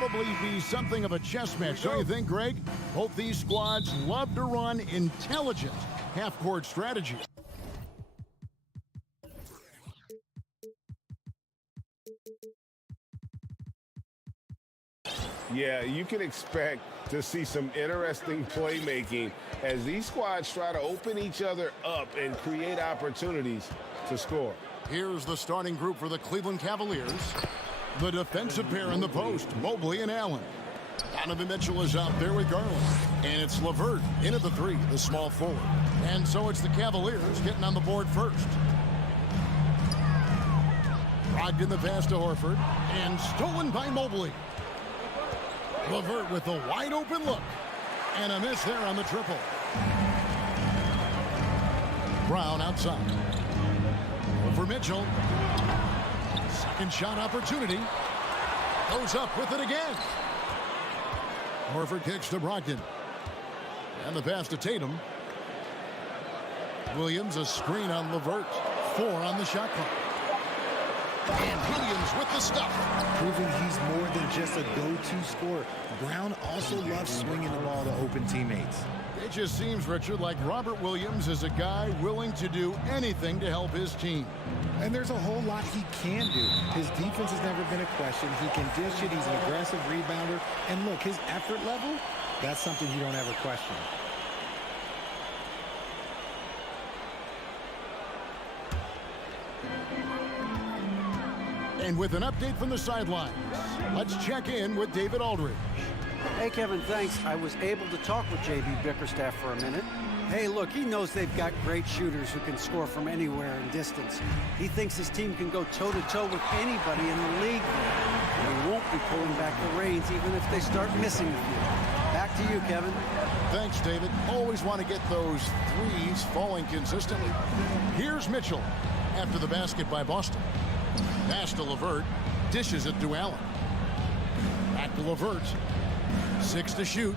probably be something of a chess match, don't you think, Greg? Both these squads love to run intelligent half-court strategy. Yeah, you can expect to see some interesting playmaking as these squads try to open each other up and create opportunities to score. Here's the starting group for the Cleveland Cavaliers. The defensive pair in the post, Mobley and Allen. Donovan Mitchell is out there with Garland. And it's LeVert in at the three, the small forward. And so it's the Cavaliers getting on the board first. Brogdon the pass to Horford. And stolen by Mobley. LeVert with a wide open look. And a miss there on the triple. Brown outside. Over Mitchell. Second shot opportunity. Goes up with it again. Horford kicks to Brogdon. And the pass to Tatum. Williams a screen on LeVert. 4 on the shot clock. And Williams with the stuff. Proving he's more than just a go-to scorer. Brown also loves swinging the ball to open teammates. It just seems, Richard, like Robert Williams is a guy willing to do anything to help his team. And there's a whole lot he can do. His defense has never been a question. He can dish it. He's an aggressive rebounder. And look, his effort level, that's something you don't ever question. And with an update from the sidelines, let's check in with David Aldridge. Hey, Kevin, thanks. I was able to talk with J.B. Bickerstaff for a minute. Hey, look, he knows they've got great shooters who can score from anywhere in distance. He thinks his team can go toe-to-toe with anybody in the league. And he won't be pulling back the reins even if they start missing a few. Back to you, Kevin. Thanks, David. Always want to get those threes falling consistently. Here's Mitchell after the basket by Boston. Pass to LeVert. Dishes it to Allen. Back to LeVert. 6 to shoot.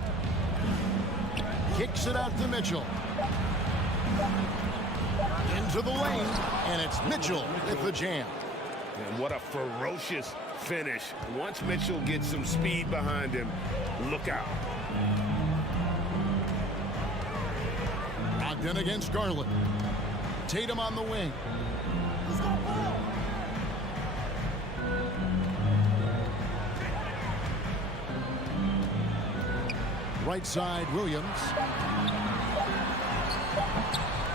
Kicks it out to Mitchell. Into the lane. And it's Mitchell with the jam. And what a ferocious finish. Once Mitchell gets some speed behind him, look out. Brogdon against Garland. Tatum on the wing. Right side, Williams.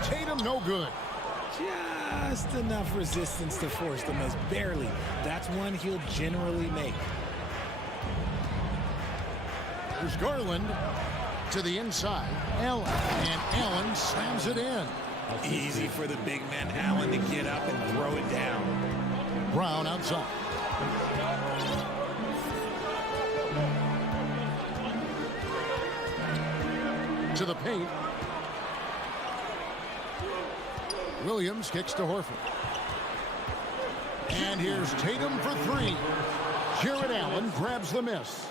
Tatum, no good. Just enough resistance to force the miss. Barely. That's one he'll generally make. There's Garland to the inside. Allen. And Allen slams it in. Easy for the big man Allen to get up and throw it down. Brown outside. To the paint. Williams kicks to Horford. And here's Tatum for 3. Jared Allen grabs the miss.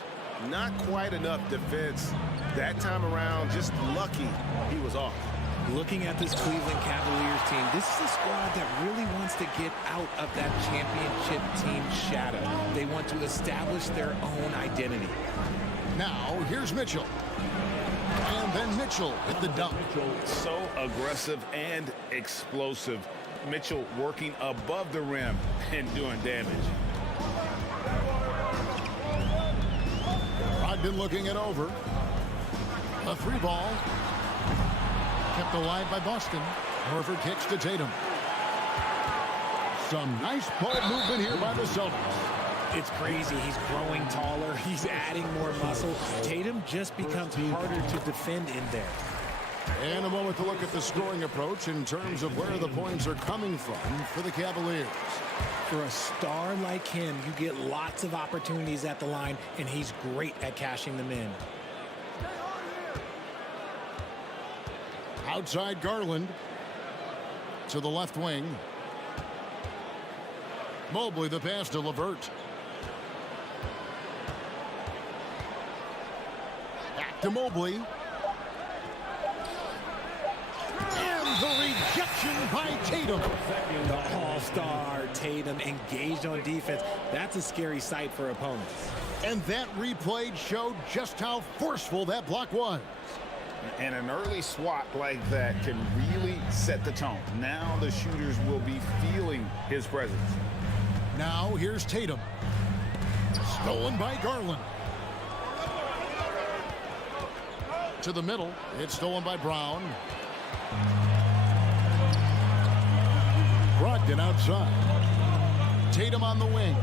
Not quite enough defense that time around. Just lucky he was off. Looking at this Cleveland Cavaliers team, this is a squad that really wants to get out of that championship team shadow. They want to establish their own identity. Now, here's Mitchell. And then Mitchell with the dunk. So aggressive and explosive. Mitchell working above the rim and doing damage. Brogdon looking it over. A 3 ball. Kept alive by Boston. Horford kicks to Tatum. Some nice ball movement here by the Celtics. It's crazy. He's growing taller. He's adding more muscle. Tatum just becomes harder to defend in there. And a moment to look at the scoring approach in terms of where the points are coming from for the Cavaliers. For a star like him, you get lots of opportunities at the line, and he's great at cashing them in. Outside Garland to the left wing. Mobley the pass to LeVert. Back to Mobley. And the rejection by Tatum. The all-star Tatum engaged on defense. That's a scary sight for opponents. And that replay showed just how forceful that block was. And an early swat like that can really set the tone. Now the shooters will be feeling his presence. Now here's Tatum. Stolen by Garland. To the middle. It's stolen by Brown. Brogdon outside. Tatum on the wing.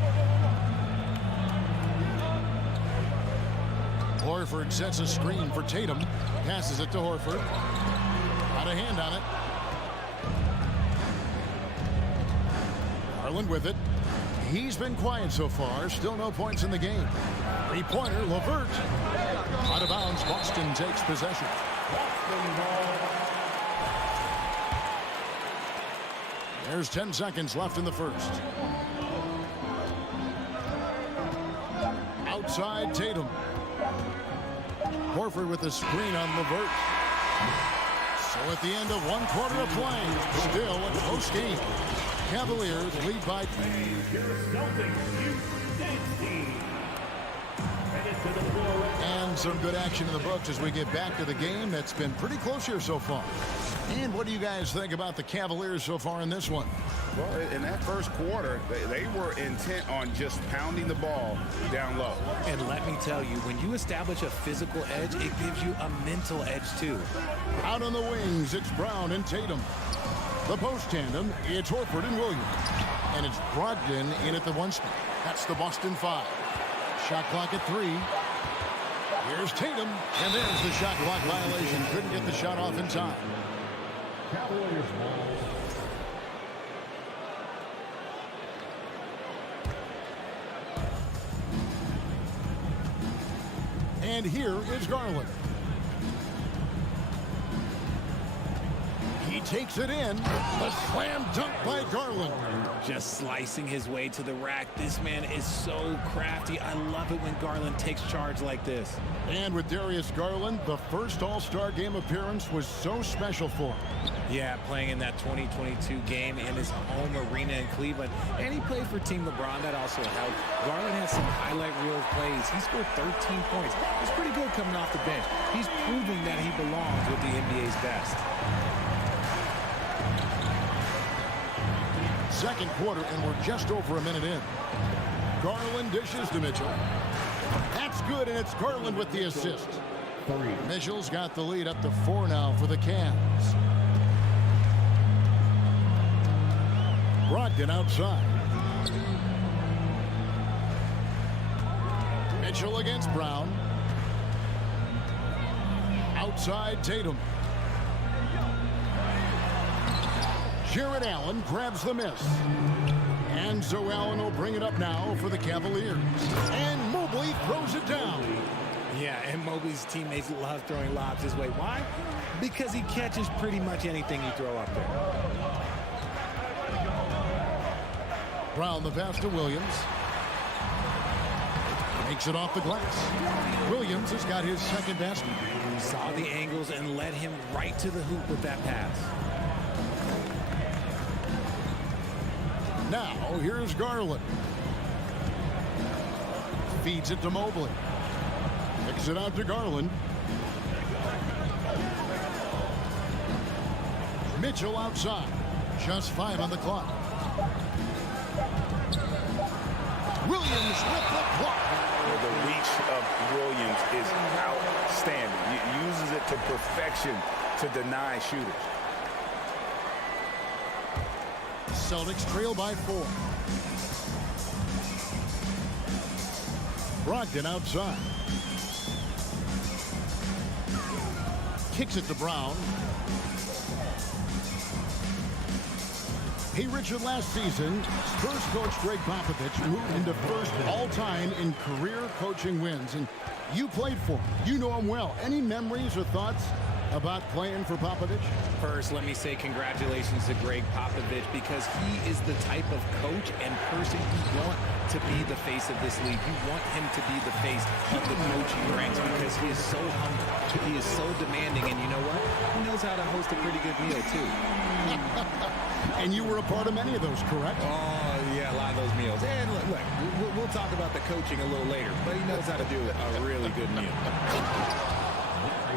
Horford sets a screen for Tatum. Passes it to Horford. Got a hand on it. Garland with it. He's been quiet so far. Still no points in the game. Three-pointer, LeVert. Out of bounds. Boston takes possession. There's 10 seconds left in the first. Outside Tatum. Horford with the screen on LeVert. So at the end of one quarter of play, still a close game. Cavaliers lead by 3. And some good action in the books as we get back to the game that's been pretty close here so far. And what do you guys think about the Cavaliers so far in this one? Well, in that first quarter, they were intent on just pounding the ball down low. And let me tell you, when you establish a physical edge, it gives you a mental edge too. Out on the wings, it's Brown and Tatum. The post tandem, it's Horford and Williams. And it's Brogdon in at the 1 spot. That's the Boston 5. Shot clock at 3. Here's Tatum, and there's the shot clock violation. Couldn't get the shot off in time. Cavaliers ball. And here is Garland. He takes it in. A slam dunk by Garland. Just slicing his way to the rack. This man is so crafty. I love it when Garland takes charge like this. And with Darius Garland, the first All-Star game appearance was so special for him. Yeah, playing in that 2022 game in his home arena in Cleveland. And he played for Team LeBron. That also helped. Garland has some highlight reel plays. He scored 13 points. He's pretty good coming off the bench. He's proving that he belongs with the NBA's best. Second quarter, and we're just over a minute in. Garland dishes to Mitchell. That's good, and it's Garland with the assist. Mitchell's got the lead up to 4 now for the Cavs. Brogdon outside. Mitchell against Brown. Outside Tatum. Jared Allen grabs the miss. And so Allen will bring it up now for the Cavaliers. And Mobley throws it down. Yeah, and Mobley's teammates love throwing lobs his way. Why? Because he catches pretty much anything you throw up there. Brown the pass to Williams. Makes it off the glass. Williams has got his second basket. Saw the angles and led him right to the hoop with that pass. Now, here's Garland. Feeds it to Mobley. Kicks it out to Garland. Mitchell outside. Just 5 on the clock. Williams with the block. Well, the reach of Williams is outstanding. He uses it to perfection to deny shooters. Celtics trail by 4. Brogdon outside. Kicks it to Brown. Hey, Richard, last season, Spurs coach Greg Popovich moved into first all-time in career coaching wins, and you played for him. You know him well. Any memories or thoughts about playing for Popovich? First, let me say congratulations to Greg Popovich, because he is the type of coach and person you want to be the face of this league. You want him to be the face of the coaching ranks because he is so humble. He is so demanding, and you know what? He knows how to host a pretty good meal, too. And you were a part of many of those, correct? Oh, yeah, a lot of those meals. And look, we'll talk about the coaching a little later, but he knows how to do a really good meal.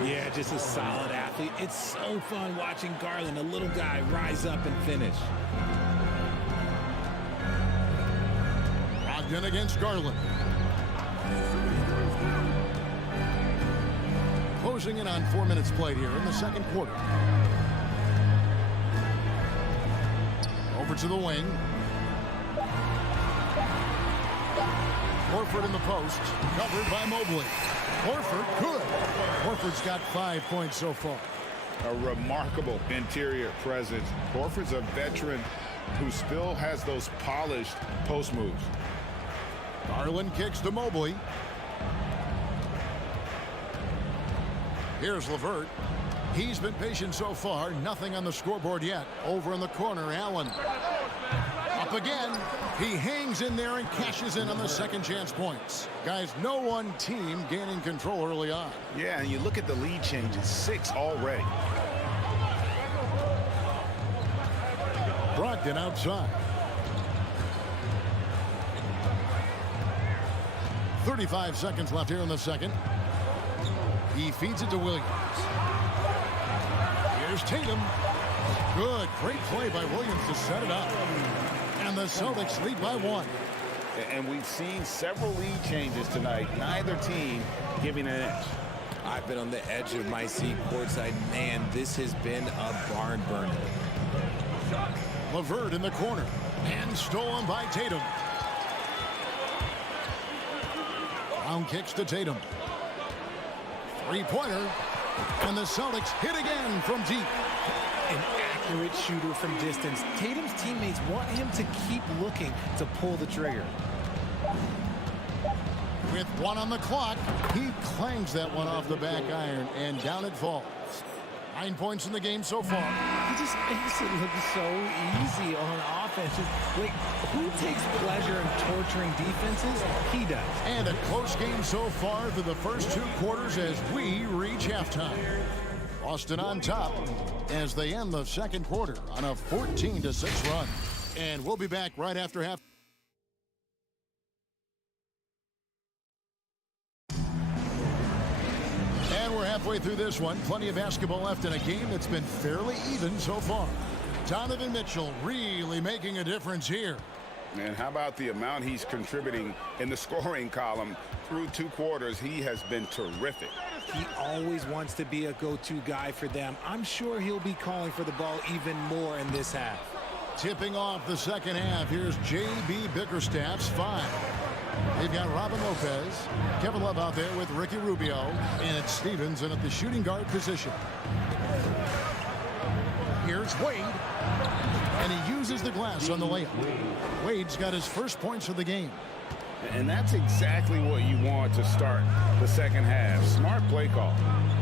Yeah, just a solid athlete. It's so fun watching Garland, a little guy, rise up and finish. Brogdon against Garland. Closing in on 4 minutes played here in the second quarter. Over to the wing. Horford in the post, covered by Mobley. Horford, good. Horford's got 5 points so far. A remarkable interior presence. Horford's a veteran who still has those polished post moves. Garland kicks to Mobley. Here's LeVert. He's been patient so far. Nothing on the scoreboard yet. Over in the corner, Allen. Up again. He hangs in there and cashes in on the second chance points. Guys, no one team gaining control early on. Yeah, and you look at the lead changes, 6 already. Brogdon outside. 35 seconds left here in the second. He feeds it to Williams. Here's Tatum. Good. Great play by Williams to set it up. And the Celtics lead by 1. And we've seen several lead changes tonight. Neither team giving an edge. I've been on the edge of my seat courtside. Man, this has been a barn burner. LeVert in the corner. And stolen by Tatum. Brown kicks to Tatum. Three-pointer. And the Celtics hit again from deep. An accurate shooter from distance. Tatum's teammates want him to keep looking to pull the trigger. With 1 on the clock, he clangs that one off the back iron, and down it falls. 9 points in the game so far. He just makes it look so easy on offense. Like, who takes pleasure in torturing defenses? He does. And a close game so far through the first 2 quarters as we reach halftime. Boston on top as they end the second quarter on a 14-6 run. And we'll be back right after half. And we're halfway through this one. Plenty of basketball left in a game that's been fairly even so far. Donovan Mitchell really making a difference here. And how about the amount he's contributing in the scoring column through 2 quarters? He has been terrific. He always wants to be a go-to guy for them. I'm sure he'll be calling for the ball even more in this half. Tipping off the second half, here's J.B. Bickerstaff's 5. They've got Robin Lopez, Kevin Love out there with Ricky Rubio, and it's Stevenson at the shooting guard position. Here's Wade, and he uses the glass on the layup. Wade's got his first points of the game. And that's exactly what you want to start the second half. Smart play call.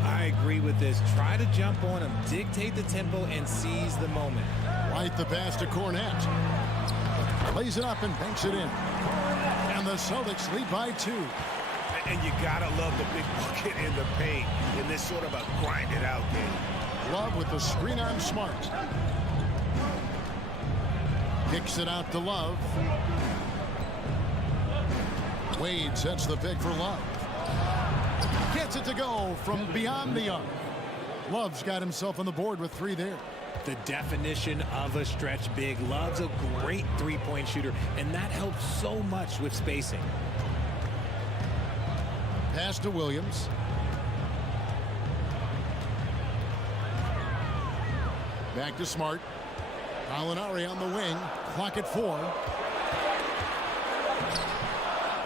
I agree with this. Try to jump on him, dictate the tempo, and seize the moment. Right the pass to Cornette. Lays it up and banks it in. And the Celtics lead by 2. And you gotta love the big bucket in the paint in this sort of a grind-it-out game. Love with the screen on Smart. Kicks it out to Love. Wade sets the pick for Love. Gets it to go from beyond the arc. Love's got himself on the board with 3 there. The definition of a stretch big. Love's a great three-point shooter, and that helps so much with spacing. Pass to Williams. Back to Smart. Gallinari on the wing. Clock at 4.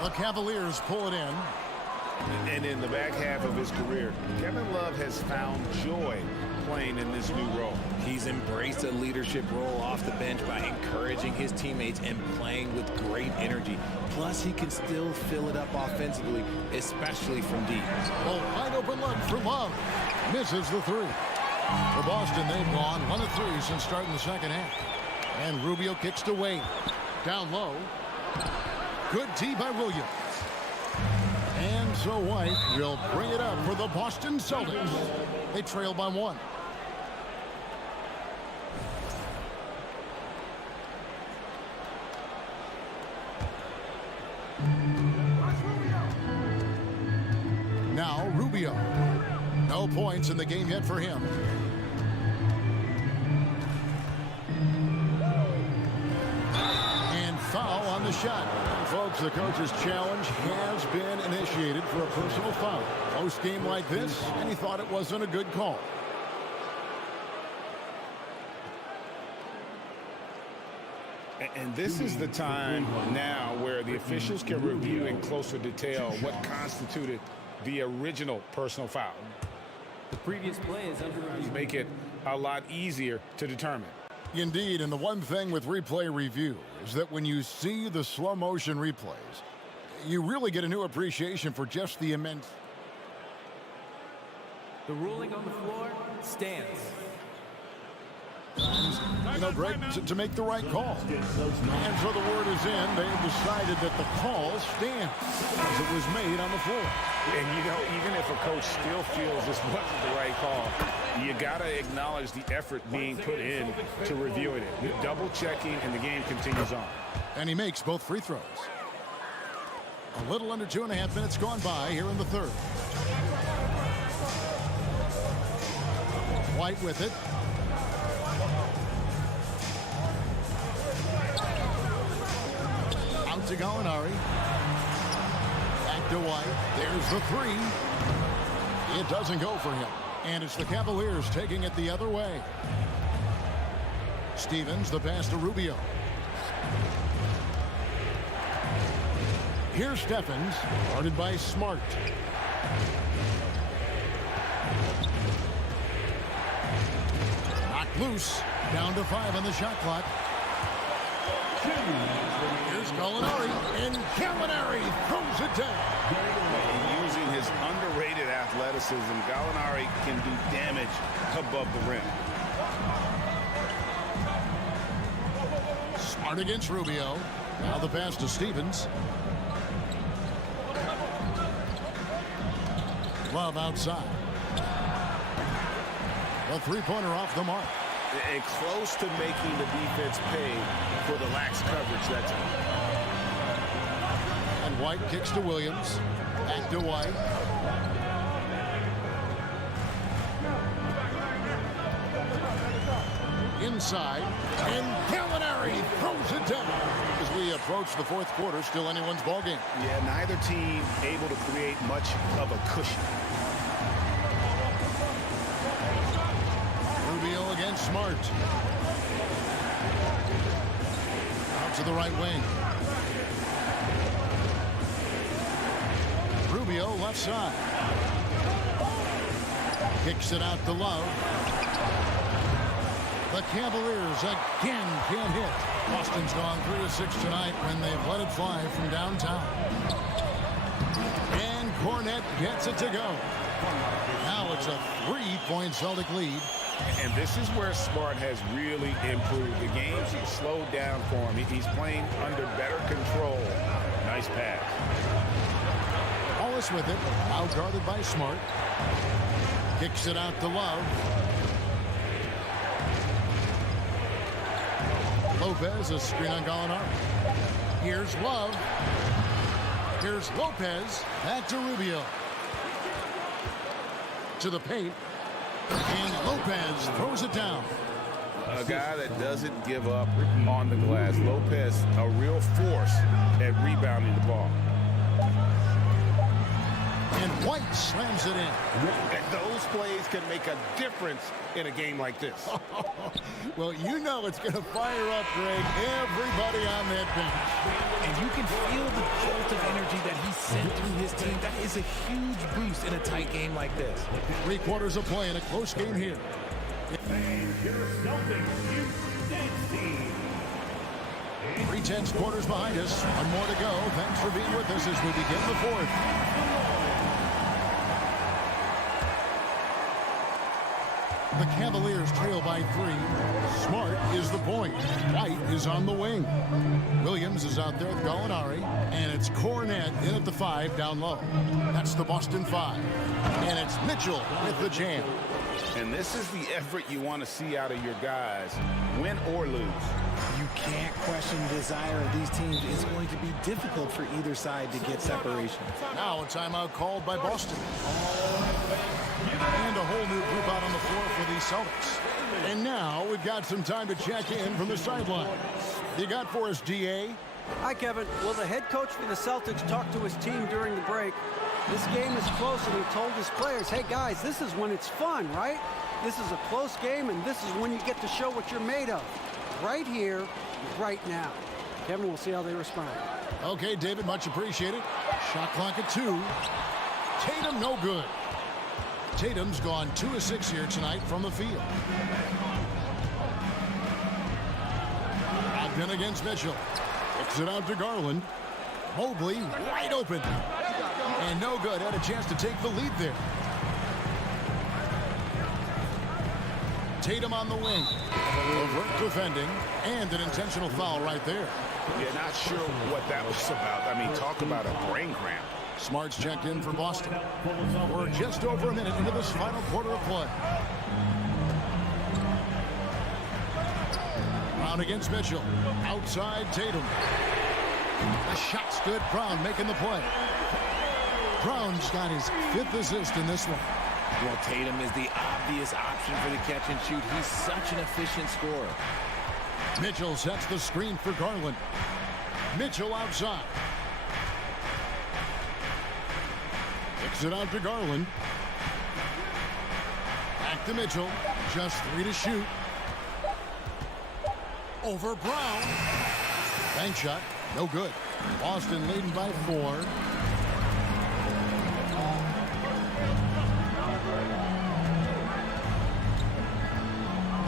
The Cavaliers pull it in. And in the back half of his career, Kevin Love has found joy playing in this new role. He's embraced a leadership role off the bench by encouraging his teammates and playing with great energy. Plus, he can still fill it up offensively, especially from deep. A wide open look for Love. Misses the 3. For Boston, they've gone 1 of 3 since starting the second half. And Rubio kicks to Wade. Down low. Good tee by Williams. And So White will bring it up for the Boston Celtics. They trail by 1. Now Rubio. No points in the game yet for him. And foul on the shot. Folks, the coach's challenge has been initiated for a personal foul. Post game like this, and he thought it wasn't a good call. And this is the time now where the officials can review in closer detail what constituted the original personal foul. The previous play is under review. Make it a lot easier to determine. Indeed, and the one thing with replay review is that when you see the slow motion replays, you really get a new appreciation for just the immense. The ruling on the floor stands. You know, Greg, to make the right call. And so the word is in. They have decided that the call stands as it was made on the floor. And, you know, even if a coach still feels this wasn't the right call, you got to acknowledge the effort being put in to reviewing it. Double checking, and the game continues on. And he makes both free throws. A little under 2.5 minutes gone by here in the third. White with it. Out to Gallinari. Back to White. There's the three. It doesn't go for him. And it's the Cavaliers taking it the other way. Stevens, the pass to Rubio. Here's Stephens, guarded by Smart. Knocked loose. Down to 5 on the shot clock. Here's Gallinari, and Gallinari throws it down. Using his underrated athleticism, Gallinari can do damage above the rim. Smart against Rubio. Now the pass to Stevens. Love outside. A three-pointer off the mark. And close to making the defense pay for the lax coverage that time. And White kicks to Williams. Back to White. Inside. And Gallinari throws it down. As we approach the fourth quarter, still anyone's ballgame. Yeah, neither team able to create much of a cushion. Rubio against Smart. Out to the right wing. Rubio left side. Kicks it out to Love. The Cavaliers again can't hit. Boston's gone 3-6 tonight when they've let it fly from downtown. And Cornette gets it to go. Now it's a 3-point Celtic lead. And this is where Smart has really improved. The games he's slowed down for him. He's playing under better control. Nice pass. Wallace with it. Out guarded by Smart. Kicks it out to Love. Lopez, a screen on Gallinari. Here's Love. Here's Lopez. Back to Rubio. To the paint. And Lopez throws it down. A guy that doesn't give up on the glass. Lopez, a real force at rebounding the ball. And White slams it in. And those plays can make a difference in a game like this. Well, you know it's going to fire up, Greg, everybody on that bench. And you can feel the jolt of energy that he sent through his team. That is a huge boost in a tight game like this. 3 quarters of play in a close game here. Three-tenths quarters behind us. One more to go. Thanks for being with us as we begin the fourth. The Cavaliers trail by 3. Smart is the point. White is on the wing. Williams is out there with Gallinari. And it's Cornet in at the 5 down low. That's the Boston 5. And it's Mitchell with the jam. And this is the effort you want to see out of your guys, win or lose. You can't question the desire of these teams. It's going to be difficult for either side to get separation. Now a timeout called by Boston. And a whole new group out on the floor for the Celtics. And now we've got some time to check in from the sideline. You got for us, DA? Hi, Kevin. Well, the head coach for the Celtics talked to his team during the break. This game is close, and he told his players, hey, guys, this is when it's fun, right? This is a close game, and this is when you get to show what you're made of. Right here, right now. Kevin, we'll see how they respond. Okay, David, much appreciated. Shot clock at 2. Tatum, no good. Tatum's gone 2 of 6 here tonight from the field. Ogden against Mitchell. Kicks it out to Garland. Mobley wide open. And no good. Had a chance to take the lead there. Tatum on the wing. Overt defending. And an intentional foul right there. You're not sure what that was about. I mean, talk about a brain cramp. Smart's checked in for Boston. We're just over a minute into this final quarter of play. Brown against Mitchell. Outside Tatum. The shot's good. Brown making the play. Brown's got his 5th assist in this one. Well, Tatum is the obvious option for the catch and shoot. He's such an efficient scorer. Mitchell sets the screen for Garland. Mitchell outside. Kicks it out to Garland. Back to Mitchell. Just 3 to shoot. Over Brown. Bank shot. No good. Boston leading by 4.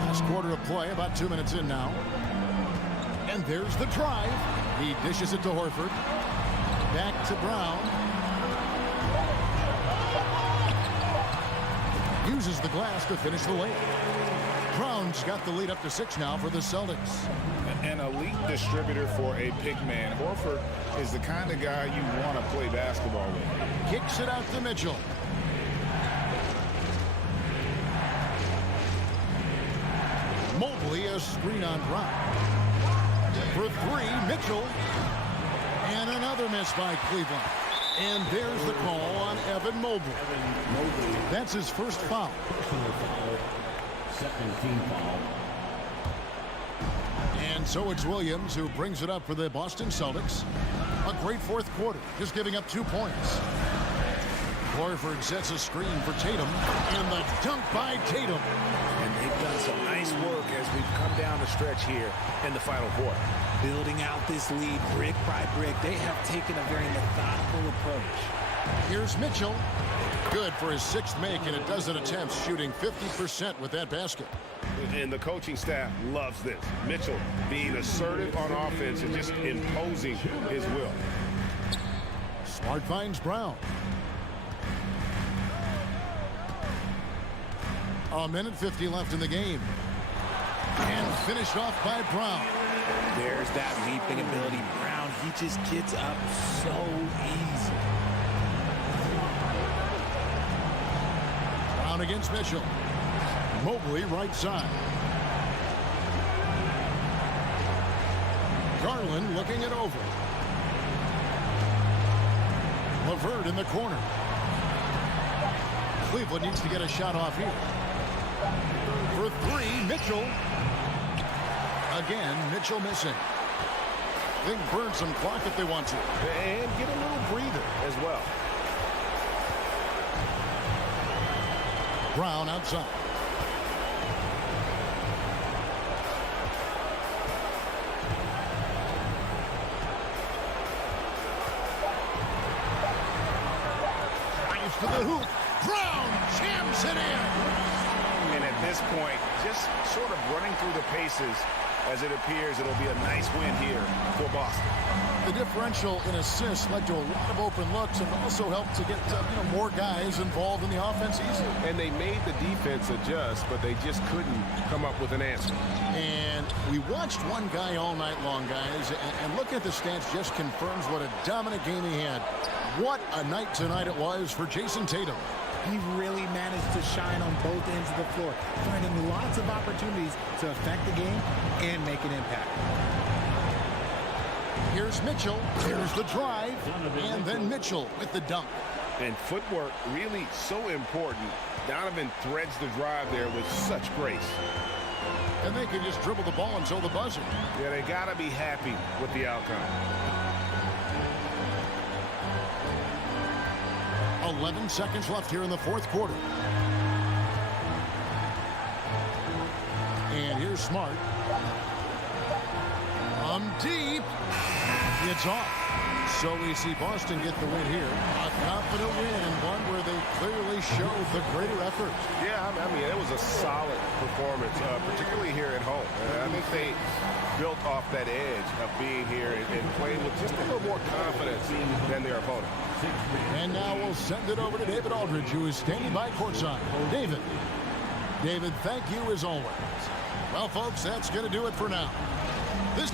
Last quarter of play, about 2 minutes in now. And there's the drive. He dishes it to Horford. Back to Brown. Uses the glass to finish the layup. Brown's got the lead up to 6 now for the Celtics. An elite distributor for a big man. Horford is the kind of guy you want to play basketball with. Kicks it out to Mitchell. Mobley, a screen on Brown. For 3, Mitchell. And another miss by Cleveland. And there's the call on Evan Mobley. That's his first foul. Second team foul. And so it's Williams who brings it up for the Boston Celtics. A great 4th quarter, just giving up 2 points. Horford sets a screen for Tatum, and the dunk by Tatum. And they've done some nice work as we've come down the stretch here in the final quarter. Building out this lead brick by brick, they have taken a very methodical approach. Here's Mitchell. Good for his 6th make and a dozen attempts, shooting 50% with that basket. And the coaching staff loves this. Mitchell being assertive on offense and just imposing his will. Smart finds Brown. A minute 50 left in the game. And finished off by Brown. There's that leaping ability. Brown, he just gets up so easy. Brown against Mitchell. Mobley right side. Garland looking it over. LeVert in the corner. Cleveland needs to get a shot off here. For 3, Mitchell. Again, Mitchell missing. They can burn some clock if they want to. And get a little breather as well. Brown outside. Drives to the hoop. Brown jams it in. And at this point, just sort of running through the paces as it appears it'll be a nice win here for Boston. The differential in assists led to a lot of open looks and also helped to get more guys involved in the offense easily. And they made the defense adjust, but they just couldn't come up with an answer. And we watched one guy all night long, guys, and looking at the stats just confirms what a dominant game he had. What a night tonight it was for Jason Tatum. He really managed to shine on both ends of the floor, finding lots of opportunities to affect the game and make an impact. Here's Mitchell. Here's the drive. And then Mitchell with the dunk. And footwork really so important. Donovan threads the drive there with such grace. And they can just dribble the ball until the buzzer. Yeah, they got to be happy with the outcome. 11 seconds left here in the fourth quarter. And here's Smart. From deep. It's off. So we see Boston get the win here. A confident win and one where they clearly showed the greater effort. Yeah, I mean, it was a solid performance, particularly here at home. I think they built off that edge of being here and playing with just a little more confidence than their opponent. And now we'll send it over to David Aldridge, who is standing by courtside. David, thank you as always. Well, folks, that's going to do it for now. This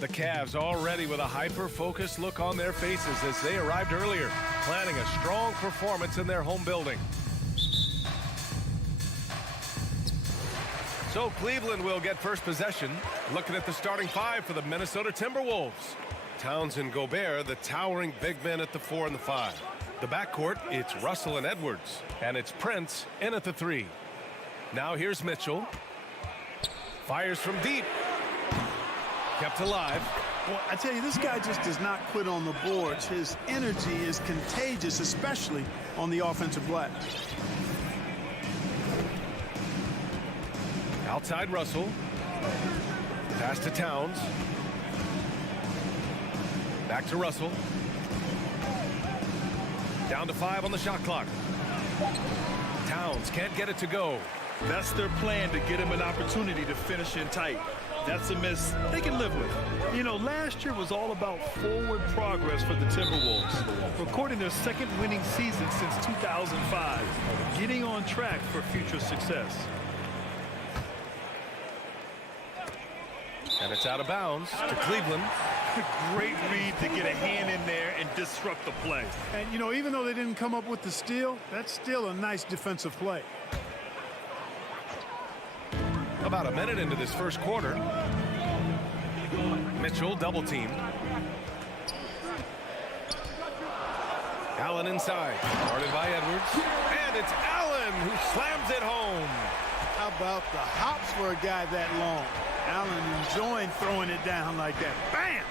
The Cavs already with a hyper-focused look on their faces as they arrived earlier, planning a strong performance in their home building. So Cleveland will get first possession. Looking at the starting five for the Minnesota Timberwolves. Towns and Gobert, the towering big men at the 4 and the 5. The backcourt, it's Russell and Edwards. And it's Prince in at the 3. Now here's Mitchell. Fires from deep. Kept alive. Well, I tell you, this guy just does not quit on the boards. His energy is contagious, especially on the offensive glass. Outside Russell. Pass to Towns. Back to Russell. Down to 5 on the shot clock. Towns can't get it to go. That's their plan, to get him an opportunity to finish in tight. That's a miss they can live with. You know, last year was all about forward progress for the Timberwolves, recording their second winning season since 2005, getting on track for future success. And it's out of bounds to Cleveland. Great read to get a hand in there and disrupt the play. And, you know, even though they didn't come up with the steal, that's still a nice defensive play. About a minute into this first quarter. Mitchell double teamed. Allen inside. Guarded by Edwards. And it's Allen who slams it home. How about the hops for a guy that long? Allen enjoying throwing it down like that. Bam!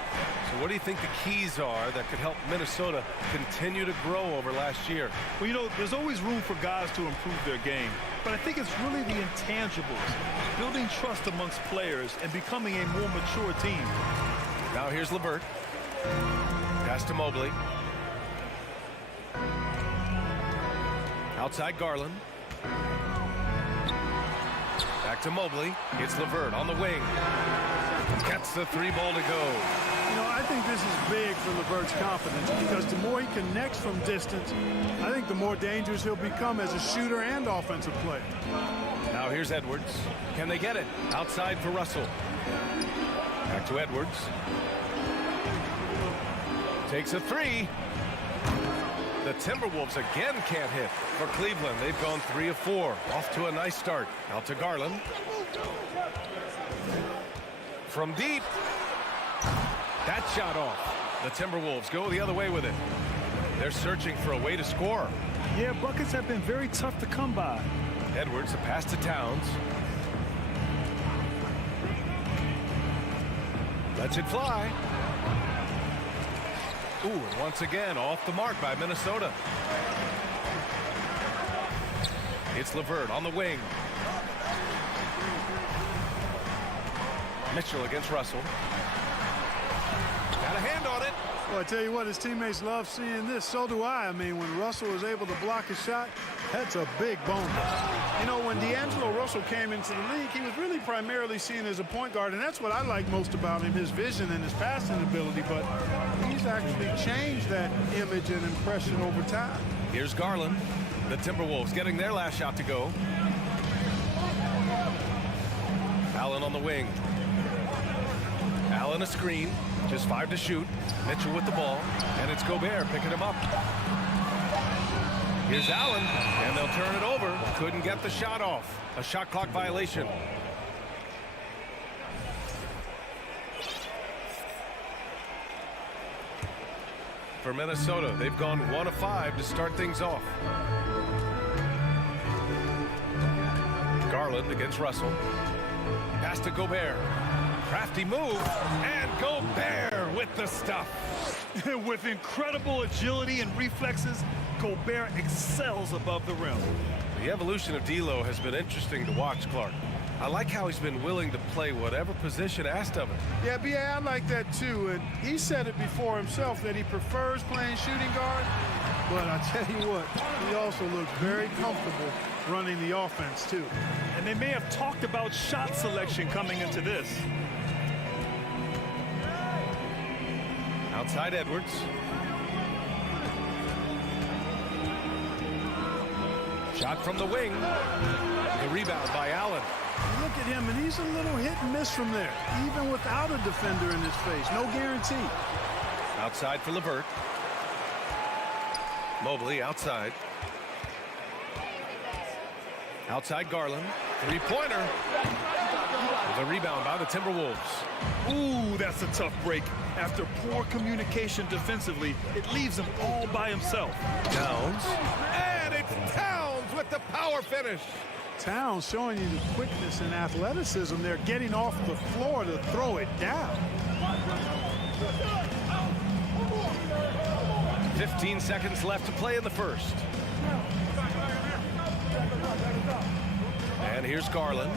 So what do you think the keys are that could help Minnesota continue to grow over last year? Well, you know, there's always room for guys to improve their game. But I think it's really the intangibles, building trust amongst players and becoming a more mature team. Now here's LeVert. Pass to Mobley. Outside Garland. Back to Mobley. It's LeVert on the wing. Gets the 3 ball to go. You know, I think this is big for LeVert's confidence, because the more he connects from distance, I think the more dangerous he'll become as a shooter and offensive player. Now here's Edwards. Can they get it? Outside for Russell. Back to Edwards. Takes a 3. The Timberwolves again can't hit. For Cleveland, they've gone 3 of 4. Off to a nice start. Out to Garland. From deep. That shot off. The Timberwolves go the other way with it. They're searching for a way to score. Yeah, buckets have been very tough to come by. Edwards, a pass to Towns. Lets it fly. Ooh, and once again, off the mark by Minnesota. It's LeVert on the wing. Mitchell against Russell. Got a hand on it. Well, I tell you what, his teammates love seeing this. So do I. I mean, when Russell was able to block a shot, that's a big bonus. You know, when D'Angelo Russell came into the league, he was really primarily seen as a point guard, and that's what I like most about him, his vision and his passing ability. But he's actually changed that image and impression over time. Here's Garland. The Timberwolves getting their last shot to go. Allen on the wing. Allen a screen. Just 5 to shoot. Mitchell with the ball. And it's Gobert picking him up. Here's Allen. And they'll turn it over. Couldn't get the shot off. A shot clock violation. For Minnesota, they've gone 1 of 5 to start things off. Garland against Russell. Pass to Gobert. Crafty move, and Gobert with the stuff. With incredible agility and reflexes, Gobert excels above the rim. The evolution of D'Lo has been interesting to watch, Clark. I like how he's been willing to play whatever position asked of him. Yeah, B.A., I like that too. And he said it before himself that he prefers playing shooting guard. But I tell you what, he also looks very comfortable running the offense too. And they may have talked about shot selection coming into this. Outside Edwards. Shot from the wing. The rebound by Allen. Look at him, and he's a little hit and miss from there, even without a defender in his face. No guarantee. Outside for LeVert. Mobley outside. Outside Garland. Three-pointer. The rebound by the Timberwolves. Ooh, that's a tough break. After poor communication defensively, it leaves him all by himself. Towns. And it's Towns with the power finish. Towns showing you the quickness and athleticism there, getting off the floor to throw it down. 15 seconds left to play in the first. And here's Garland.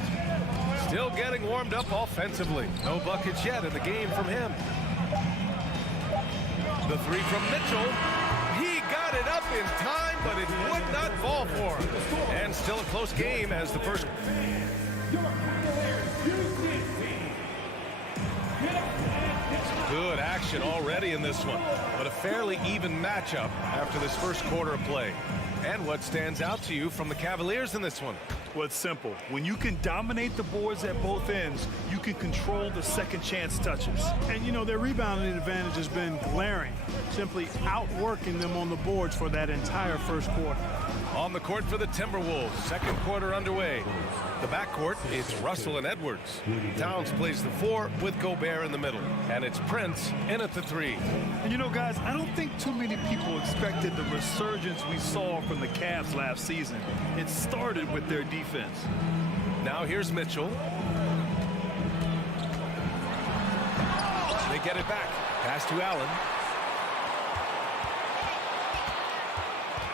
Still getting warmed up offensively. No buckets yet in the game from him. The three from Mitchell. He got it up in time, but it would not fall for him. And still a close game as the first. Good action already in this one, but a fairly even matchup after this first quarter of play. And what stands out to you from the Cavaliers in this one? Well, it's simple. When you can dominate the boards at both ends, you can control the second chance touches. And, you know, their rebounding advantage has been glaring, simply outworking them on the boards for that entire first quarter. On the court for the Timberwolves, second quarter underway. The backcourt, it's Russell and Edwards. Towns plays the 4 with Gobert in the middle. And it's Prince in at the 3. And you know, guys, I don't think too many people expected the resurgence we saw from the Cavs last season. It started with their defense. Now here's Mitchell. They get it back. Pass to Allen.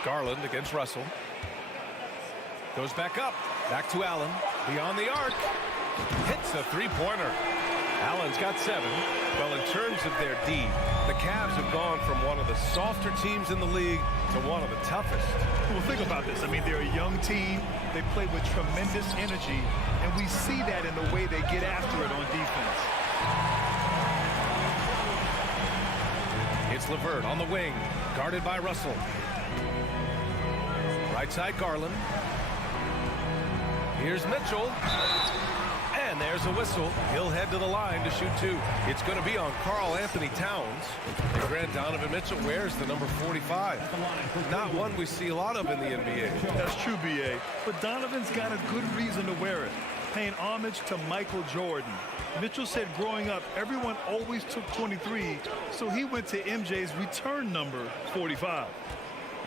Garland against Russell. Goes back up. Back to Allen. Beyond the arc. Hits a three-pointer. Allen's got 7. Well, in terms of their D, the Cavs have gone from one of the softer teams in the league to one of the toughest. Well, think about this. I mean, they're a young team. They play with tremendous energy, and we see that in the way they get after it on defense. It's LeVert on the wing, guarded by Russell. Right side, Garland. Here's Mitchell. And there's a whistle. He'll head to the line to shoot 2. It's going to be on Karl Anthony Towns. And Grant Donovan Mitchell wears the number 45. Not one we see a lot of in the NBA. That's true, B.A. But Donovan's got a good reason to wear it, paying homage to Michael Jordan. Mitchell said growing up, everyone always took 23, so he went to MJ's return number, 45.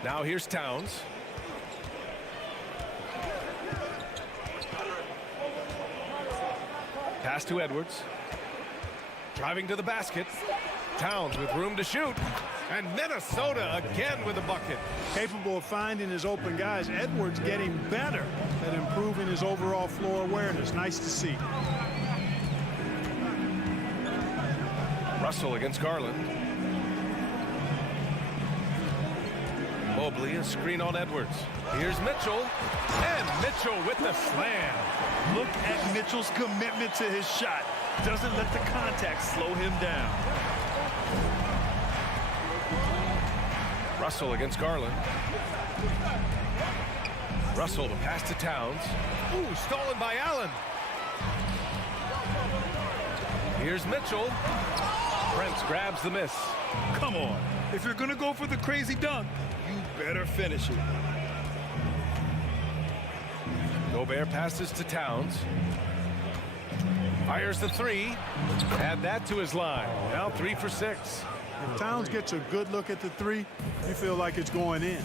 Now here's Towns. Pass to Edwards. Driving to the basket. Towns with room to shoot. And Minnesota again with a bucket. Capable of finding his open guys. Edwards getting better at improving his overall floor awareness. Nice to see. Russell against Garland. Mobley, a screen on Edwards. Here's Mitchell. And Mitchell with the slam. Look at Mitchell's commitment to his shot. Doesn't let the contact slow him down. Russell against Garland. Russell the pass to Towns. Ooh, stolen by Allen. Here's Mitchell. Prince grabs the miss. Come on. If you're going to go for the crazy dunk, you better finish it. Gobert passes to Towns. Fires the 3. Add that to his line. Now 3 for 6. If Towns gets a good look at the 3, you feel like it's going in.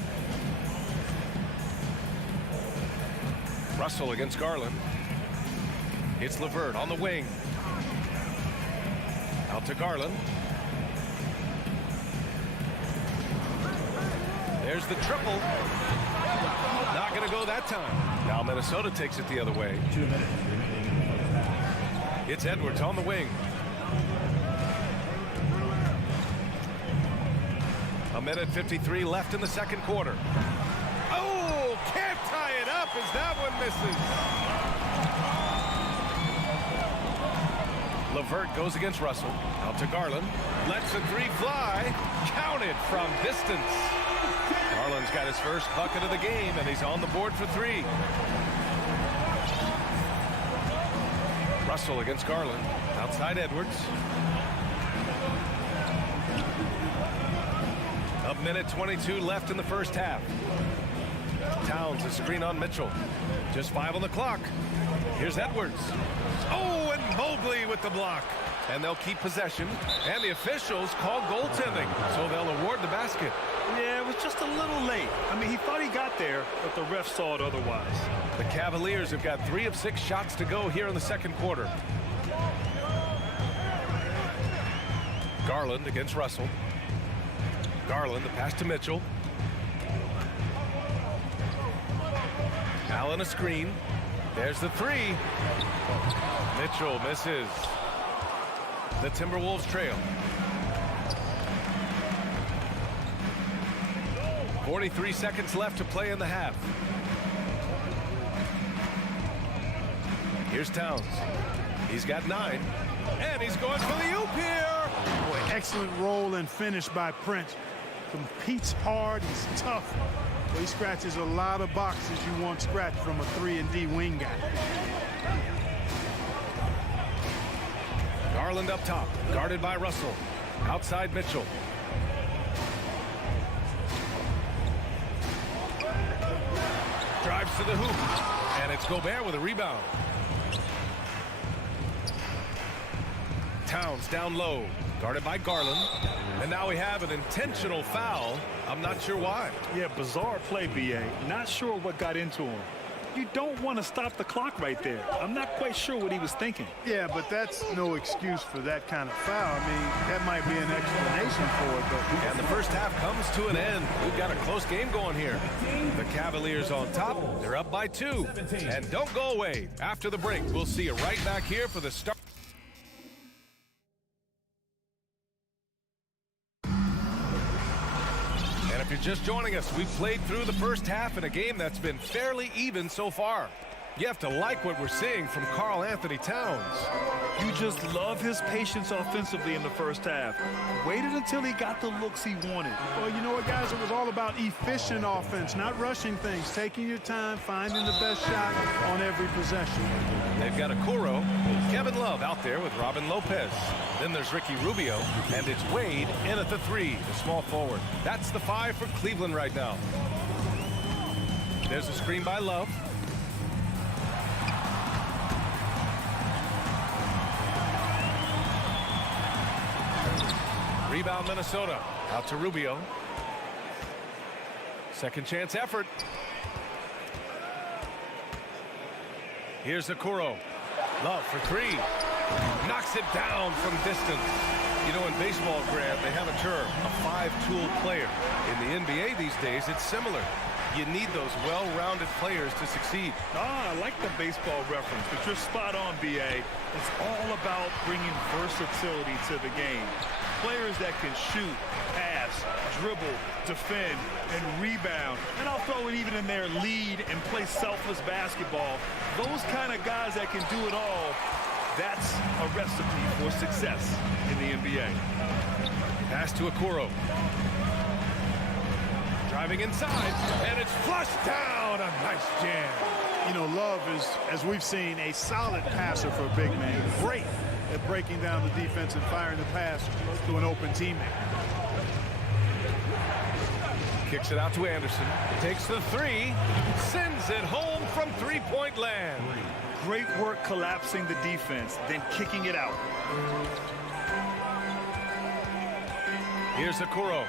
Russell against Garland. It's LeVert on the wing. Out to Garland. There's the triple. Not going to go that time. Now Minnesota takes it the other way. 2 minutes. It's Edwards on the wing. A minute 53 left in the second quarter. Oh, can't tie it up as that one misses. LeVert goes against Russell. Out to Garland. Lets the 3 fly. Counted from distance. Garland's got his first bucket of the game, and he's on the board for 3. Russell against Garland. Outside Edwards. A minute 22 left in the first half. Towns a screen on Mitchell. Just 5 on the clock. Here's Edwards. Oh, and Mobley with the block. And they'll keep possession. And the officials call goaltending, so they'll award the basket. Yeah, it was just a little late. I mean, he thought he got there, but the ref saw it otherwise. The Cavaliers have got 3 of 6 shots to go here in the second quarter. Garland against Russell. Garland, the pass to Mitchell. Allen a screen. There's the 3. Mitchell misses. The Timberwolves trail. 43 seconds left to play in the half. Here's Towns. He's got 9. And he's going for the oop here. Boy, excellent roll and finish by Prince. Competes hard. He's tough. Well, he scratches a lot of boxes you want scratched from a 3-and-D wing guy. Garland up top, guarded by Russell. Outside Mitchell. Drives to the hoop. And it's Gobert with a rebound. Towns down low, guarded by Garland. And now we have an intentional foul. I'm not sure why. Yeah, bizarre play, B.A. Not sure what got into him. You don't want to stop the clock right there. I'm not quite sure what he was thinking. Yeah, but that's no excuse for that kind of foul. I mean, that might be an explanation for it, but... And the first half comes to an end. We've got a close game going here. The Cavaliers on top. They're up by 2. And don't go away. After the break, we'll see you right back here for the start. If you're just joining us, we've played through the first half in a game that's been fairly even so far. You have to like what we're seeing from Karl Anthony Towns. You just love his patience offensively in the first half. Waited until he got the looks he wanted. Well, you know what, guys? It was all about efficient offense, not rushing things, taking your time, finding the best shot on every possession. They've got Okoro, Kevin Love out there with Robin Lopez. Then there's Ricky Rubio, and it's Wade in at the 3, the small forward. That's the 5 for Cleveland right now. There's a screen by Love. Rebound Minnesota. Out to Rubio. Second chance effort. Here's Okoro. Love for 3. Knocks it down from distance. You know, in baseball, Grant, they have a term, a 5-tool player. In the NBA these days, it's similar. You need those well-rounded players to succeed. I like the baseball reference, but you're spot on, B.A. It's all about bringing versatility to the game. Players that can shoot, pass, dribble, defend, and rebound. And I'll throw it even in there, lead and play selfless basketball. Those kind of guys that can do it all, that's a recipe for success in the NBA. Pass to Okoro. Driving inside, and it's flushed down. A nice jam. You know, Love is, as we've seen, a solid passer for a big man. Great at breaking down the defense and firing the pass to an open teammate. Kicks it out to Anderson. Takes the 3. Sends it home from three-point land. Great work collapsing the defense, then kicking it out. Here's Okoro.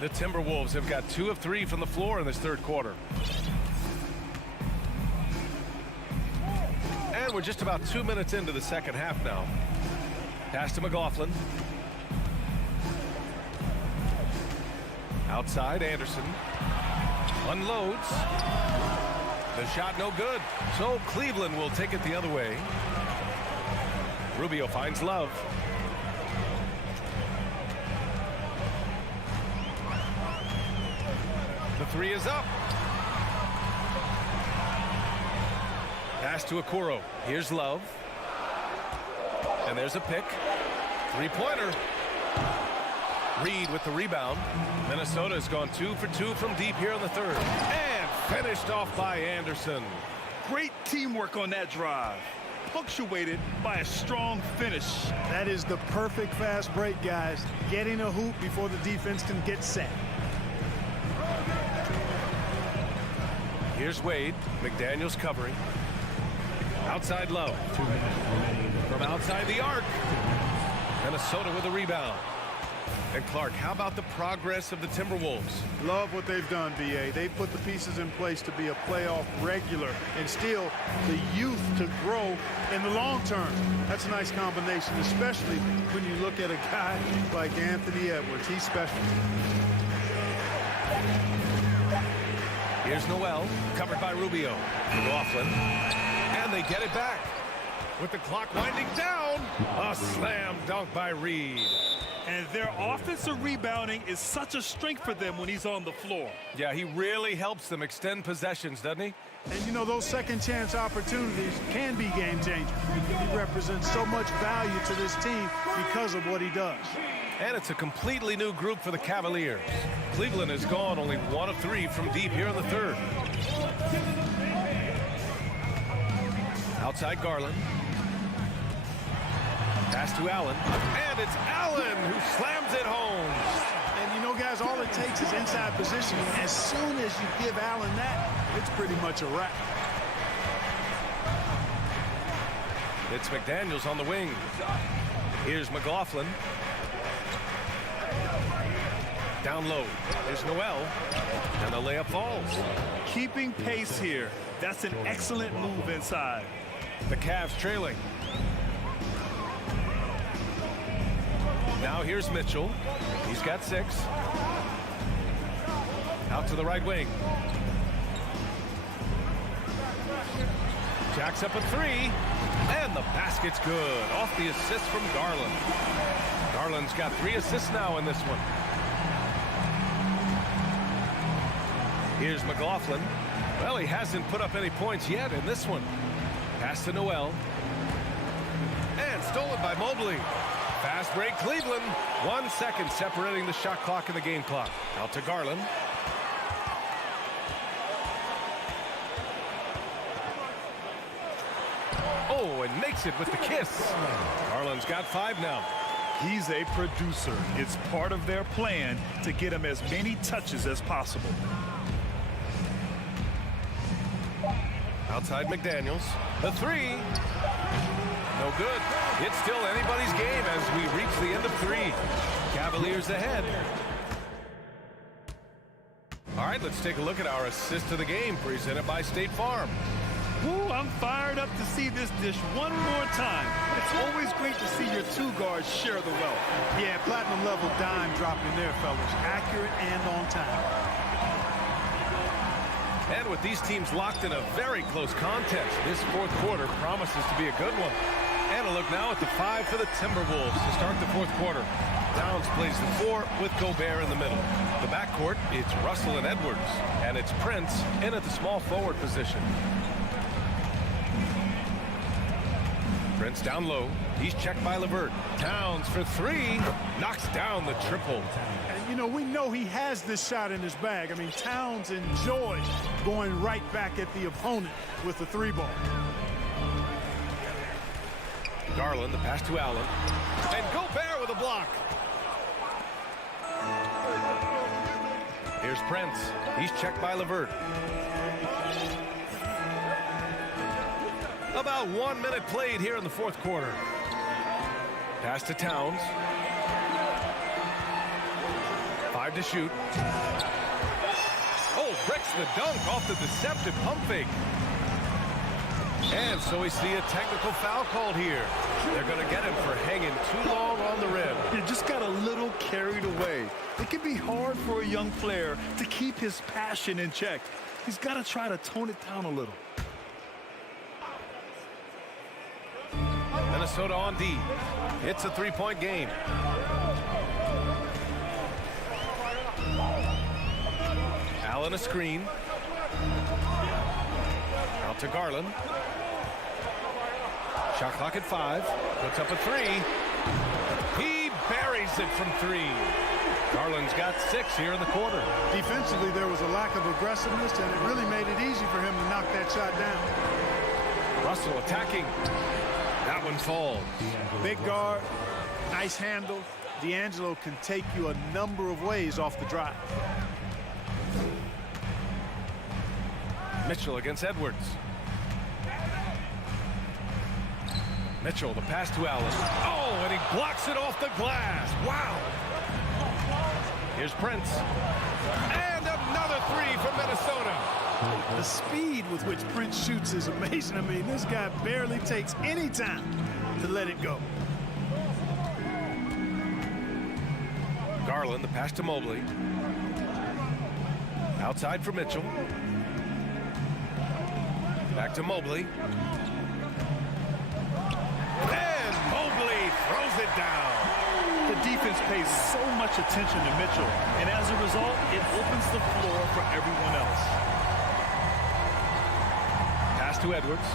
The Timberwolves have got 2 of 3 from the floor in this third quarter. And we're just about 2 minutes into the second half now. Pass to McLaughlin. Outside, Anderson. Unloads. The shot no good. So Cleveland will take it the other way. Rubio finds Love. The 3 is up. Pass to Okoro. Here's Love. And there's a pick. Three-pointer. Reed with the rebound. Minnesota has gone 2 for 2 from deep here in the third. And finished off by Anderson. Great teamwork on that drive, punctuated by a strong finish. That is the perfect fast break, guys. Getting a hoop before the defense can get set. Here's Wade. McDaniels covering. Outside Love. From outside the arc. Minnesota with a rebound. And Clark, how about the progress of the Timberwolves? Love what they've done, B.A. They've put the pieces in place to be a playoff regular and still the youth to grow in the long term. That's a nice combination, especially when you look at a guy like Anthony Edwards. He's special. Here's Noel, covered by Rubio. McLaughlin, and they get it back. With the clock winding down, a slam dunk by Reed. And their offensive rebounding is such a strength for them when he's on the floor. Yeah, he really helps them extend possessions, doesn't he? And, you know, those second chance opportunities can be game changers. He represents so much value to this team because of what he does. And it's a completely new group for the Cavaliers. Cleveland has gone only 1 of 3 from deep here in the third. Outside Garland. Pass to Allen. And it's Allen who slams it home. And, you know, guys, all it takes is inside positioning. As soon as you give Allen that, it's pretty much a wrap. It's McDaniels on the wing. Here's McLaughlin. Down low. Here's Noel. And the layup falls. Keeping pace here. That's an excellent move inside. The Cavs trailing. Now here's Mitchell. He's got 6. Out to the right wing. Jacks up a 3. And the basket's good. Off the assist from Garland. Garland's got 3 assists now in this one. Here's McLaughlin. Well, he hasn't put up any points yet in this one. Pass to Noel. And stolen by Mobley. Fast break Cleveland. 1 second separating the shot clock and the game clock. Out to Garland. Oh, and makes it with the kiss. Garland's got 5 now. He's a producer. It's part of their plan to get him as many touches as possible. Outside McDaniels. The 3. No good. It's still anybody's game as we reach the end of 3. Cavaliers ahead. All right, let's take a look at our assist of the game presented by State Farm. Ooh, I'm fired up to see this dish one more time. It's always great to see your 2 guards share the wealth. Yeah, platinum level dime dropping there, fellas. Accurate and on time. And with these teams locked in a very close contest, this 4th quarter promises to be a good one. And a look now at the 5 for the Timberwolves to start the 4th quarter. Downs plays the 4 with Gobert in the middle. The backcourt, it's Russell and Edwards. And it's Prince in at the small forward position. Prince down low. He's checked by LeVert. Towns for 3. Knocks down the triple. And, you know, we know he has this shot in his bag. I mean, Towns enjoys going right back at the opponent with the 3-ball. Garland, the pass to Allen. And Gobert with a block. Here's Prince. He's checked by LeVert. About 1 minute played here in the 4th quarter. Pass to Towns. 5 to shoot. Oh, breaks the dunk off the deceptive pump fake. And so we see a technical foul called here. They're going to get him for hanging too long on the rim. He just got a little carried away. It can be hard for a young player to keep his passion in check. He's got to try to tone it down a little. Minnesota on D. It's a 3-point game. Allen a screen. Out to Garland. Shot clock at 5. Puts up a 3. He buries it from 3. Garland's got 6 here in the quarter. Defensively, there was a lack of aggressiveness, and it really made it easy for him to knock that shot down. Russell attacking. That one falls. Big guard, nice handle. D'Angelo can take you a number of ways off the drive. Mitchell against Edwards. Mitchell, the pass to Allen. Oh, and he blocks it off the glass. Wow. Here's Prince. And another 3 from Minnesota. The speed with which Prince shoots is amazing. I mean, this guy barely takes any time to let it go. Garland, the pass to Mobley. Outside for Mitchell. Back to Mobley. And Mobley throws it down. The defense pays so much attention to Mitchell, and as a result, it opens the floor for everyone else. Pass to Edwards.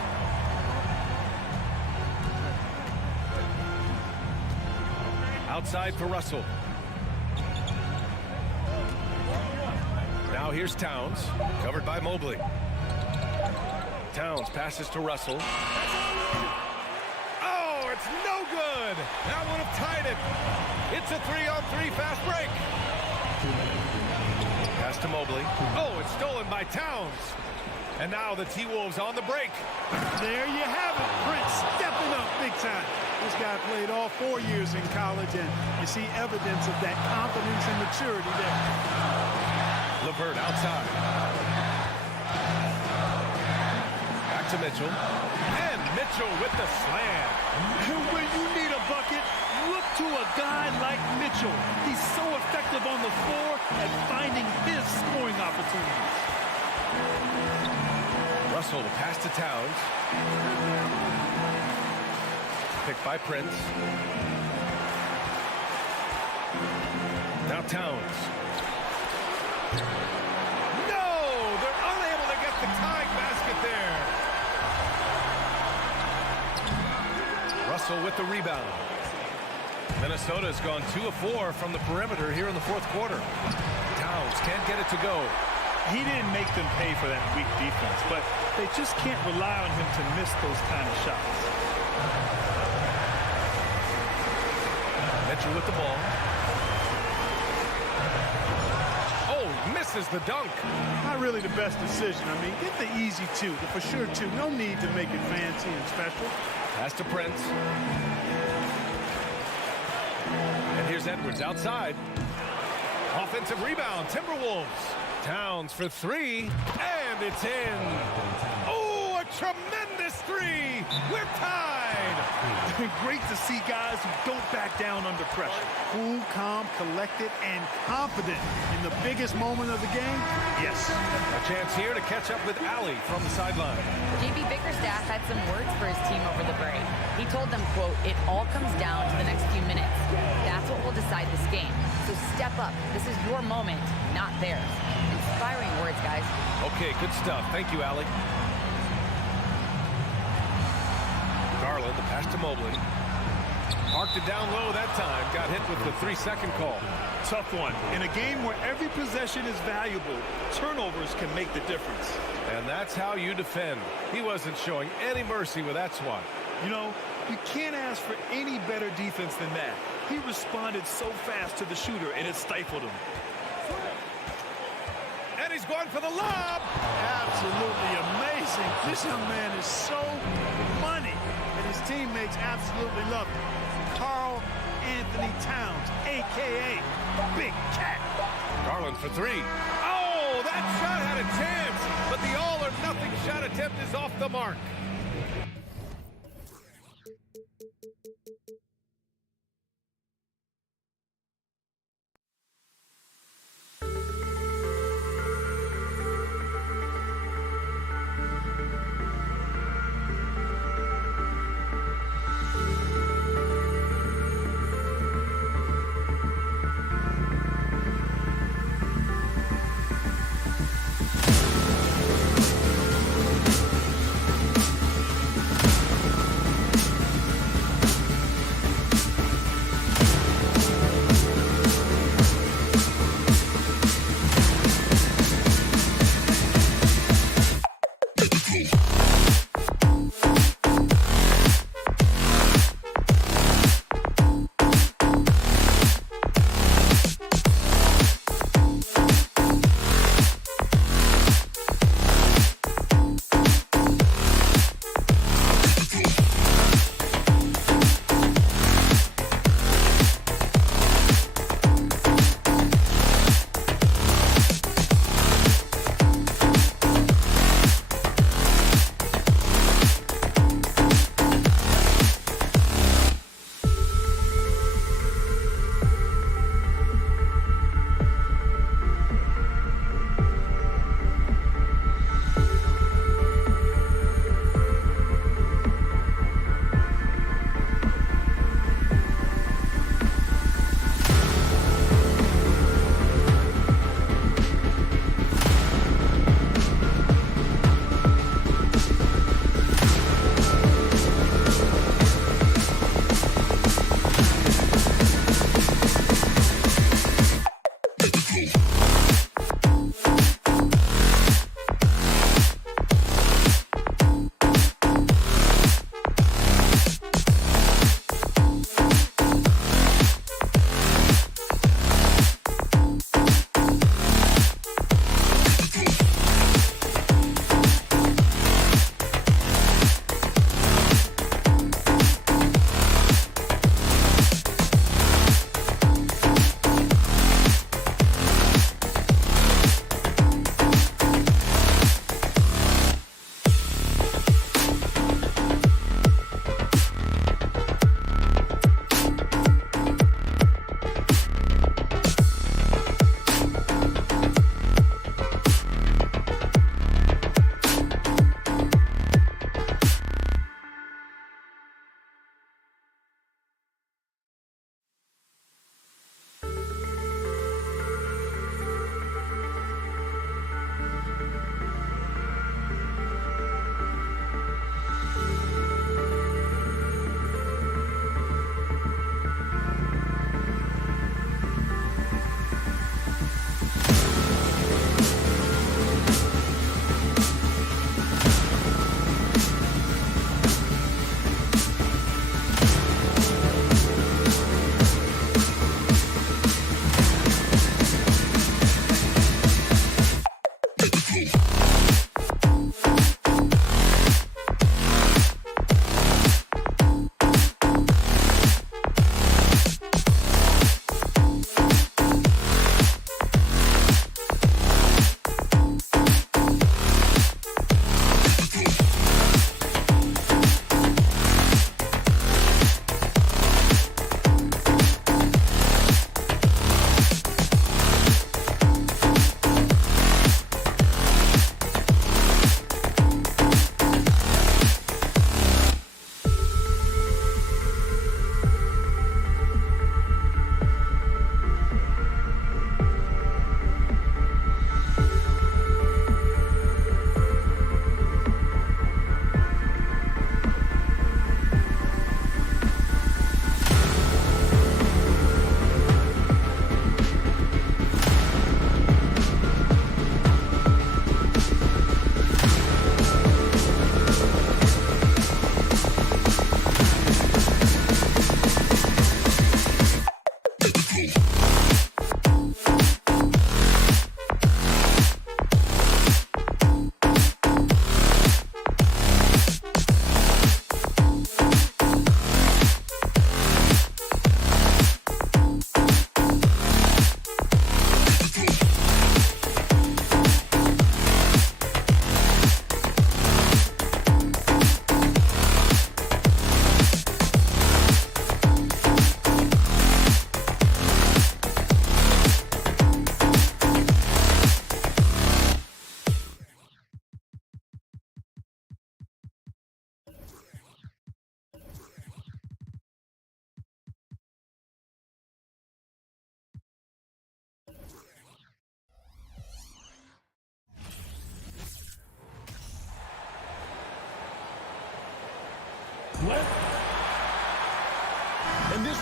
Outside for Russell. Now here's Towns, covered by Mobley. Towns passes to Russell. Oh, it's no good. That would have tied it. It's a 3-on-3 fast break. Pass to Mobley. Oh, it's stolen by Towns. And now the T-Wolves on the break. There you have it. Prince stepping up big time. This guy played all 4 years in college, and you see evidence of that confidence and maturity there. LeVert outside. Back to Mitchell. And Mitchell with the slam. When you need a bucket, look to a guy like Mitchell. He's so effective on the floor at finding his scoring opportunities. Russell, the pass to Towns. Picked by Prince. Now Towns. No! They're unable to get the tying basket there. Russell with the rebound. Minnesota's gone 2 of 4 from the perimeter here in the 4th quarter. Towns can't get it to go. He didn't make them pay for that weak defense, but they just can't rely on him to miss those kind of shots. Mitchell with the ball. Oh, misses the dunk. Not really the best decision. I mean, get the easy 2, the for sure 2. No need to make it fancy and special. Pass to Prince. And here's Edwards outside. Offensive rebound, Timberwolves. Towns for 3, and it's in. Oh, a tremendous 3. We're tied. Great to see guys who don't back down under pressure. Cool, calm, collected, and confident in the biggest moment of the game. Yes. A chance here to catch up with Allie from the sideline. JB Bickerstaff had some words for his team over the break. He told them, quote, "It all comes down to the next few minutes. That's what will decide this game. So step up. This is your moment, not theirs." Inspiring words, guys. Okay, good stuff. Thank you, Allie. Garland, the pass to Mobley. Marked it down low that time. Got hit with the 3-second call. Tough one. In a game where every possession is valuable, turnovers can make the difference. And that's how you defend. He wasn't showing any mercy with that swat. You know, you can't ask for any better defense than that. He responded so fast to the shooter, and it stifled him. And he's going for the lob. Absolutely amazing. This young man is so money, and his teammates absolutely love him. Karl Anthony Towns, a.k.a. Big Cat. Garland for 3. Oh, that shot had a chance, but the all-or-nothing shot attempt is off the mark.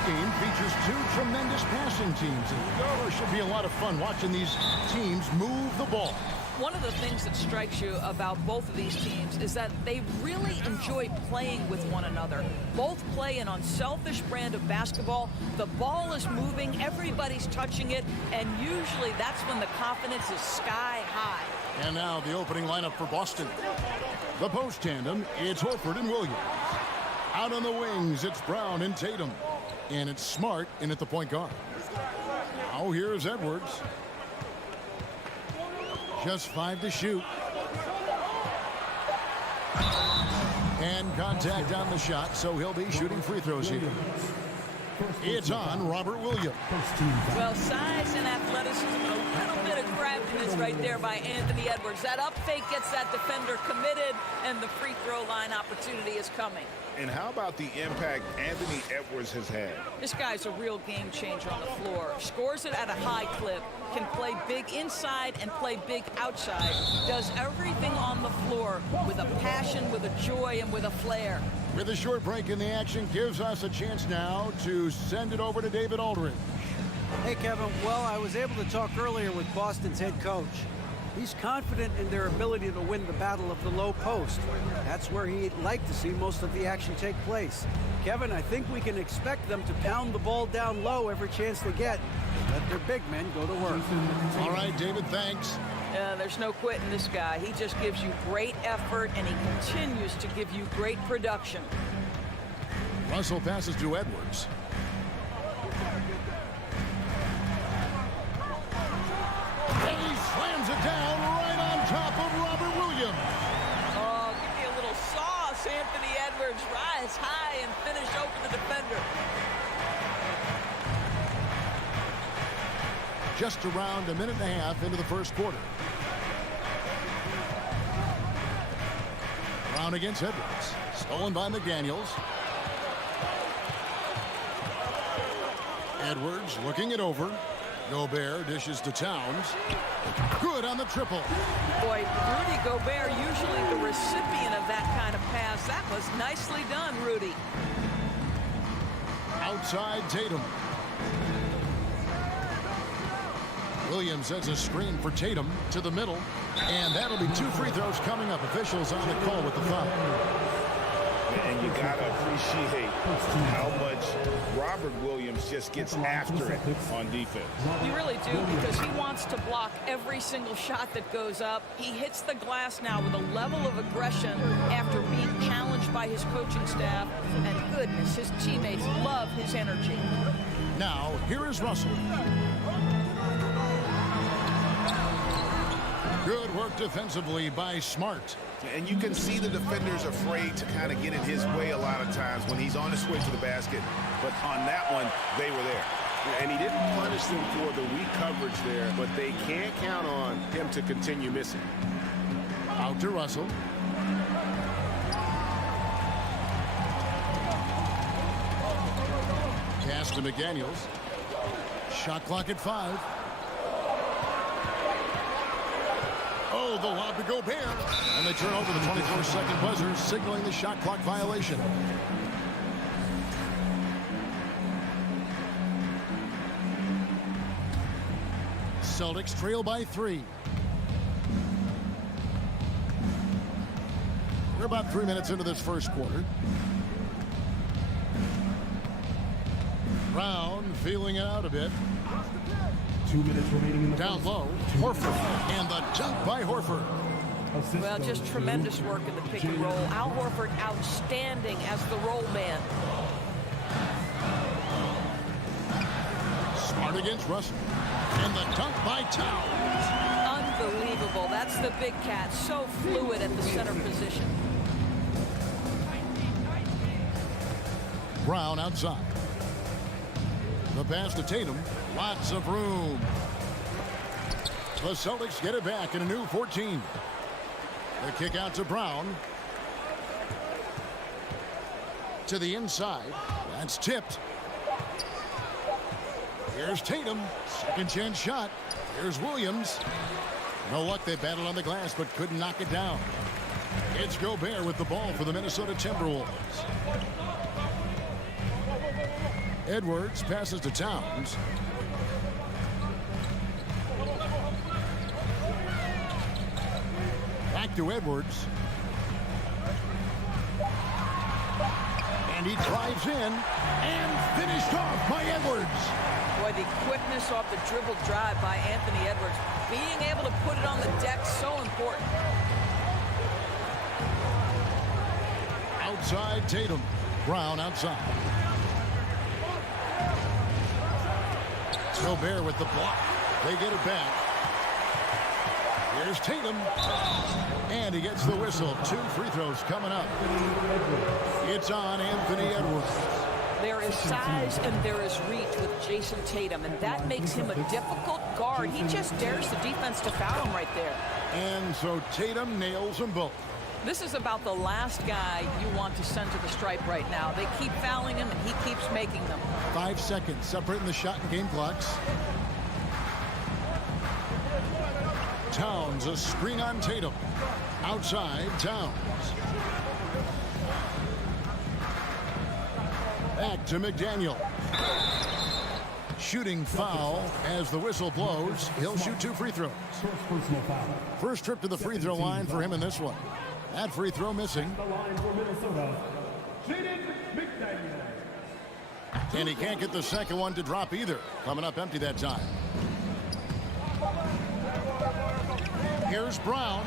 game features two tremendous passing teams. And it should be a lot of fun watching these teams move the ball. One of the things that strikes you about both of these teams is that they really enjoy playing with one another. Both play an unselfish brand of basketball. The ball is moving, everybody's touching it, and usually that's when the confidence is sky high. And now the opening lineup for Boston. The post tandem, it's Horford and Williams. Out on the wings, it's Brown and Tatum. And it's Smart in at the point guard. Now here's Edwards. Just 5 to shoot. And contact on the shot, so he'll be shooting free throws here. It's on Robert Williams. Well, size and athleticism, a little bit of craftiness right there by Anthony Edwards. That up fake gets that defender committed, and the free throw line opportunity is coming. And how about the impact Anthony Edwards has had? This guy's a real game changer on the floor. Scores it at a high clip, can play big inside and play big outside. Does everything on the floor with a passion, with a joy, and with a flair. With a short break in the action, gives us a chance now to send it over to David Aldridge. Hey, Kevin. Well, I was able to talk earlier with Boston's head coach. He's confident in their ability to win the battle of the low post. That's where he'd like to see most of the action take place. Kevin, I think we can expect them to pound the ball down low every chance they get. Let their big men go to work. All right, David, thanks. There's no quitting this guy. He just gives you great effort, and he continues to give you great production. Russell passes to Edwards. And he slams it down right on top of Robert Williams. Oh, give me a little sauce, Anthony Edwards. Rise high and finish over the defender. Just around a minute and a half into the first quarter. Brown against Edwards. Stolen by McDaniels. Edwards looking it over. Gobert dishes to Towns. Good on the triple. Boy, Rudy Gobert, usually the recipient of that kind of pass. That was nicely done, Rudy. Outside Tatum. Williams sets a screen for Tatum to the middle. And that'll be 2 free throws coming up. Officials on the call with the foul. And you got to appreciate how much Robert Williams just gets after it on defense. You really do, because he wants to block every single shot that goes up. He hits the glass now with a level of aggression after being challenged by his coaching staff. And goodness, his teammates love his energy. Now, here is Russell. Good work defensively by Smart. And you can see the defenders afraid to kind of get in his way a lot of times when he's on his way to the basket. But on that one, they were there. And he didn't punish them for the weak coverage there, but they can't count on him to continue missing. Out to Russell. Pass to McDaniels. Shot clock at 5. Oh, the lob to Gobert. And they turn over the 24-second buzzer, signaling the shot clock violation. Celtics trail by 3. We're about 3 minutes into this first quarter. Brown feeling it out a bit. 2 minutes remaining in the down low. Horford. And the dunk by Horford. Well, just tremendous work in the pick and roll. Al Horford outstanding as the roll man. Smart against Russell. And the dunk by Towns. Unbelievable. That's the big cat. So fluid at the center position. Brown outside. The pass to Tatum. Lots of room. The Celtics get it back in a new 14. The kick out to Brown. To the inside. That's tipped. Here's Tatum. Second chance shot. Here's Williams. No luck. They battled on the glass but couldn't knock it down. It's Gobert with the ball for the Minnesota Timberwolves. Edwards passes to Towns. Back to Edwards. And he drives in and finished off by Edwards. Boy, the quickness off the dribble drive by Anthony Edwards. Being able to put it on the deck, so important. Outside Tatum. Brown outside. Gobert with the block. They get it back. Here's Tatum. And he gets the whistle. 2 free throws coming up. It's on Anthony Edwards. There is size and there is reach with Jason Tatum, and that makes him a difficult guard. He just dares the defense to foul him right there. And so Tatum nails them both. This is about the last guy you want to send to the stripe right now. They keep fouling him, and he keeps making them. 5 seconds separating the shot and game clocks. Towns, a screen on Tatum. Outside, Towns. Back to McDaniel. Shooting foul as the whistle blows. He'll shoot 2 free throws. First trip to the free throw line for him in this one. That free throw missing. And he can't get the second one to drop either. Coming up empty that time. Here's Brown.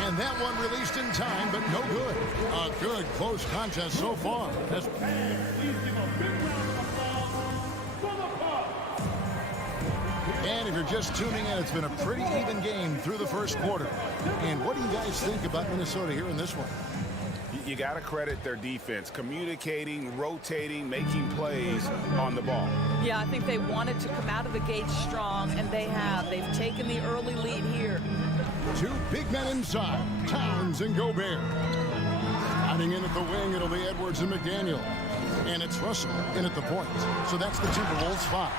And that one released in time, but no good. A good close contest so far. And if you're just tuning in, it's been a pretty even game through the first quarter. And what do you guys think about Minnesota here in this one? You got to credit their defense, communicating, rotating, making plays on the ball. Yeah, I think they wanted to come out of the gate strong, and they have. They've taken the early lead here. 2 big men inside, Towns and Gobert. Hiding in at the wing, it'll be Edwards and McDaniel. And it's Russell in at the point. So that's the Timberwolves 5.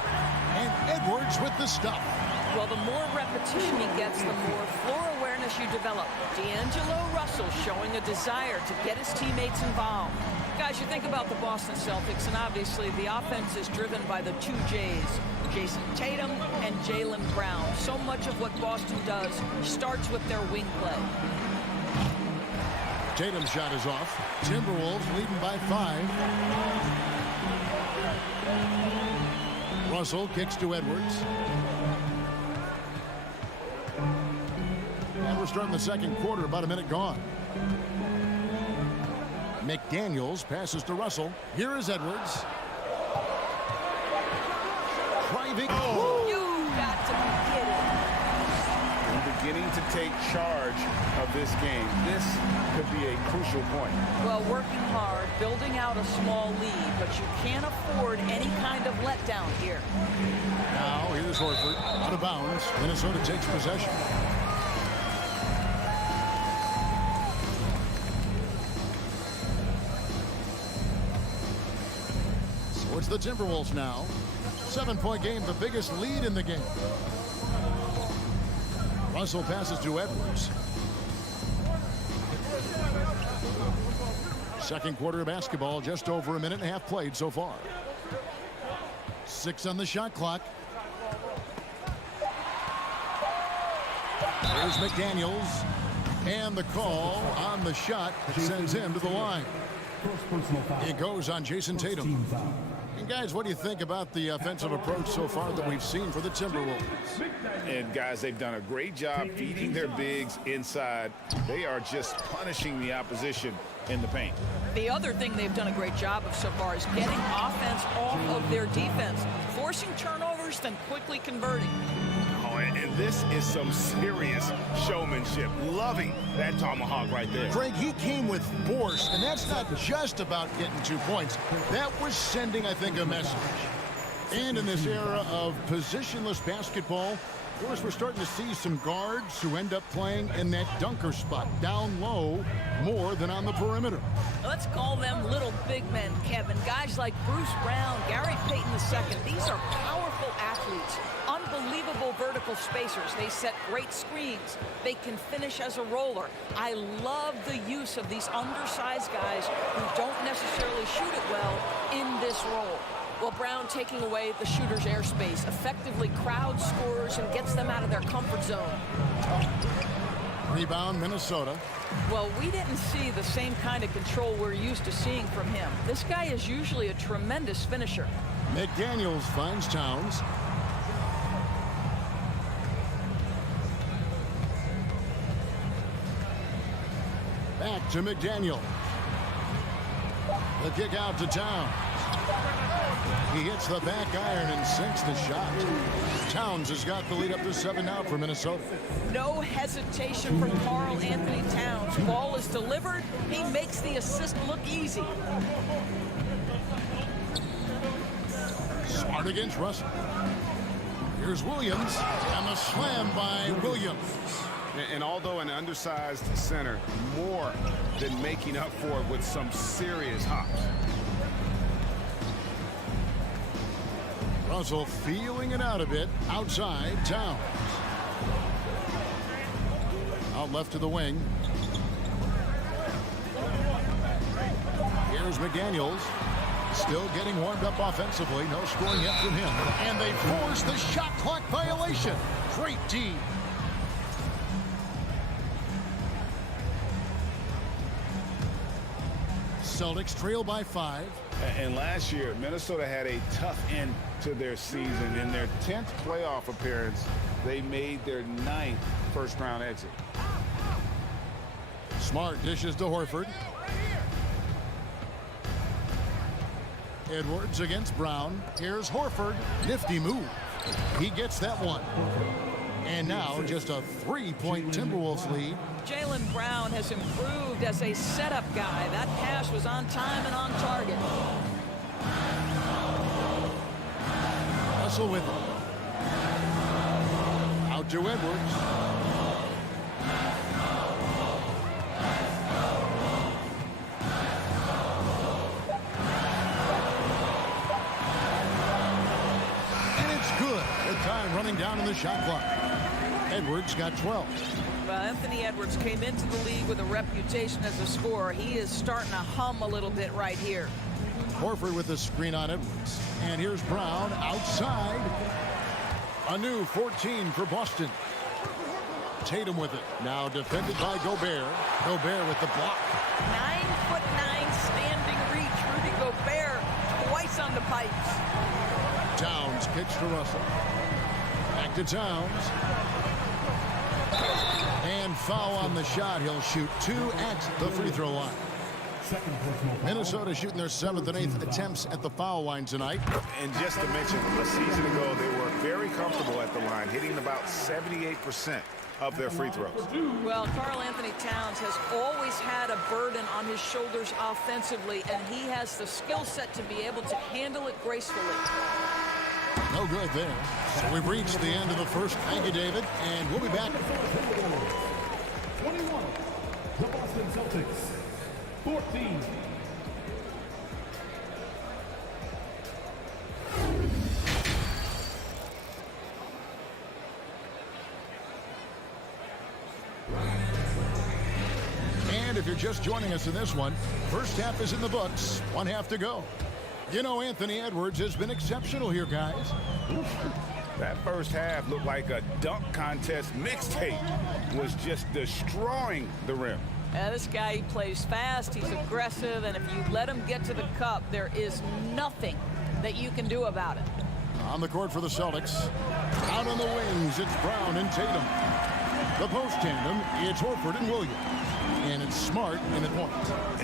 And Edwards with the stuff. Well, the more repetition he gets, the more floor awareness you develop. D'Angelo Russell showing a desire to get his teammates involved. Guys, you think about the Boston Celtics, and obviously the offense is driven by the 2 J's, Jason Tatum and Jaylen Brown. So much of what Boston does starts with their wing play. Tatum's shot is off. Timberwolves leading by 5. Russell kicks to Edwards. And we're starting the second quarter, about a minute gone. McDaniels passes to Russell. Here is Edwards. Driving. Oh. You got to be kidding. And beginning to take charge of this game. This could be a crucial point. Well, working hard, building out a small lead, but you can't afford any kind of letdown here. Now, here's Horford. Out of bounds. Minnesota takes possession. So it's the Timberwolves now. 7-point game, the biggest lead in the game. Russell passes to Edwards. Second quarter of basketball, just over a minute and a half played so far. 6 on the shot clock. Here's McDaniels. And the call on the shot sends him to the line. It goes on Jason Tatum. And guys, what do you think about the offensive approach so far that we've seen for the Timberwolves? And guys, they've done a great job feeding their bigs inside. They are just punishing the opposition in the paint. The other thing they've done a great job of so far is getting offense off of their defense, forcing turnovers, then quickly converting. Oh, and this is some serious showmanship. Loving that tomahawk right there. Greg, he came with force, and that's not just about getting 2 points. That was sending, I think, a message. And in this era of positionless basketball, of course, we're starting to see some guards who end up playing in that dunker spot, down low, more than on the perimeter. Let's call them little big men, Kevin. Guys like Bruce Brown, Gary Payton II. These are powerful athletes, unbelievable vertical spacers. They set great screens. They can finish as a roller. I love the use of these undersized guys who don't necessarily shoot it well in this role. Well, Brown taking away the shooter's airspace effectively crowds scorers and gets them out of their comfort zone. Rebound, Minnesota. Well, we didn't see the same kind of control we're used to seeing from him. This guy is usually a tremendous finisher. McDaniels finds Towns. Back to McDaniel. The kick out to Towns. He hits the back iron and sinks the shot. Towns has got the lead up to 7 now for Minnesota. No hesitation from Karl Anthony Towns. Ball is delivered. He makes the assist look easy. Smart against Russell. Here's Williams, and the slam by Williams. And although an undersized center, more than making up for it with some serious hops. Russell feeling it out a bit. Outside, Towns. Out left to the wing. Here's McDaniels. Still getting warmed up offensively. No scoring yet from him. And they force the shot clock violation. Great D. Celtics trail by 5. And last year, Minnesota had a tough end to their season. In their 10th playoff appearance, they made their 9th first-round exit. Smart dishes to Horford. Edwards against Brown. Here's Horford. Nifty move. He gets that one. And now just a 3-point Timberwolves lead. Jaylen Brown has improved as a setup guy. That pass was on time and on target. Russell with him. Out to Edwards. And it's good. The time running down in the shot clock. Edwards got 12. Well, Anthony Edwards came into the league with a reputation as a scorer. He is starting to hum a little bit right here. Horford with the screen on Edwards. And here's Brown outside. A new 14 for Boston. Tatum with it. Now defended by Gobert. Gobert with the block. 9'9" standing reach. Rudy Gobert twice on the pipes. Towns kicks to Russell. Back to Towns. And foul on the shot. He'll shoot 2 at the free throw line. Minnesota shooting their 7th and 8th attempts at the foul line tonight. And just to mention, a season ago, they were very comfortable at the line, hitting about 78% of their free throws. Well, Karl Anthony Towns has always had a burden on his shoulders offensively, and he has the skill set to be able to handle it gracefully. No good there. So we've reached the end of the first. Thank you, David. And we'll be back. 21, the Boston Celtics. 14. And if you're just joining us in this one, first half is in the books. 1 half to go. You know, Anthony Edwards has been exceptional here, guys. That first half looked like a dunk contest mixtape. Was just destroying the rim. This guy, he plays fast, he's aggressive, and if you let him get to the cup, there is nothing that you can do about it. On the court for the Celtics. Out on the wings, it's Brown and Tatum. The post tandem, it's Horford and Williams. And it's Smart in the point.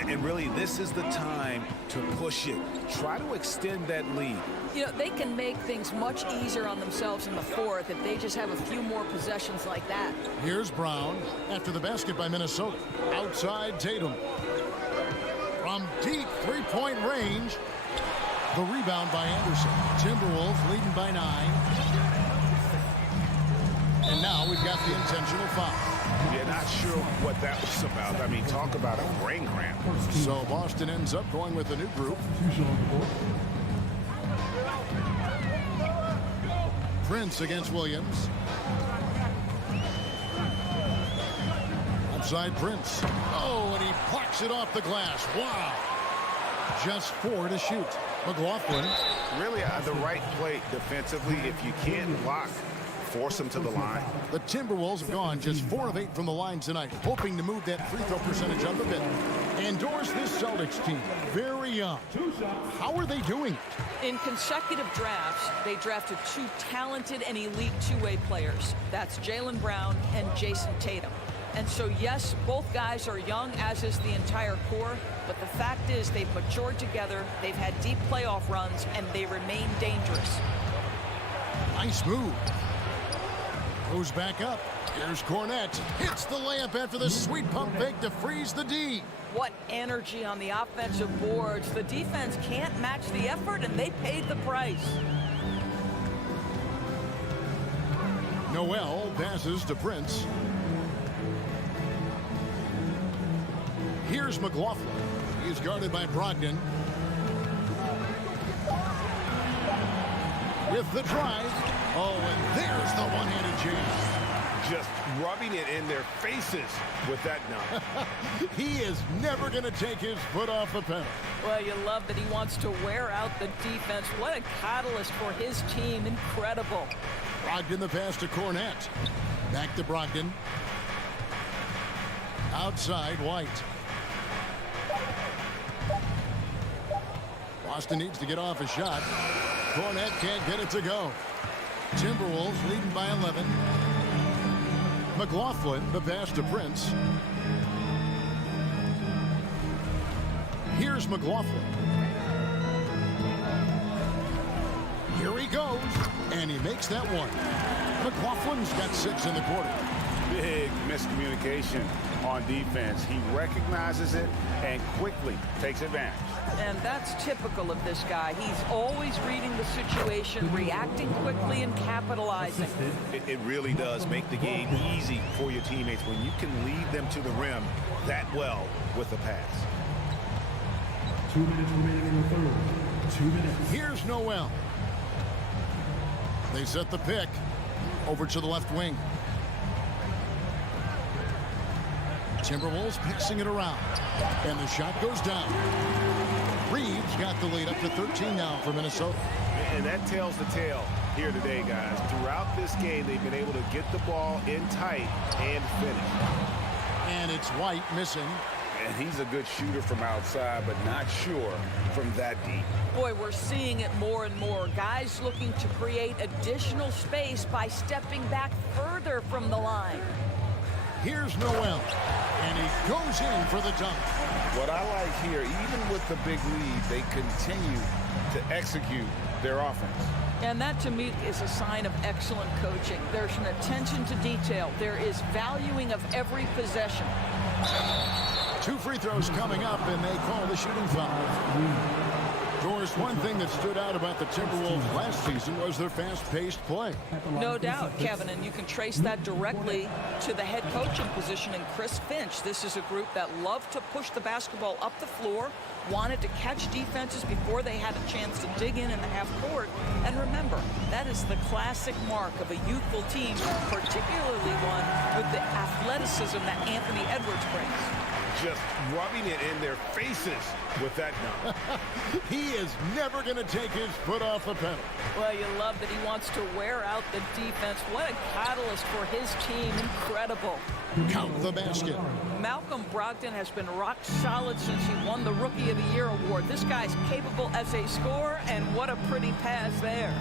And really, this is the time to push it. Try to extend that lead. You know, they can make things much easier on themselves in the fourth if they just have a few more possessions like that. Here's Brown after the basket by Minnesota. Outside Tatum. From deep three-point range. The rebound by Anderson. Timberwolves leading by 9. And now we've got the intentional foul. Yeah, not sure what that was about. I mean, talk about a brain cramp. So Boston ends up going with a new group. Prince against Williams. Outside Prince. Oh, and he plucks it off the glass. Wow. Just 4 to shoot. McLaughlin. Really the right play defensively. If you can't block, force him to the line. The Timberwolves have gone just 4 of 8 from the line tonight, hoping to move that free throw percentage up a bit. Endorse this Celtics team. Very young. How are they doing it? In consecutive drafts, they drafted 2 talented and elite two-way players. That's Jaylen Brown and Jason Tatum. And so, yes, both guys are young, as is the entire core. But the fact is they've matured together, they've had deep playoff runs, and they remain dangerous. Nice move. Goes back up. Here's Cornette. Hits the layup after the sweet pump fake to freeze the D. What energy on the offensive boards. The defense can't match the effort, and they paid the price. Noel passes to Prince. Here's McLaughlin. He's guarded by Brogdon. With the drive. Oh, and there's the one-handed jam. Just rubbing it in their faces with that dunk. He is never going to take his foot off the pedal. Well, you love that he wants to wear out the defense. What a catalyst for his team. Incredible. Brogdon the pass to Cornette. Back to Brogdon. Outside White. Boston needs to get off a shot. Cornette can't get it to go. Timberwolves leading by 11. McLaughlin, the pass to Prince. Here's McLaughlin. Here he goes, and he makes that one. McLaughlin's got 6 in the quarter. Big miscommunication on defense. He recognizes it and quickly takes advantage. And that's typical of this guy. He's always reading the situation, reacting quickly, and capitalizing. It really does make the game easy for your teammates when you can lead them to the rim that well with a pass. 2 minutes remaining in the third. 2 minutes. Here's Noel. They set the pick over to the left wing. Timberwolves pixing it around. And the shot goes down. Reeves got the lead up to 13 now for Minnesota. And that tells the tale here today, guys. Throughout this game, they've been able to get the ball in tight and finish. And it's White missing. And he's a good shooter from outside, but not sure from that deep. Boy, we're seeing it more and more. Guys looking to create additional space by stepping back further from the line. Here's Noel. And he goes in for the dunk. What I like here, even with the big lead, they continue to execute their offense. And that, to me, is a sign of excellent coaching. There's an attention to detail. There is valuing of every possession. 2 free throws coming up, and they call the shooting foul. Of course, one thing that stood out about the Timberwolves last season was their fast-paced play. No doubt, Kevin, and you can trace that directly to the head coaching position in Chris Finch. This is a group that loved to push the basketball up the floor, wanted to catch defenses before they had a chance to dig in the half court. And remember, that is the classic mark of a youthful team, particularly one with the athleticism that Anthony Edwards brings. Just rubbing it in their faces with that dunk. He is never going to take his foot off the pedal. Well, you love that he wants to wear out the defense. What a catalyst for his team. Incredible. Count the basket. Malcolm Brogdon has been rock solid since he won the Rookie of the Year award. This guy's capable as a scorer, and what a pretty pass there.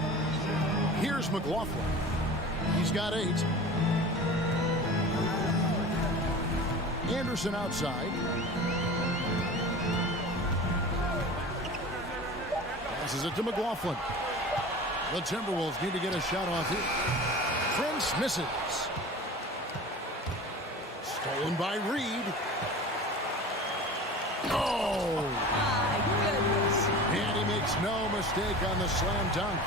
Here's McLaughlin. He's got 8. Anderson outside. Passes it to McLaughlin. The Timberwolves need to get a shot off here. Prince misses. Stolen by Reed. Oh! My goodness. And he makes no mistake on the slam dunk.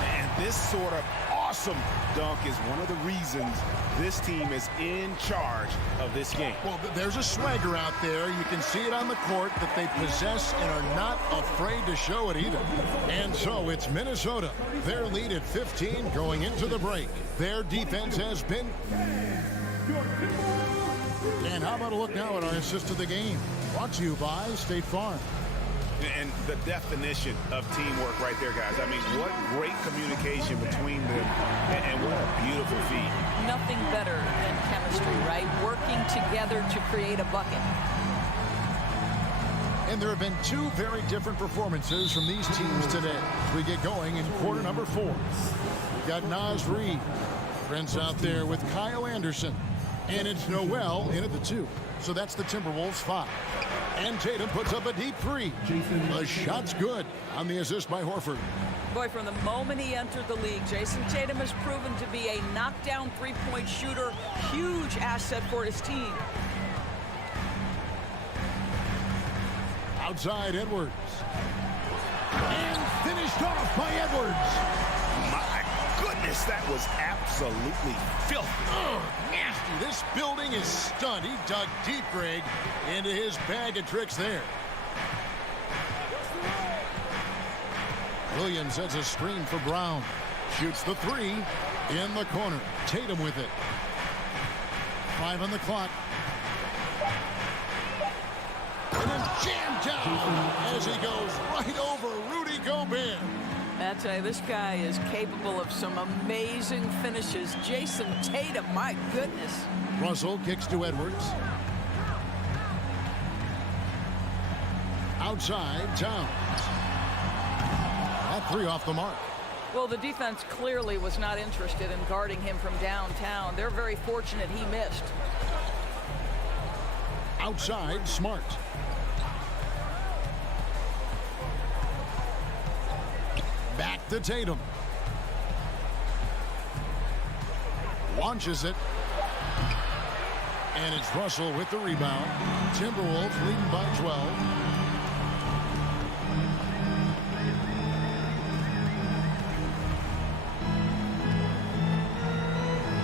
And this sort of awesome awesome dunk is one of the reasons this team is in charge of this game. Well, there's a swagger out there. You can see it on the court that they possess and are not afraid to show it either. And so it's Minnesota. Their lead at 15 going into the break. Their defense has been... And how about a look now at our assist of the game? Brought to you by State Farm. And the definition of teamwork right there, guys. I mean, what great communication between them, and what a beautiful feat. Nothing better than chemistry, right? Working together to create a bucket. And there have been two very different performances from these teams today. As we get going in quarter number 4. We've got Naz Reid. Prince out there with Kyle Anderson. And it's Noel in at the 2. So that's the Timberwolves 5. And Tatum puts up a deep 3. The shot's good on the assist by Horford. Boy, from the moment he entered the league, Jason Tatum has proven to be a knockdown three-point shooter. Huge asset for his team. Outside Edwards. And finished off by Edwards. My goodness, that was absolutely filthy. Oh, nasty. This building is stunned. He dug deep, Greg, into his bag of tricks there. Williams sets a screen for Brown. Shoots the 3 in the corner. Tatum with it. 5 on the clock. And then jammed down as he goes right over Rudy Gobert. I tell you, this guy is capable of some amazing finishes. Jason Tatum, my goodness. Russell kicks to Edwards. Outside, Towns. That 3 off the mark. Well, the defense clearly was not interested in guarding him from downtown. They're very fortunate he missed. Outside, Smart. Back to Tatum. Launches it. And it's Russell with the rebound. Timberwolves leading by 12.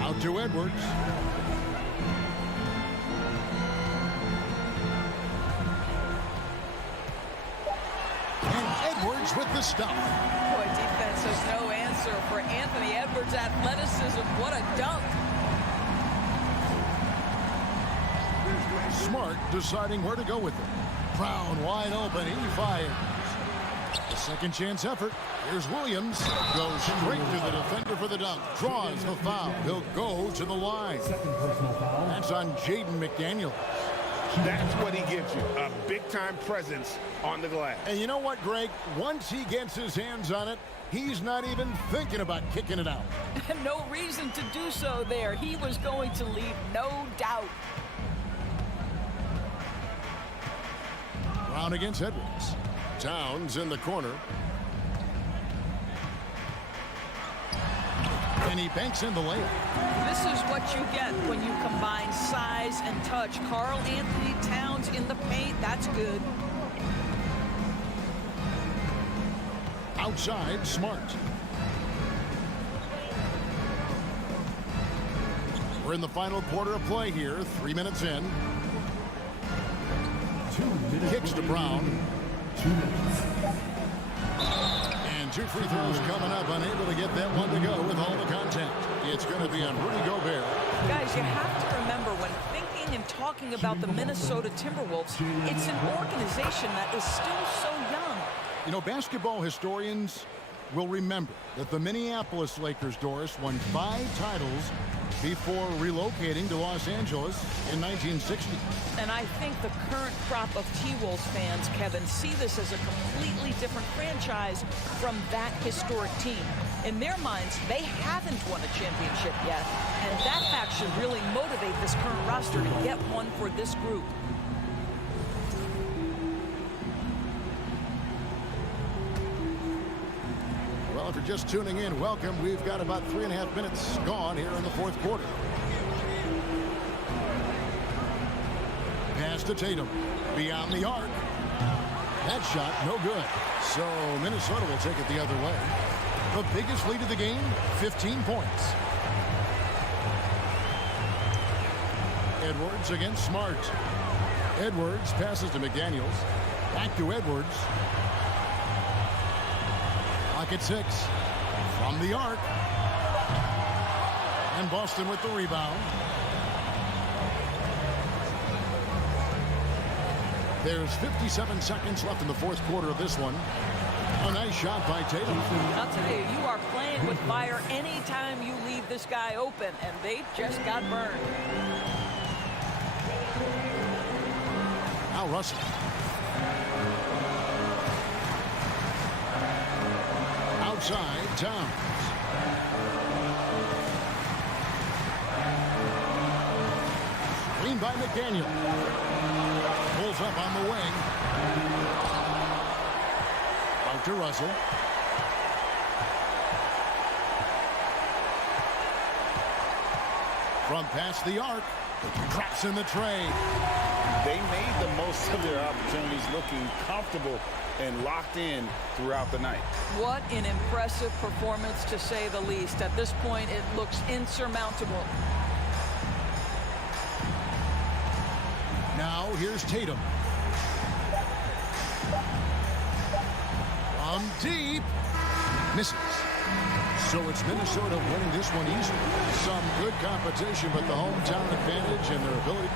Out to Edwards. And Edwards with the stop. Boy, defense has no answer for Anthony Edwards' athleticism. What a dunk. Smart deciding where to go with it. Brown wide open. He fires. A second chance effort. Here's Williams. Goes straight to the defender for the dunk. Draws the foul. He'll go to the line. That's on Jaden McDaniel. That's what he gives you, a big-time presence on the glass. And you know what, Greg? Once he gets his hands on it, he's not even thinking about kicking it out. No reason to do so there. He was going to leave, no doubt. Brown against Edwards. Towns in the corner. And he banks in the layup. This is what you get when you combine size and touch. Karl Anthony Towns in the paint, that's good. Outside, Smart. We're in the final quarter of play here. 3 minutes in. 2 minutes. Kicks to Brown. 2 minutes. And 2 free throws coming up. Unable to get that one to go with all the contact. It's going to be on Rudy Gobert. Guys, you have to remember when thinking and talking about the Minnesota Timberwolves, it's an organization that is still so young. You know, basketball historians will remember that the Minneapolis Lakers, Doris, won 5 titles before relocating to Los Angeles in 1960. And I think the current crop of T-Wolves fans, Kevin, see this as a completely different franchise from that historic team. In their minds, they haven't won a championship yet, and that fact should really motivate this current roster to get one for this group. Well, if you're just tuning in, welcome. We've got about 3.5 minutes gone here in the 4th quarter. Pass to Tatum. Beyond the arc. That shot, no good. So Minnesota will take it the other way. The biggest lead of the game, 15 points. Edwards against Smart. Edwards passes to McDaniels. Back to Edwards. Clock at 6. From the arc. And Boston with the rebound. There's 57 seconds left in the fourth quarter of this one. A nice shot by Tatum. I'll tell you, you are playing with fire anytime you leave this guy open, and they just got burned. Now Russell. Outside, Towns. Screen by McDaniel. Pulls up on the wing. Out to Russell. From past the arc. Drops in the tray. They made the most of their opportunities, looking comfortable and locked in throughout the night. What an impressive performance, to say the least. At this point, it looks insurmountable. Now here's Tatum. From deep. Misses. So it's Minnesota winning this one easily. Some good competition, but the hometown advantage and their ability.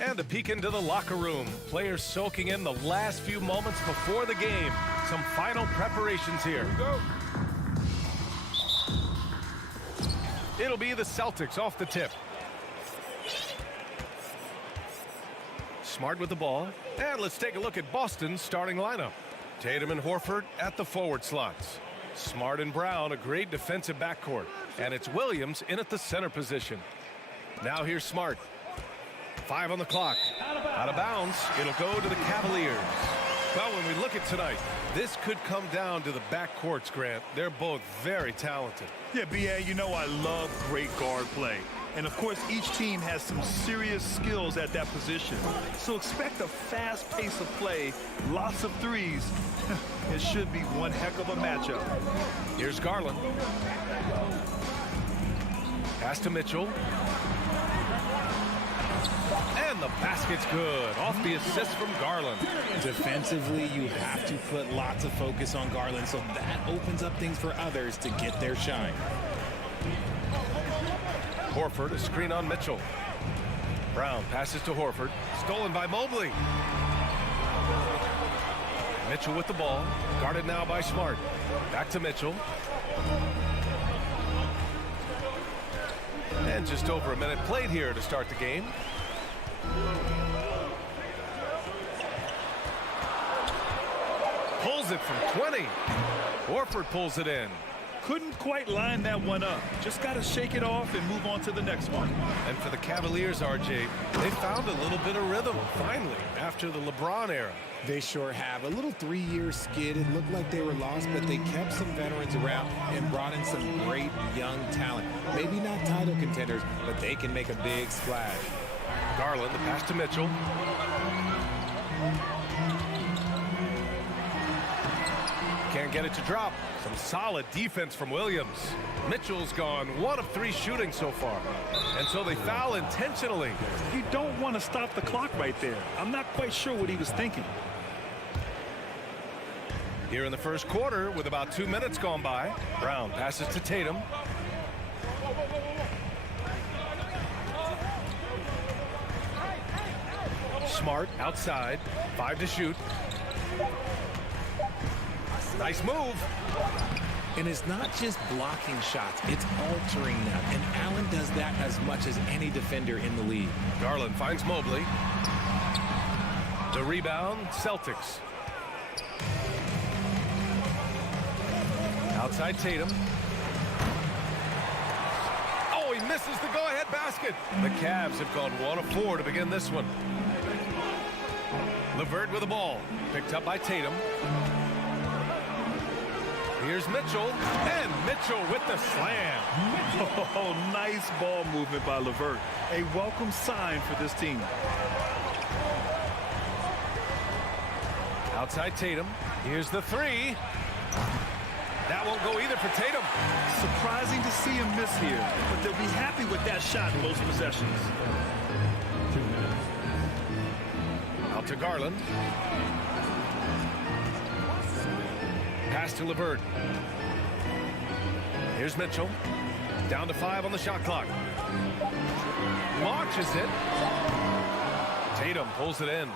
And a peek into the locker room. Players soaking in the last few moments before the game. Some final preparations here. It'll be the Celtics off the tip. Smart with the ball. And let's take a look at Boston's starting lineup. Tatum and Horford at the forward slots. Smart and Brown, a great defensive backcourt. And it's Williams in at the center position. Now here's Smart. 5 on the clock. Out of bounds. It'll go to the Cavaliers. Well, when we look at tonight, this could come down to the backcourts, Grant. They're both very talented. Yeah, B.A., you know I love great guard play. And, of course, each team has some serious skills at that position. So expect a fast pace of play, lots of threes. It should be one heck of a matchup. Here's Garland. Pass to Mitchell. And the basket's good. Off the assist from Garland. Defensively, you have to put lots of focus on Garland, so that opens up things for others to get their shine. Horford, a screen on Mitchell. Brown passes to Horford. Stolen by Mobley. Mitchell with the ball. Guarded now by Smart. Back to Mitchell. And just over a minute played here to start the game. Pulls it from 20. Horford pulls it in. Couldn't quite line that one up. Just got to shake it off and move on to the next one. And for the Cavaliers, RJ, they found a little bit of rhythm, finally, after the LeBron era. They sure have. A little 3-year skid. It looked like they were lost, but they kept some veterans around and brought in some great young talent. Maybe not title contenders, but they can make a big splash. Garland, the pass to Mitchell. Can't get it to drop. Some solid defense from Williams. Mitchell's gone 1 of 3 shooting so far. And so they foul intentionally. You don't want to stop the clock right there. I'm not quite sure what he was thinking. Here in the first quarter with about 2 minutes gone by. Brown passes to Tatum. Smart outside. 5 to shoot. Nice move. And it's not just blocking shots, it's altering them. And Allen does that as much as any defender in the league. Garland finds Mobley. The rebound, Celtics. Outside Tatum. Oh, he misses the go-ahead basket. The Cavs have gone 1 of 4 to begin this one. LeVert with the ball. Picked up by Tatum. Here's Mitchell, and Mitchell with the slam. Oh, nice ball movement by LeVert. A welcome sign for this team. Outside Tatum. Here's the 3. That won't go either for Tatum. Surprising to see him miss here, but they'll be happy with that shot in most possessions. 2 minutes. Out to Garland. Pass to LeVert. Here's Mitchell. Down to 5 on the shot clock. Launches it. Tatum pulls it in.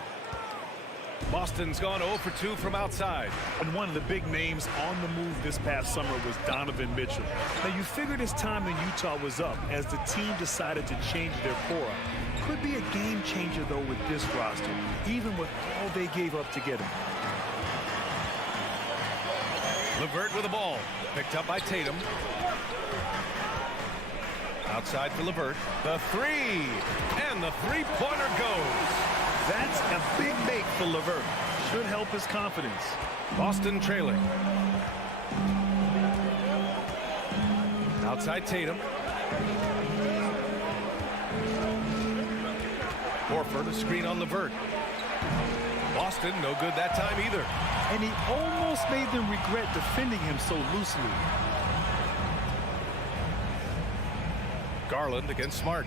Boston's gone 0 for 2 from outside. And one of the big names on the move this past summer was Donovan Mitchell. Now, you figured his time in Utah was up as the team decided to change their core. Could be a game changer, though, with this roster, even with all they gave up to get him. LeVert with the ball. Picked up by Tatum. Outside for LeVert. The 3. And the three-pointer goes. That's a big make for LeVert. Should help his confidence. Boston trailing. Outside Tatum. Horford, a screen on LeVert. Boston, no good that time either. And he almost made them regret defending him so loosely. Garland against Smart.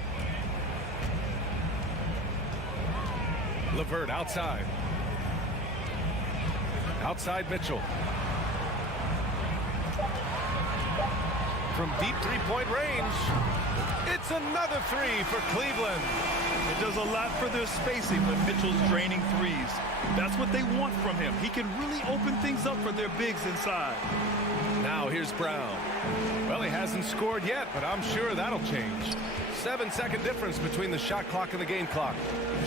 LeVert outside. Outside Mitchell. From deep three-point range. It's another 3 for Cleveland. It does a lot for their spacing when Mitchell's draining threes. That's what they want from him. He can really open things up for their bigs inside. Now here's Brown. Well, he hasn't scored yet, but I'm sure that'll change. 7-second difference between the shot clock and the game clock.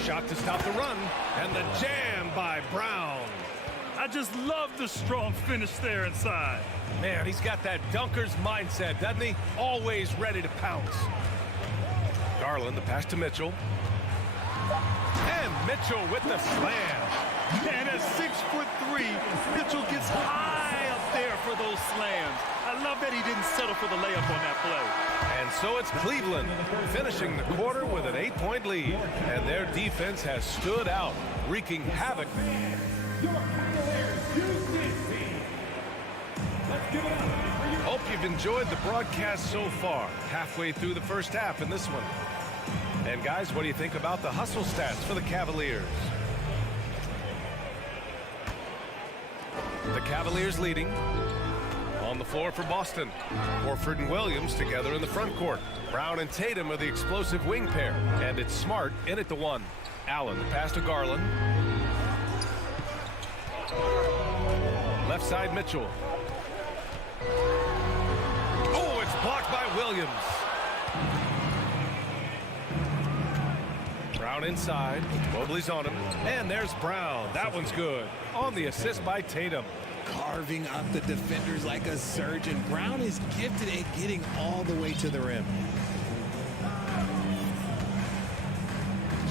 Shot to stop the run, and the jam by Brown. I just love the strong finish there inside. Man, he's got that dunker's mindset, doesn't he? Always ready to pounce. Garland, the pass to Mitchell. And Mitchell with the slam. And at 6'3", Mitchell gets high up there for those slams. I love that he didn't settle for the layup on that play. And so it's Cleveland finishing the quarter with an 8-point lead. And their defense has stood out, wreaking havoc. Hope you've enjoyed the broadcast so far. Halfway through the first half in this one. And guys, what do you think about the hustle stats for the Cavaliers? The Cavaliers leading. On the floor for Boston. Horford and Williams together in the front court. Brown and Tatum are the explosive wing pair. And it's Smart in at the one. Allen, the pass to Garland. Left side, Mitchell. Oh, it's blocked by Williams. Brown inside. Mobley's on him. And there's Brown. That one's good. On the assist by Tatum. Carving up the defenders like a surgeon. Brown is gifted at getting all the way to the rim.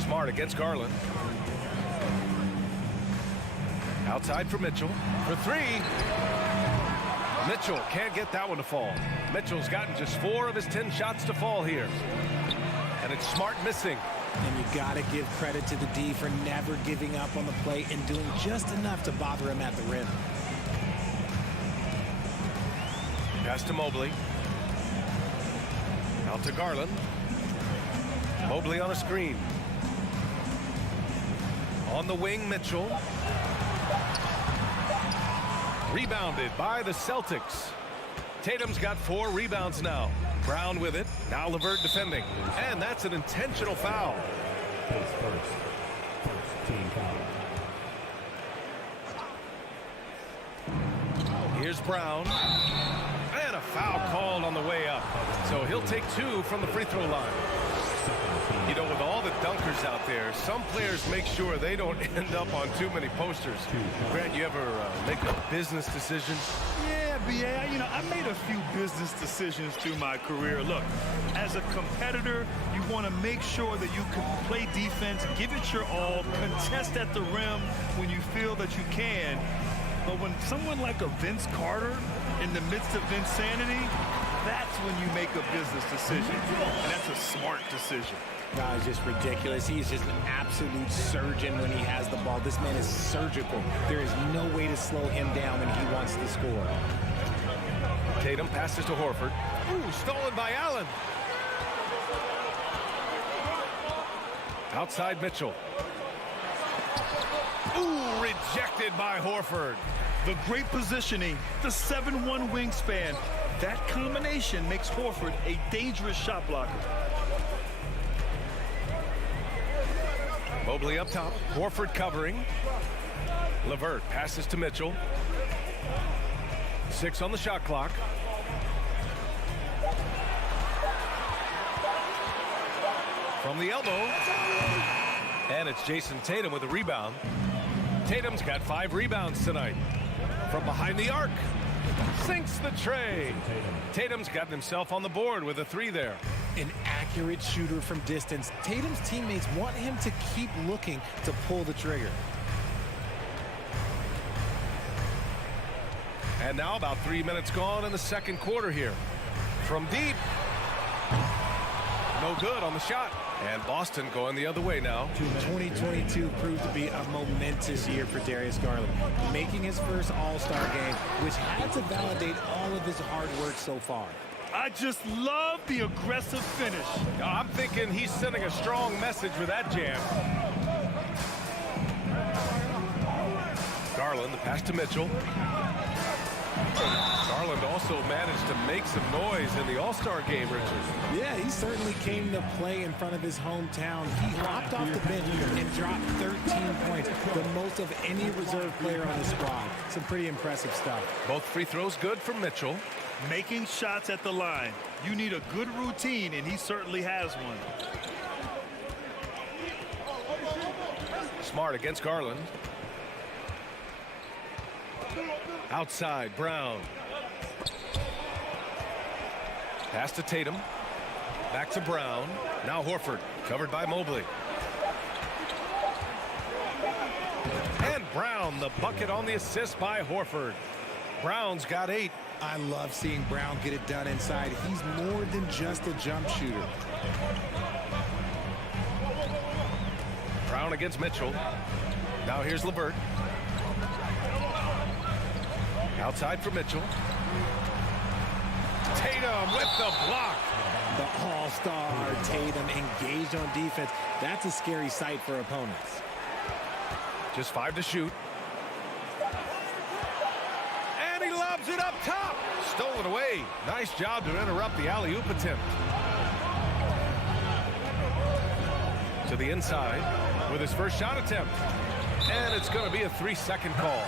Smart against Garland. Outside for Mitchell. For three. Mitchell can't get that one to fall. Mitchell's gotten just 4 of his 10 shots to fall here. And it's Smart missing. And you got to give credit to the D for never giving up on the play and doing just enough to bother him at the rim. Pass to Mobley. Out to Garland. Mobley on a screen. On the wing, Mitchell. Rebounded by the Celtics. Tatum's got 4 rebounds now. Brown with it. Now LeVert defending. And that's an intentional foul. Here's Brown. And a foul called on the way up. So he'll take 2 from the free throw line. You know, with all the dunkers out there, some players make sure they don't end up on too many posters. Grant, you ever make a business decision? Yeah, B.A., you know, I made a few business decisions through my career. Look, as a competitor, you want to make sure that you can play defense, give it your all, contest at the rim when you feel that you can. But when someone like a Vince Carter in the midst of insanity, that's when you make a business decision. And that's a smart decision. No, it's just ridiculous. He's just an absolute surgeon when he has the ball. This man is surgical. There is no way to slow him down when he wants to score. Tatum passes to Horford. Ooh, stolen by Allen. Outside Mitchell. Ooh, rejected by Horford. The great positioning, the 7'1" wingspan. That combination makes Horford a dangerous shot blocker. Mobley up top. Horford covering. LeVert passes to Mitchell. 6 on the shot clock. From the elbow. And it's Jason Tatum with a rebound. Tatum's got 5 rebounds tonight. From behind the arc. Sinks the tray. Tatum's gotten himself on the board with a 3 there. An accurate shooter from distance. Tatum's teammates want him to keep looking to pull the trigger. And now about 3 minutes gone in the second quarter here. From deep. No good on the shot. And Boston going the other way now. 2022 proved to be a momentous year for Darius Garland, making his first All-Star game, which had to validate all of his hard work so far. I just love the aggressive finish. I'm thinking he's sending a strong message with that jam. Garland, the pass to Mitchell. Garland also managed to make some noise in the All-Star game, Richard. Yeah, he certainly came to play in front of his hometown. He hopped off the bench and dropped 13 points, the most of any reserve player on the squad. Some pretty impressive stuff. Both free throws good from Mitchell. Making shots at the line. You need a good routine, and he certainly has one. Smart against Garland. Outside, Brown. Pass to Tatum. Back to Brown. Now Horford, covered by Mobley. And Brown, the bucket on the assist by Horford. Brown's got 8. I love seeing Brown get it done inside. He's more than just a jump shooter. Brown against Mitchell. Now here's LeVert. Outside for Mitchell. Tatum with the block. The all-star Tatum engaged on defense. That's a scary sight for opponents. Just 5 to shoot. And he lobs it up top. Stolen away. Nice job to interrupt the alley-oop attempt. To the inside with his first shot attempt. And it's going to be a 3-second call.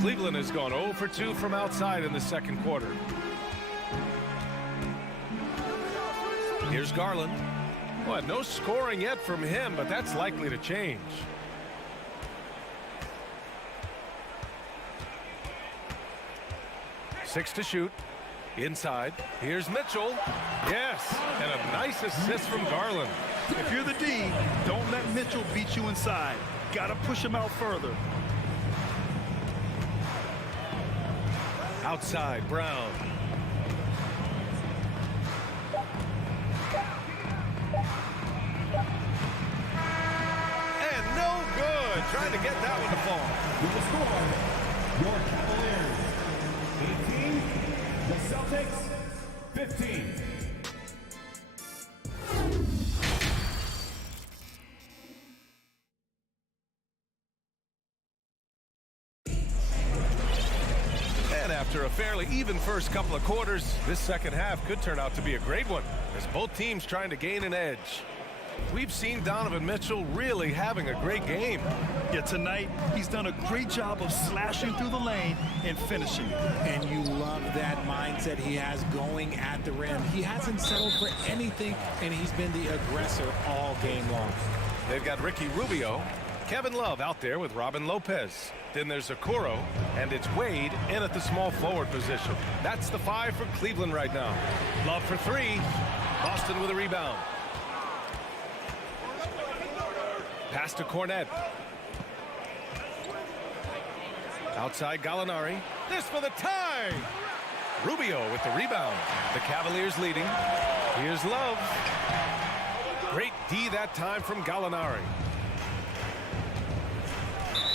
Cleveland has gone 0 for 2 from outside in the second quarter. Here's Garland. Well, no scoring yet from him, but that's likely to change. Six to shoot. Inside. Here's Mitchell. Yes, and a nice assist from Garland. If you're the D, don't let Mitchell beat you inside. Got to push him out further. Outside, Brown. And no good. Trying to get that one to fall. With the score, your Cavaliers 18, the Celtics 15. After a fairly even first couple of quarters, this second half could turn out to be a great one as both teams trying to gain an edge. We've seen Donovan Mitchell really having a great game. Yeah, tonight he's done a great job of slashing through the lane and finishing. And you love that mindset he has going at the rim. He hasn't settled for anything, and he's been the aggressor all game long. They've got Ricky Rubio, Kevin Love out there with Robin Lopez. Then there's Okoro, and it's Wade in at the small forward position. That's the 5 for Cleveland right now. Love for 3. Boston with a rebound. Pass to Cornet. Outside Gallinari. This for the tie. Rubio with the rebound. The Cavaliers leading. Here's Love. Great D that time from Gallinari.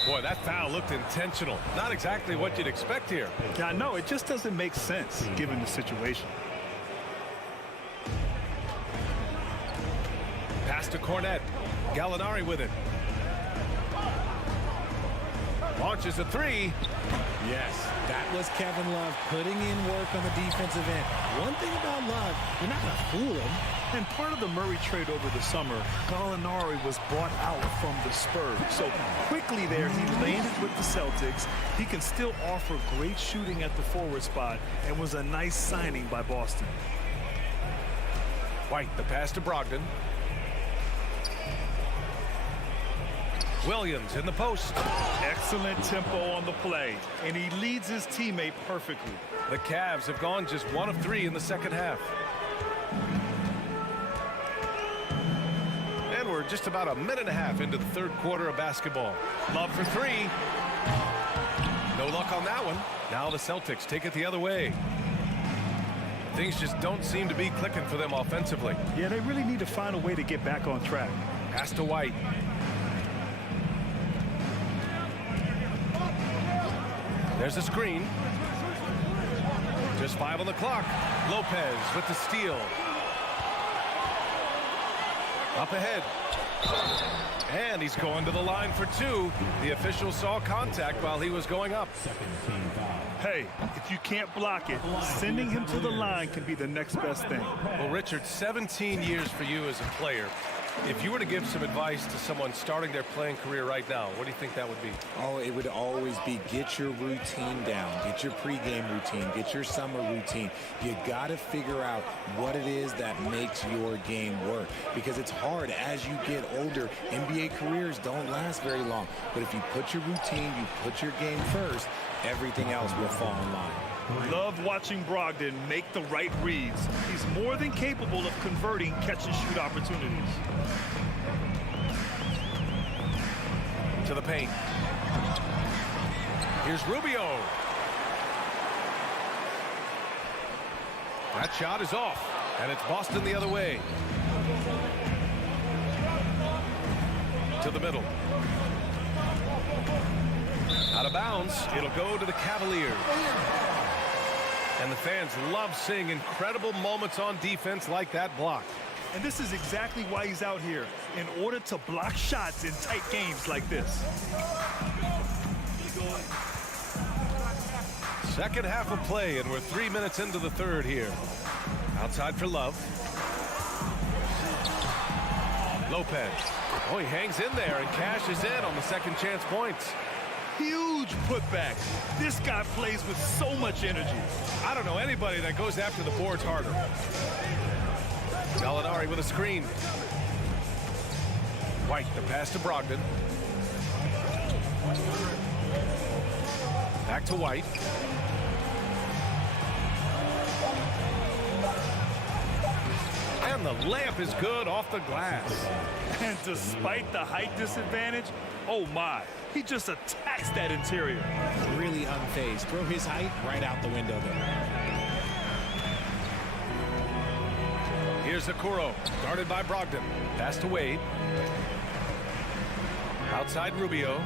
Boy, that foul looked intentional. Not exactly what you'd expect here. Yeah, I know. It just doesn't make sense given the situation. Pass to Cornet. Gallinari with it. Launches a 3. Yes, that was Kevin Love putting in work on the defensive end. One thing about Love, you're not going to fool him. And part of the Murray trade over the summer, Gallinari was bought out from the Spurs. So quickly there, he landed with the Celtics. He can still offer great shooting at the forward spot and was a nice signing by Boston. White, the pass to Brogdon. Williams in the post. Excellent tempo on the play, and he leads his teammate perfectly. The Cavs have gone just 1 of 3 in the second half. And we're just about a minute and a half into the third quarter of basketball. Love for 3. No luck on that one. Now the Celtics take it the other way. Things just don't seem to be clicking for them offensively. Yeah, they really need to find a way to get back on track. Pass to White. There's a screen. Just 5 on the clock. Lopez with the steal. Up ahead. And he's going to the line for two. The official saw contact while he was going up. Hey, if you can't block it, sending him to the line can be the next best thing. Well, Richard, 17 years for you as a player. If you were to give some advice to someone starting their playing career right now, what do you think that would be? Oh, it would always be get your routine down. Get your pregame routine. Get your summer routine. You got to figure out what it is that makes your game work. Because it's hard as you get older. NBA careers don't last very long. But if you put your routine, you put your game first, everything else will fall in line. Love watching Brogdon make the right reads. He's more than capable of converting catch-and-shoot opportunities. To the paint. Here's Rubio. That shot is off, and it's Boston the other way. To the middle. Out of bounds, it'll go to the Cavaliers. And the fans love seeing incredible moments on defense like that block. And this is exactly why he's out here, in order to block shots in tight games like this. Second half of play, and we're 3 minutes into the third here. Outside for Love. Lopez. Oh, he hangs in there and cashes in on the second chance points. Huge putback. This guy plays with so much energy. I don't know anybody that goes after the boards harder. Gallinari with a screen. White, the pass to Brogdon. Back to White. And the layup is good off the glass. And despite the height disadvantage, oh my, he just attacks that interior. Really unfazed. Throw his height right out the window there. Here's Okoro, guarded by Brogdon. Pass to Wade. Outside Rubio.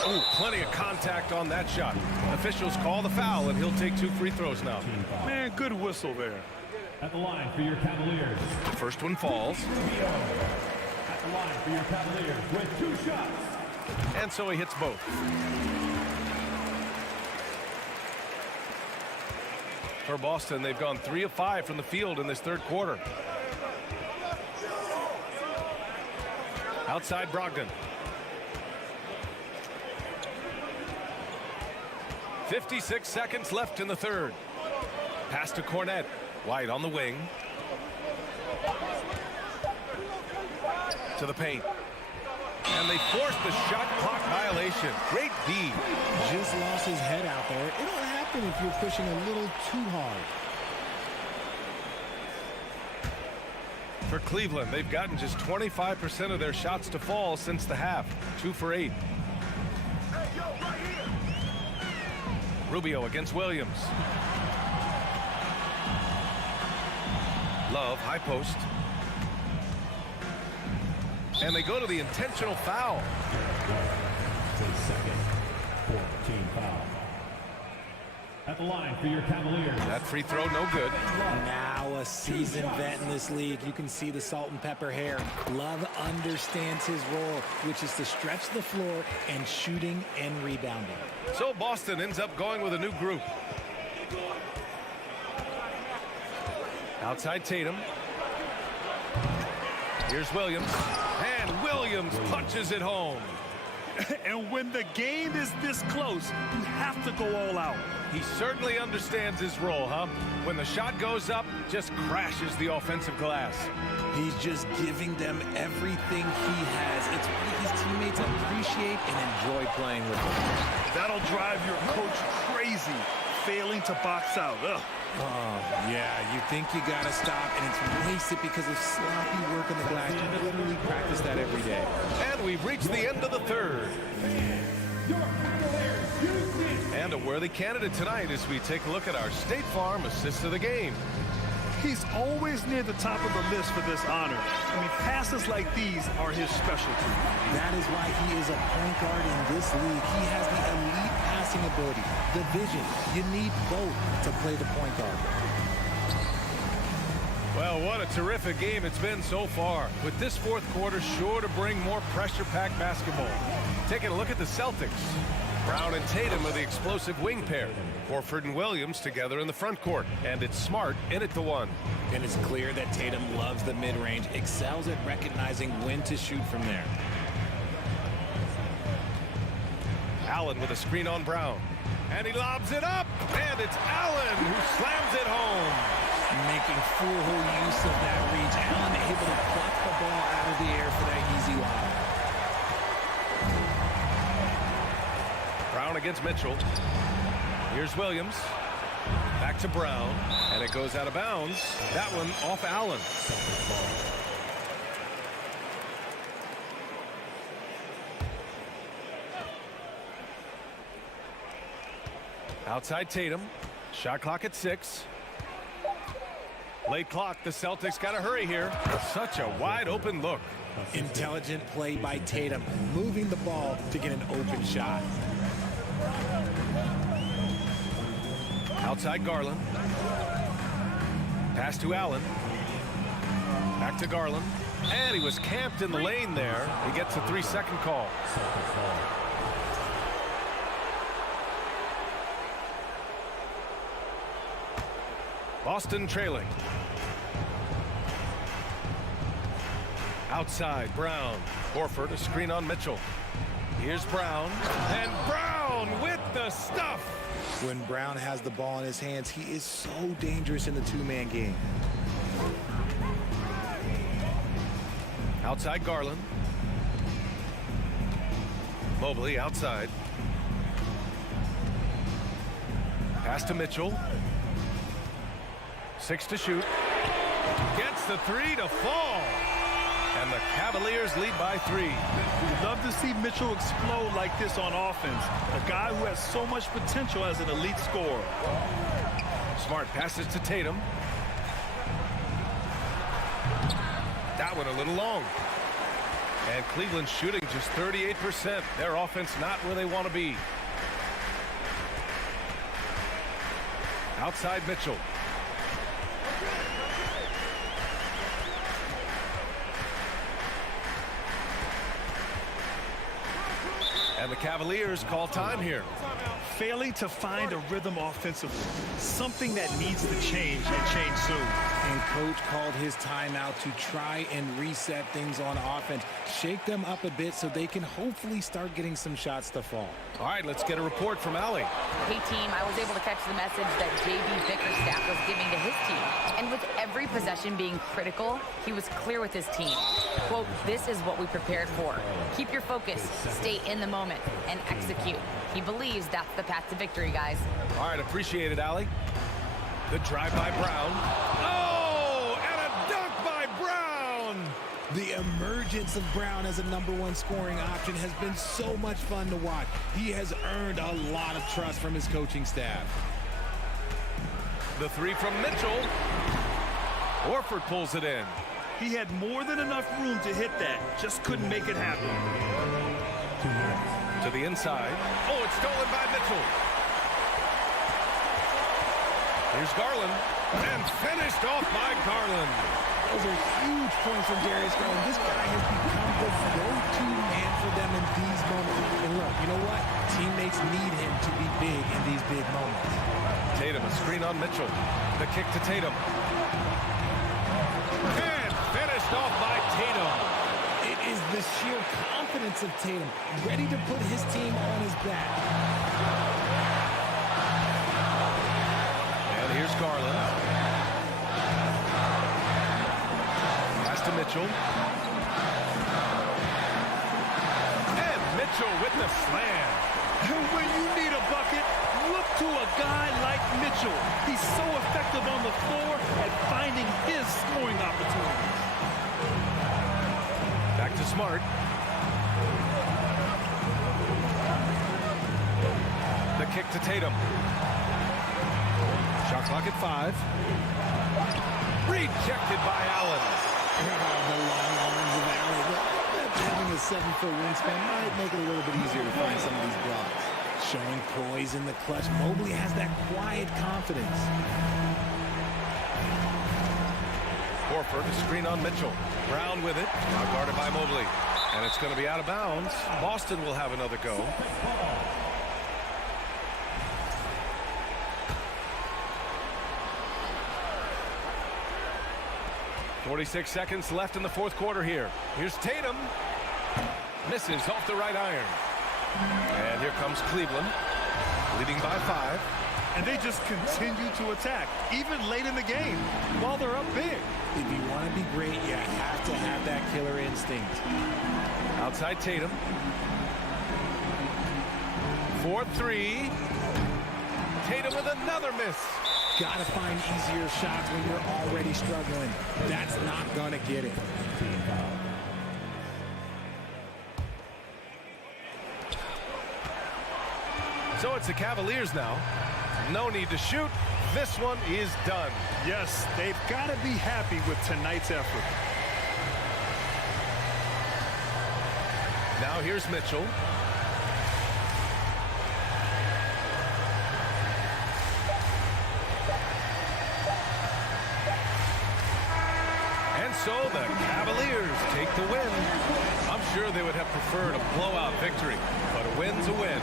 Oh, plenty of contact on that shot. Officials call the foul, and he'll take 2 free throws now. Man, good whistle there. At the line for your Cavaliers. The first one falls. At the line for your Cavaliers with 2 shots. And so he hits both. For Boston, they've gone 3 of 5 from the field in this third quarter. Outside Brogdon. 56 seconds left in the third. Pass to Cornette. White on the wing. To the paint. And they forced the shot clock violation. Great D. Just lost his head out there. It'll happen if you're pushing a little too hard. For Cleveland, they've gotten just 25% of their shots to fall since the half. 2 for 8. Rubio against Williams. Love, high post. And they go to the intentional foul. The second 14 foul. At the line for your Cavaliers. That free throw, no good. Now a seasoned vet in this league. You can see the salt and pepper hair. Love understands his role, which is to stretch the floor and shooting and rebounding. So Boston ends up going with a new group. Outside Tatum. Here's Williams. And Williams punches it home. And when the game is this close, you have to go all out. He certainly understands his role, huh? When the shot goes up, just crashes the offensive glass. He's just giving them everything he has. It's what his teammates appreciate and enjoy playing with him. That'll drive your coach crazy, failing to box out. Ugh. Oh, yeah, you think you got to stop, and it's wasted because of sloppy work on the glass. You literally practice that every day. And we've reached the end of the third. And a worthy candidate tonight as we take a look at our State Farm assist of the game. He's always near the top of the list for this honor. I mean, passes like these are his specialty. That is why he is a point guard in this league. He has the elite passing ability, the vision. You need both to play the point guard. Well, what a terrific game it's been so far. With this fourth quarter sure to bring more pressure-packed basketball. Taking a look at the Celtics. Brown and Tatum are the explosive wing pair. Horford and Williams together in the front court. And it's Smart in at the one. And it's clear that Tatum loves the mid-range, excels at recognizing when to shoot from there. Allen with a screen on Brown. And he lobs it up. And it's Allen who slams it home. Making full use of that reach. Allen able to pluck the ball out of the air for that easy lob. Brown against Mitchell. Here's Williams. Back to Brown. And it goes out of bounds. That one off Allen. Outside Tatum. Shot clock at 6. Late clock. The Celtics got to hurry here. Such a wide open look. Intelligent play by Tatum, moving the ball to get an open shot. Outside Garland. Pass to Allen. Back to Garland. And he was camped in the lane there. He gets a 3-second call. Boston trailing. Outside, Brown. Horford, a screen on Mitchell. Here's Brown. And Brown with the stuff. When Brown has the ball in his hands, he is so dangerous in the two-man game. Outside Garland. Mobley outside. Pass to Mitchell. 6 to shoot. Gets the 3 to fall. And the Cavaliers lead by 3. We'd love to see Mitchell explode like this on offense. A guy who has so much potential as an elite scorer. Smart passes to Tatum. That one a little long. And Cleveland shooting just 38%. Their offense not where they want to be. Outside Mitchell. And the Cavaliers call time here. Failing to find a rhythm offensively. Something that needs to change and change soon. And coach called his timeout to try and reset things on offense. Shake them up a bit so they can hopefully start getting some shots to fall. All right, let's get a report from Allie. Hey, team, I was able to catch the message that JB Bickerstaff was giving to his team. And with every possession being critical, he was clear with his team. Quote, "This is what we prepared for. Keep your focus, stay in the moment, and execute." He believes that's the path to victory, guys. All right, appreciate it, Allie. The drive by Brown. Oh, and a dunk by Brown. The emergence of Brown as a #1 scoring option has been so much fun to watch. He has earned a lot of trust from his coaching staff. The 3 from Mitchell. Horford pulls it in. He had more than enough room to hit that. Just couldn't make it happen. To the inside. Oh, it's stolen by Mitchell. Here's Garland. And finished off by Garland. Those are huge points from Darius Garland. This guy has become the go-to man for them in these moments. And look, you know what? Teammates need him to be big in these big moments. Tatum, a screen on Mitchell. The kick to Tatum. And finished off by Tatum. It is the sheer confidence of Tatum, ready to put his team on his back. And here's Garland. Pass to Mitchell. And Mitchell with the slam. When you need a bucket, look to a guy like Mitchell. He's so effective on the floor at finding his scoring opportunities. Back to Smart. The kick to Tatum. Shot clock at 5. Rejected by Allen. The long arms of Allen. Having a 7-foot wingspan might make it a little bit easier to find some of these blocks. Showing poise in the clutch. Mobley has that quiet confidence. Horford, a screen on Mitchell. Brown with it, now guarded by Mobley. And it's going to be out of bounds. Boston will have another go. .46 seconds left in the fourth quarter here. Here's Tatum. Misses off the right iron. And here comes Cleveland, leading by 5. And they just continue to attack, even late in the game, while they're up big. If you want to be great, you have to have that killer instinct. Outside Tatum. 4-3. Tatum with another miss. Got to find easier shots when you're already struggling. That's not going to get it. So it's the Cavaliers now. No need to shoot. This one is done. Yes, they've got to be happy with tonight's effort. Now here's Mitchell. And so the Cavaliers take the win. I'm sure they would have preferred a blowout victory, but a win's a win.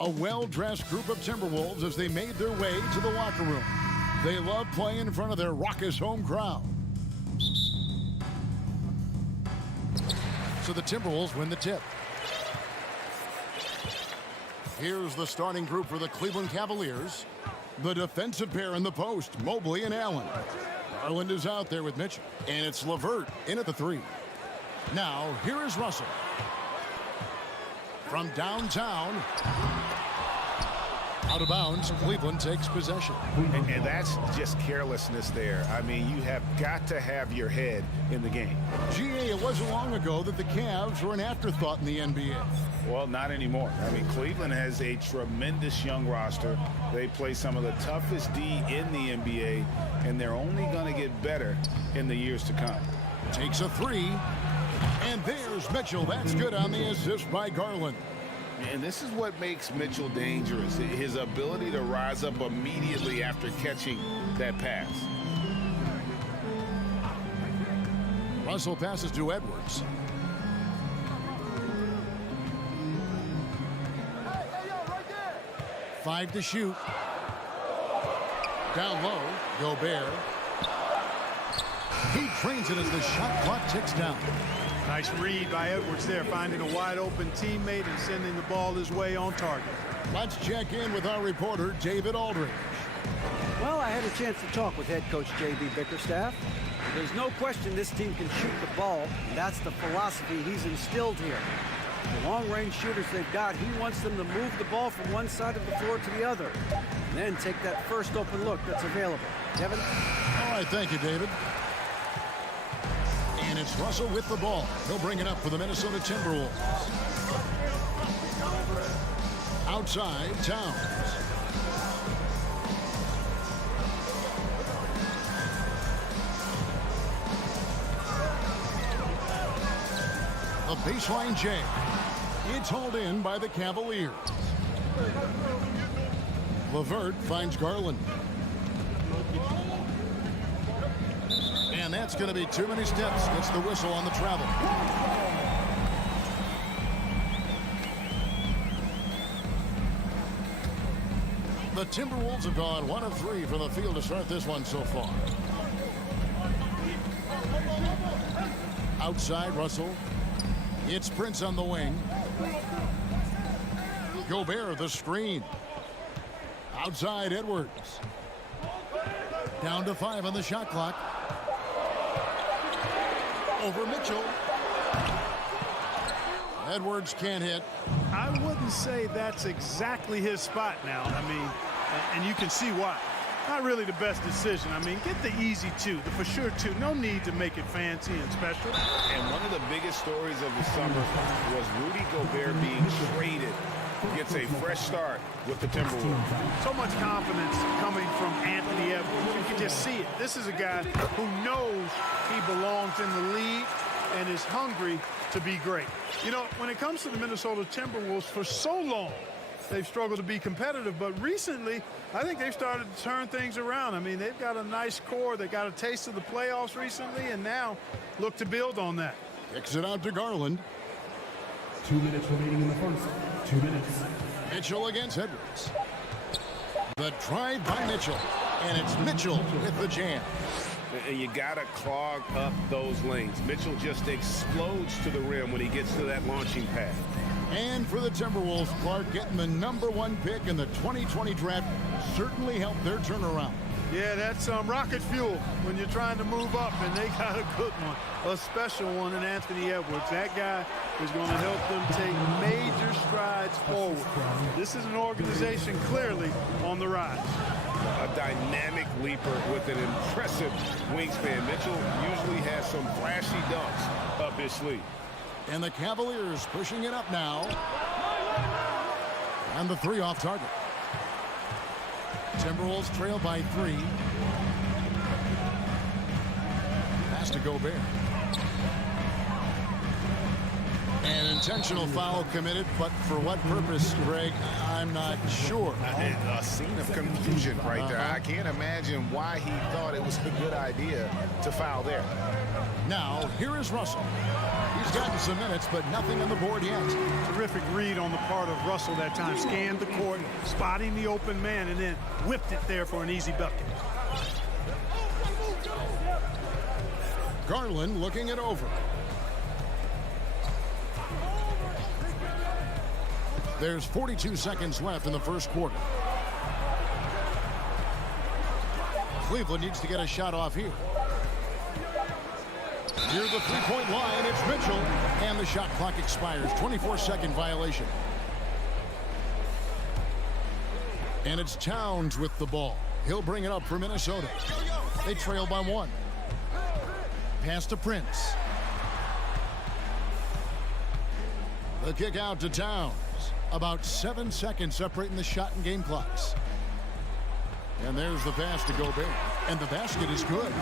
A well-dressed group of Timberwolves as they made their way to the locker room. They love playing in front of their raucous home crowd. So the Timberwolves win the tip. Here's the starting group for the Cleveland Cavaliers. The defensive pair in the post, Mobley and Allen. Garland is out there with Mitchell. And it's LeVert in at the 3. Now, here is Russell. From downtown. Out of bounds, Cleveland takes possession. And that's just carelessness there. I mean, you have got to have your head in the game. GA, it wasn't long ago that the Cavs were an afterthought in the NBA. Well, not anymore. I mean, Cleveland has a tremendous young roster. They play some of the toughest D in the NBA, and they're only going to get better in the years to come. Takes a 3. And there's Mitchell. That's good on the assist by Garland. And this is what makes Mitchell dangerous, his ability to rise up immediately after catching that pass. Russell passes to Edwards. Five to shoot. Down low, Gobert. He trains it as the shot clock ticks down. Nice read by Edwards there, finding a wide open teammate and sending the ball his way on target. Let's check in with our reporter, David Aldridge. Well, I had a chance to talk with head coach J.B. Bickerstaff. There's no question this team can shoot the ball, and that's the philosophy he's instilled here. The long-range shooters they've got, he wants them to move the ball from one side of the floor to the other, and then take that first open look that's available. Kevin? All right, thank you, David. And it's Russell with the ball. He'll bring it up for the Minnesota Timberwolves. Outside, Towns. A baseline J. It's hauled in by the Cavaliers. LeVert finds Garland. And that's going to be too many steps. Gets the whistle on the travel. The Timberwolves have gone 1 of 3 from the field to start this one so far. Outside, Russell. It's Prince on the wing. Gobert, the screen. Outside, Edwards. Down to 5 on the shot clock. Over Mitchell. Edwards can't hit. I wouldn't say that's exactly his spot now. I mean, and you can see why. Not really the best decision. I mean, get the easy 2, the for sure 2. No need to make it fancy and special. And one of the biggest stories of the summer was Rudy Gobert being traded. Gets a fresh start with the Timberwolves. So much confidence coming from Anthony Edwards. You can just see it. This is a guy who knows he belongs in the league and is hungry to be great. You know, when it comes to the Minnesota Timberwolves, for so long, they've struggled to be competitive, but recently, I think they've started to turn things around. I mean, they've got a nice core. They got a taste of the playoffs recently, and now look to build on that. Kicks it out to Garland. 2 minutes remaining in the first. 2 minutes. Mitchell against Edwards. The drive by Mitchell. And it's Mitchell with the jam. And you got to clog up those lanes. Mitchell just explodes to the rim when he gets to that launching pad. And for the Timberwolves, Clark getting the #1 pick in the 2020 draft certainly helped their turnaround. Yeah, that's rocket fuel when you're trying to move up, and they got a good one, a special one in Anthony Edwards. That guy is going to help them take major strides forward. This is an organization clearly on the rise. A dynamic leaper with an impressive wingspan. Mitchell usually has some flashy dunks up his sleeve. And the Cavaliers pushing it up now. And the 3 off target. Timberwolves trail by 3. Pass to Gobert. An intentional foul committed, but for what purpose, Greg, I'm not sure. A scene of confusion right there. I can't imagine why he thought it was a good idea to foul there. Now, here is Russell. He's gotten some minutes, but nothing on the board yet. Terrific read on the part of Russell that time. Scanned the court, spotting the open man, and then whipped it there for an easy bucket. Garland looking it over. There's 42 seconds left in the first quarter. Cleveland needs to get a shot off here. Near the three-point line, it's Mitchell. And the shot clock expires. 24-second violation. And it's Towns with the ball. He'll bring it up for Minnesota. They trail by 1. Pass to Prince. The kick out to Towns. About 7 seconds separating the shot and game clocks. And there's the pass to Gobert. And the basket is good.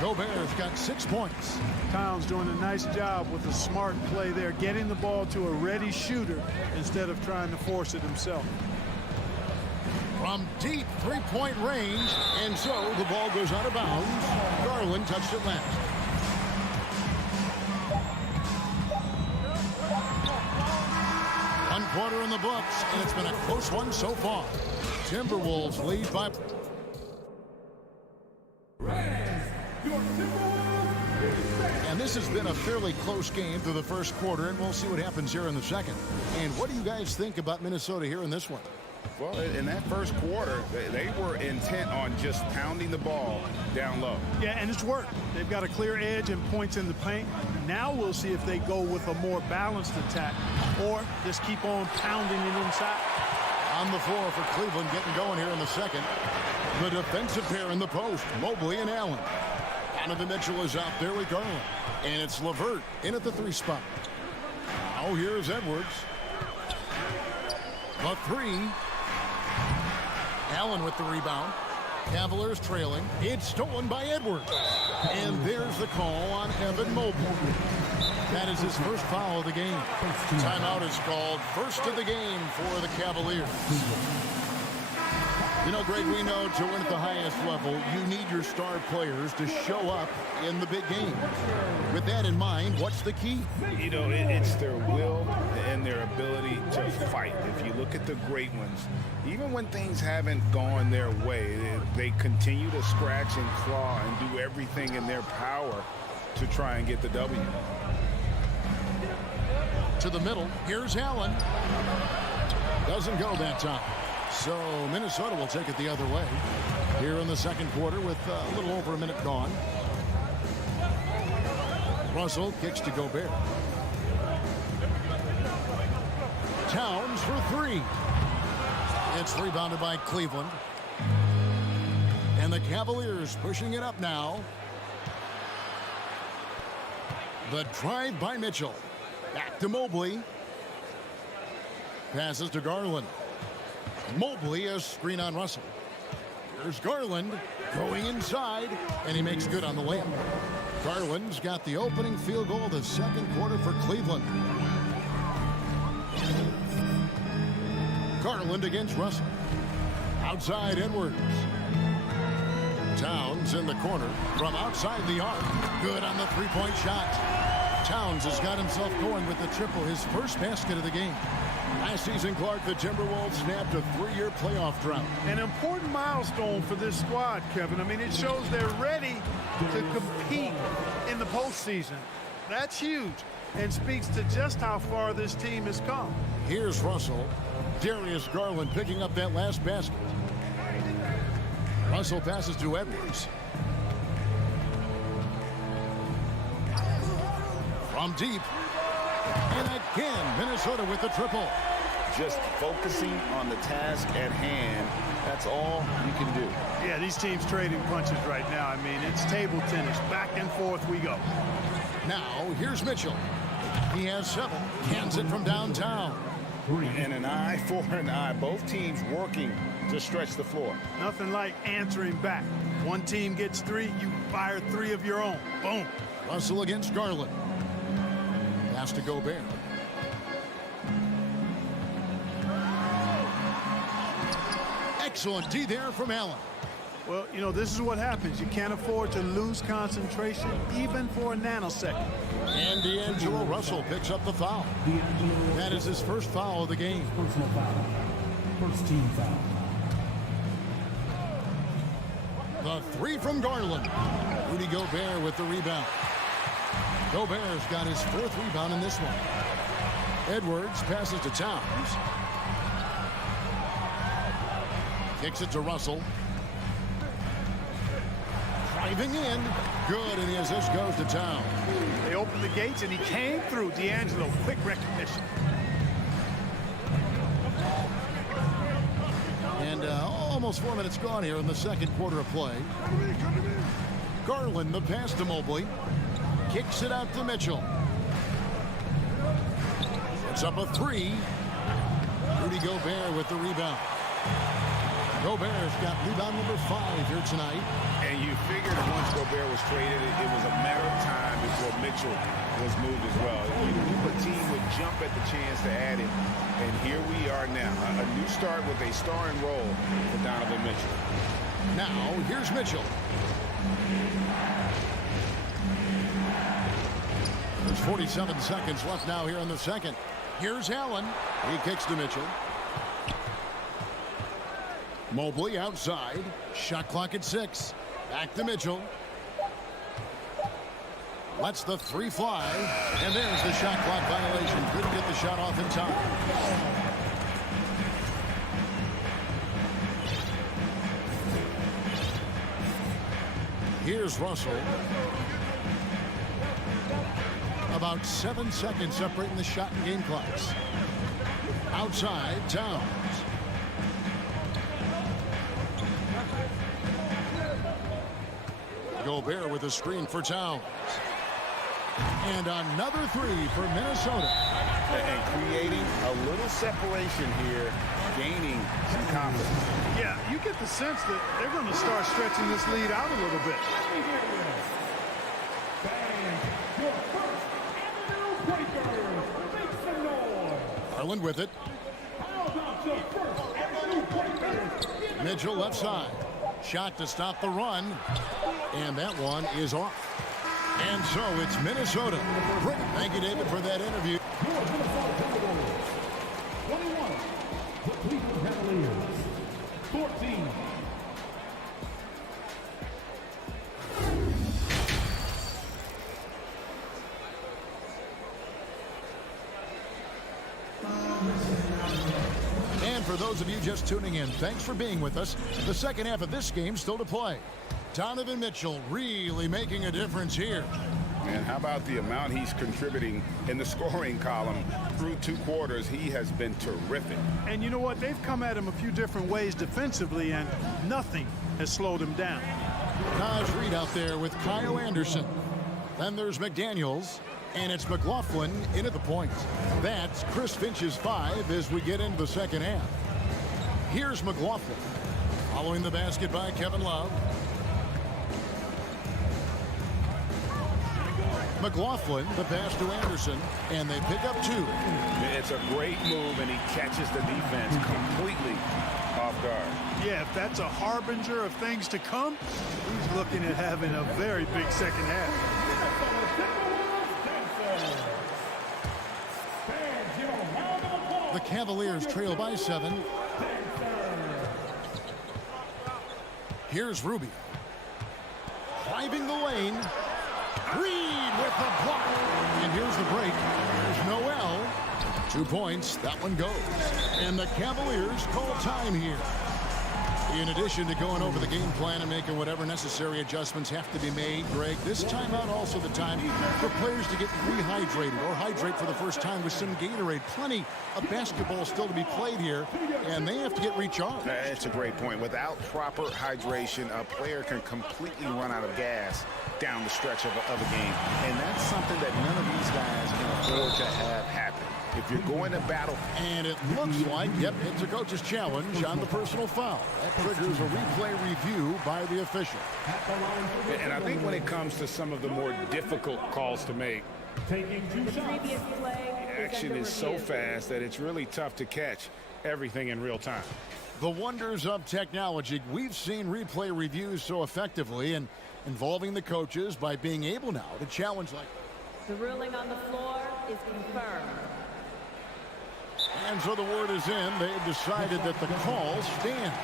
Gobert's got 6 points. Towns doing a nice job with a smart play there, getting the ball to a ready shooter instead of trying to force it himself. From deep three-point range, and so the ball goes out of bounds. Garland touched it last. One quarter in the books, and it's been a close one so far. Timberwolves lead by... And this has been a fairly close game through the first quarter, and we'll see what happens here in the second. And what do you guys think about Minnesota here in this one? Well, in that first quarter, they were intent on just pounding the ball down low. Yeah, and it's worked. They've got a clear edge and points in the paint. Now we'll see if they go with a more balanced attack or just keep on pounding it inside. On the floor for Cleveland, getting going here in the second. The defensive pair in the post, Mobley and Allen. Donovan Mitchell is out there with Garland. And it's LeVert in at the 3 spot. Now here's Edwards. The 3. Allen with the rebound. Cavaliers trailing. It's stolen by Edwards. And there's the call on Evan Mobley. That is his first foul of the game. Timeout is called. First of the game for the Cavaliers. You know, Greg, we know to win at the highest level, you need your star players to show up in the big game. With that in mind, what's the key? You know, it's their will and their ability to fight. If you look at the great ones, even when things haven't gone their way, they continue to scratch and claw and do everything in their power to try and get the W. To the middle. Here's Allen. Doesn't go that time. So Minnesota will take it the other way here in the second quarter with a little over a minute gone. Russell kicks to Gobert. Towns for 3. It's rebounded by Cleveland. And the Cavaliers pushing it up now. The drive by Mitchell. Back to Mobley. Passes to Garland. Mobley a screen on Russell. Here's Garland going inside, and he makes good on the layup. Garland's got the opening field goal of the second quarter for Cleveland. Garland against Russell. Outside Edwards. Towns in the corner from outside the arc. Good on the three-point shot. Towns has got himself going with the triple, his first basket of the game. Last season, Clark, the Timberwolves snapped a 3-year playoff drought. An important milestone for this squad, Kevin. I mean, it shows they're ready to compete in the postseason. That's huge and speaks to just how far this team has come. Here's Russell. Darius Garland picking up that last basket. Russell passes to Edwards. From deep. And again, Minnesota with the triple. Just focusing on the task at hand. That's all you can do. Yeah, these teams trading punches right now. I mean, it's table tennis. Back and forth we go. Now, here's Mitchell. He has 7. Cans it from downtown. And an eye for an eye. Both teams working to stretch the floor. Nothing like answering back. One team gets 3, you fire 3 of your own. Boom. Russell against Garland. Pass to Gobert. Excellent D there from Allen. Well, you know, this is what happens. You can't afford to lose concentration even for a nanosecond. And D'Angelo Russell picks up the foul. That is his first foul of the game. Personal foul. First team foul. The 3 from Garland. Rudy Gobert with the rebound. Gobert's got his 4th rebound in this one. Edwards passes to Towns. Kicks it to Russell. Driving in. Good, and the assist goes to Towns. They opened the gates, and he came through. D'Angelo, quick recognition. And almost 4 minutes gone here in the second quarter of play. Garland, the pass to Mobley. Kicks it out to Mitchell. It's up a three. Rudy Gobert with the rebound. Gobert's got rebound number 5 here tonight. And you figured once Gobert was traded, it was a matter of time before Mitchell was moved as well. You knew the team would jump at the chance to add him. And here we are now. A new start with a starring role for Donovan Mitchell. Now, here's Mitchell. There's 47 seconds left now here in the second. Here's Allen. He kicks to Mitchell. Mobley outside. Shot clock at 6. Back to Mitchell. Lets the 3 fly. And there's the shot clock violation. Couldn't get the shot off in time. Here's Russell. About 7 seconds separating the shot and game clocks. Outside, Towns. Gobert with a screen for Towns. And another 3 for Minnesota. And creating a little separation here, gaining some confidence. Yeah, you get the sense that they're going to start stretching this lead out a little bit. Garland with it. Mitchell left side. Shot to stop the run. And that one is off. And so it's Minnesota. Great. Thank you, David, for that interview. 21, the Cleveland Cavaliers. 14. And for those of you just tuning in, thanks for being with us. The second half of this game still to play. Donovan Mitchell really making a difference here. And how about the amount he's contributing in the scoring column through 2 quarters? He has been terrific. And you know what? They've come at him a few different ways defensively, and nothing has slowed him down. Naj Reid out there with Kyle Anderson. Then there's McDaniels. And it's McLaughlin in at the point. That's Chris Finch's 5 as we get into the second half. Here's McLaughlin. Following the basket by Kevin Love. McLaughlin, the pass to Anderson, and they pick up 2. It's a great move, and he catches the defense completely off guard. Yeah, if that's a harbinger of things to come, he's looking at having a very big second half. The Cavaliers trail by 7. Here's Rubio. Driving the lane. Reed with the block. And here's the break. There's Noel. 2 points. That one goes. And the Cavaliers call time here. In addition to going over the game plan and making whatever necessary adjustments have to be made, Greg, this timeout also the time for players to get rehydrated or hydrate for the first time with some Gatorade. Plenty of basketball still to be played here, and they have to get recharged. That's a great point. Without proper hydration, a player can completely run out of gas down the stretch of a game. And that's something that none of these guys can afford to have happen. If you're going to battle. And it looks like, yep, it's a coach's challenge on the personal foul. That triggers a replay review by the official. And I think when it comes to some of the more difficult calls to make, Taking 2 shots. the action is so fast that it's really tough to catch everything in real time. The wonders of technology. We've seen replay reviews so effectively and involving the coaches by being able now to challenge like. The ruling on the floor is confirmed. And so the word is in. They've decided that the call stands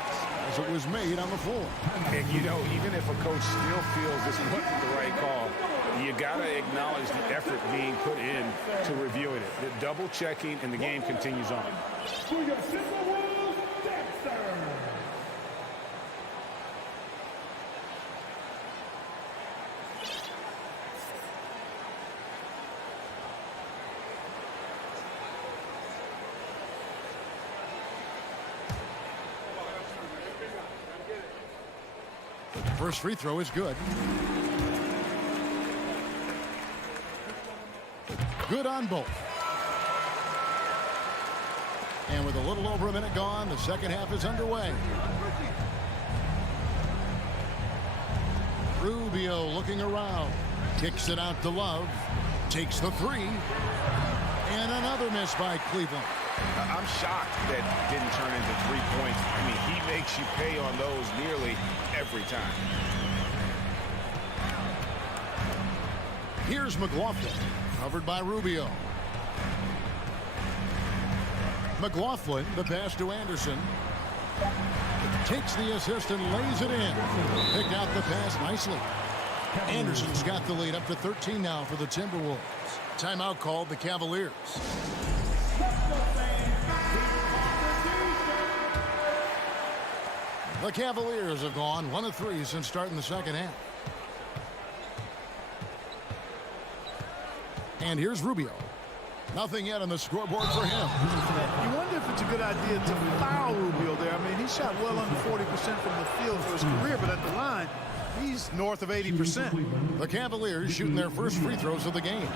as it was made on the floor. And, you know, even if a coach still feels this wasn't the right call, You got to acknowledge the effort being put in to reviewing it. The double checking, and the game continues on. First free throw is good. Good on both. And with a little over a minute gone, the second half is underway. Rubio looking around. Kicks it out to Love. Takes the three. And another miss by Cleveland. I'm shocked that didn't turn into 3 points. I mean, he makes you pay on those nearly every time. Here's McLaughlin, covered by Rubio. McLaughlin, the pass to Anderson. Takes the assist and lays it in. Picked out the pass nicely. Anderson's got the lead up to 13 now for the Timberwolves. Timeout called the Cavaliers. The Cavaliers have gone 1 of 3 since starting the second half. And here's Rubio. Nothing yet on the scoreboard for him. You wonder if it's a good idea to foul Rubio there. I mean, he shot well under 40% from the field for his career, but at the line, he's north of 80%. The Cavaliers shooting their first free throws of the game.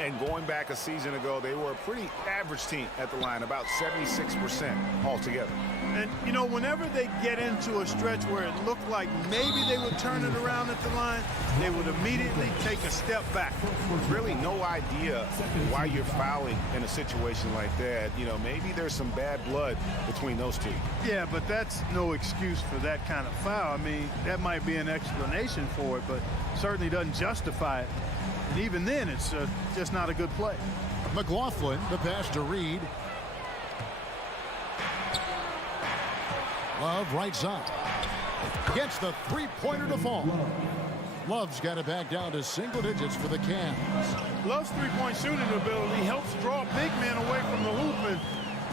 And going back a season ago, they were a pretty average team at the line, about 76% altogether. And, you know, whenever they get into a stretch where it looked like maybe they would turn it around at the line, they would immediately take a step back. Really no idea why you're fouling in a situation like that. You know, maybe there's some bad blood between those two. Yeah, but that's no excuse for that kind of foul. I mean, that might be an explanation for it, but certainly doesn't justify it. And even then, it's just not a good play. McLaughlin, the pass to Reed. Love right side. Gets the three-pointer to fall. Love's got it back down to single digits for the Cavs. Love's three-point shooting ability helps draw big men away from the hoop, and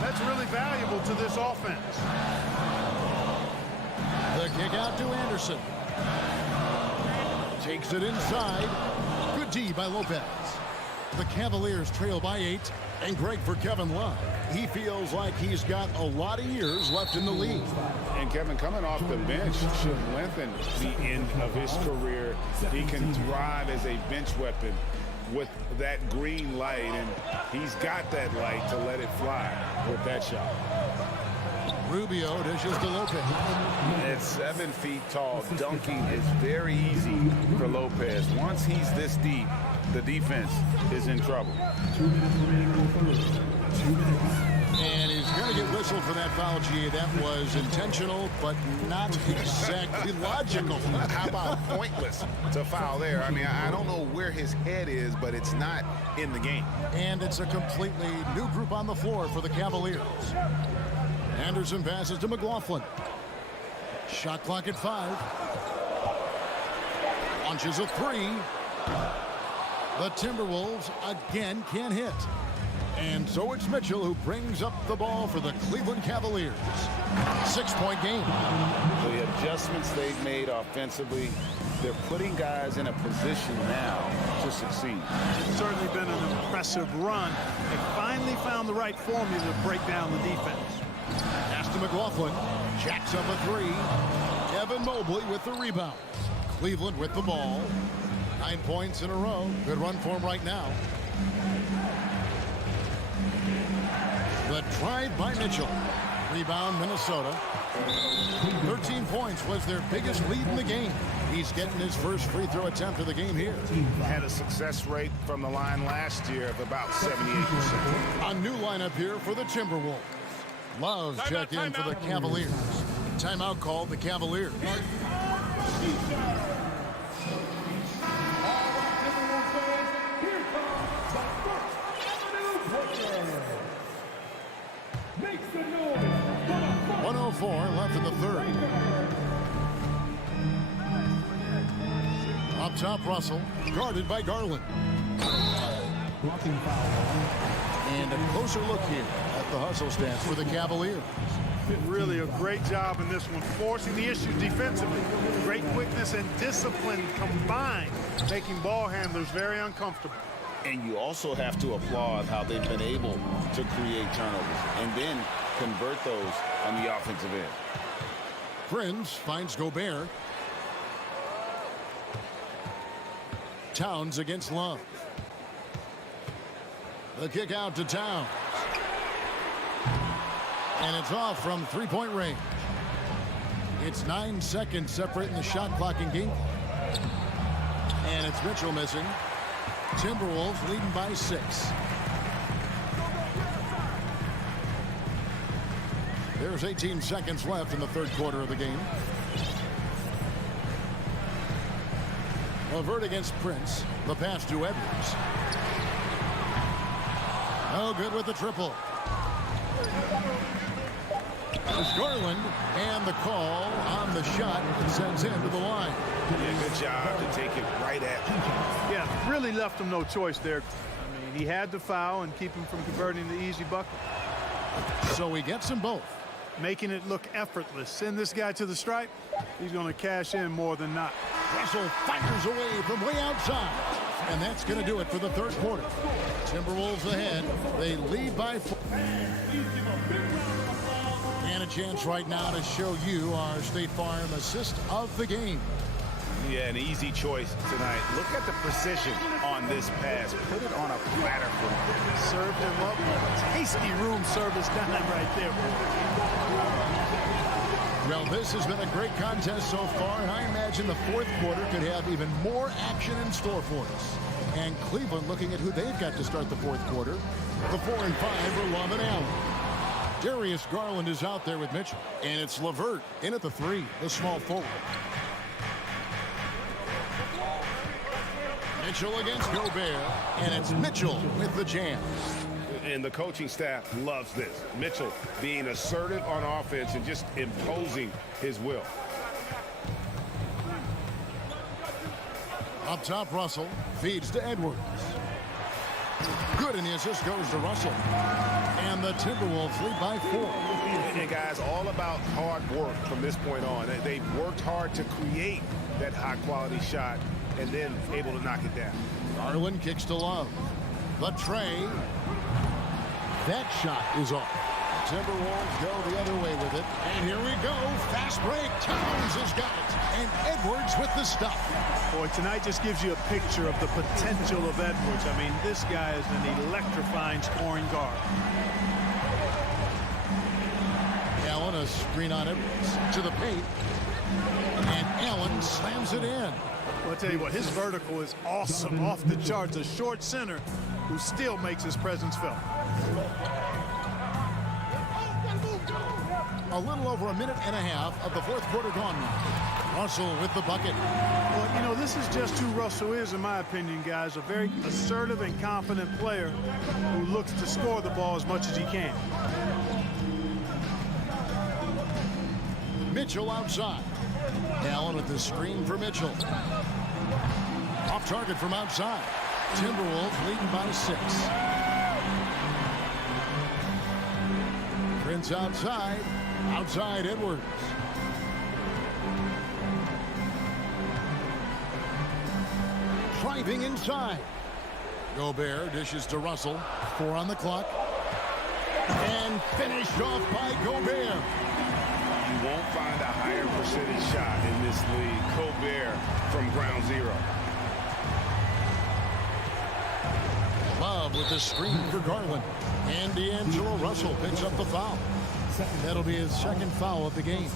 that's really valuable to this offense. The kick out to Anderson. Takes it inside. Good D by Lopez. The Cavaliers trail by 8. And great for Kevin Love. He feels like he's got a lot of years left in the league. And Kevin, coming off the bench should lengthen the end of his career. He can thrive as a bench weapon with that green light, and he's got that light to let it fly with that shot. Rubio dishes to Lopez. At 7 feet tall, dunking is very easy for Lopez. Once he's this deep, the defense is in trouble. 2 minutes remaining in the third. 2 minutes. And he's going to get whistled for that foul, G. That was intentional, but not exactly logical. How about pointless to foul there? I mean, I don't know where his head is, but it's not in the game. And it's a completely new group on the floor for the Cavaliers. Anderson passes to McLaughlin. Shot clock at 5. Launches a 3. The Timberwolves again can't hit. And so it's Mitchell who brings up the ball for the Cleveland Cavaliers. 6-point game. The adjustments they've made offensively, they're putting guys in a position now to succeed. It's certainly been an impressive run. They finally found the right formula to break down the defense. Pass to McLaughlin. Jacks up a 3. Evan Mobley with the rebound. Cleveland with the ball. 9 points in a row. Good run for him right now. The drive by Mitchell. Rebound Minnesota. 13 points was their biggest lead in the game. He's getting his first free throw attempt of the game here. Had a success rate from the line last year of about 78%. A new lineup here for the Timberwolves. Love check in for the Cavaliers. Timeout called the Cavaliers. Makes the noise. 104 left in the third. Up top, Russell, guarded by Garland. Blocking foul. And a closer look here at the hustle stats for the Cavaliers. Really a great job in this one, forcing the issue defensively. Great quickness and discipline combined, making ball handlers very uncomfortable. And you also have to applaud how they've been able to create turnovers and then convert those on the offensive end. Prince finds Gobert. Towns against Love. The kick out to Towns. And it's off from three-point range. It's 9 seconds separating the shot clock and game clock. And it's Mitchell missing. Timberwolves leading by 6. There's 18 seconds left in the third quarter of the game. Levert against Prince. The pass to Edwards. No good with the triple. It's Garland, and the call on the shot sends him to the line. Yeah, good job to take it right at him. Yeah, really left him no choice there. I mean, he had to foul and keep him from converting the easy bucket. So he gets them both. Making it look effortless. Send this guy to the stripe. He's going to cash in more than not. Russell fires away from way outside. And that's going to do it for the third quarter. Timberwolves ahead. They lead by 4. And a chance right now to show you our State Farm assist of the game. Yeah, an easy choice tonight. Look at the precision on this pass. Put it on a platter for him. Served him up. Tasty room service dime right there. Well, this has been a great contest so far, and I imagine the fourth quarter could have even more action in store for us. And Cleveland looking at who they've got to start the fourth quarter. The 4 and 5 are Love and Allen. Darius Garland is out there with Mitchell. And it's Levert in at the 3, the small forward. Mitchell against Gobert. And it's Mitchell with the jam. And the coaching staff loves this. Mitchell being assertive on offense and just imposing his will. Up top, Russell feeds to Edwards. Good, and the assist goes to Russell. And the Timberwolves lead by 4. And guys, all about hard work from this point on. They've worked hard to create that high-quality shot and then able to knock it down. Garland kicks to Love. The tray. That shot is off. Timberwolves go the other way with it. And here we go. Fast break. Towns has got it. And Edwards with the stop. Boy, tonight just gives you a picture of the potential of Edwards. I mean, this guy is an electrifying scoring guard. Allen, a screen on Edwards. To the paint. And Allen slams it in. Well, I'll tell you what, his vertical is awesome. Off the charts. A short center who still makes his presence felt. A little over a minute and a half of the fourth quarter gone now. Russell with the bucket. Well, you know, this is just who Russell is, in my opinion, guys. A very assertive and confident player who looks to score the ball as much as he can. Mitchell outside. Allen with the screen for Mitchell. Off target from outside. Timberwolves leading by 6. Prince outside. Outside Edwards. Driving inside. Gobert dishes to Russell. 4 on the clock. And finished off by Gobert. You won't find a higher percentage shot in this league. Gobert from ground zero. Love with the screen for Garland. And D'Angelo Russell picks up the foul. That'll be his second foul of the game.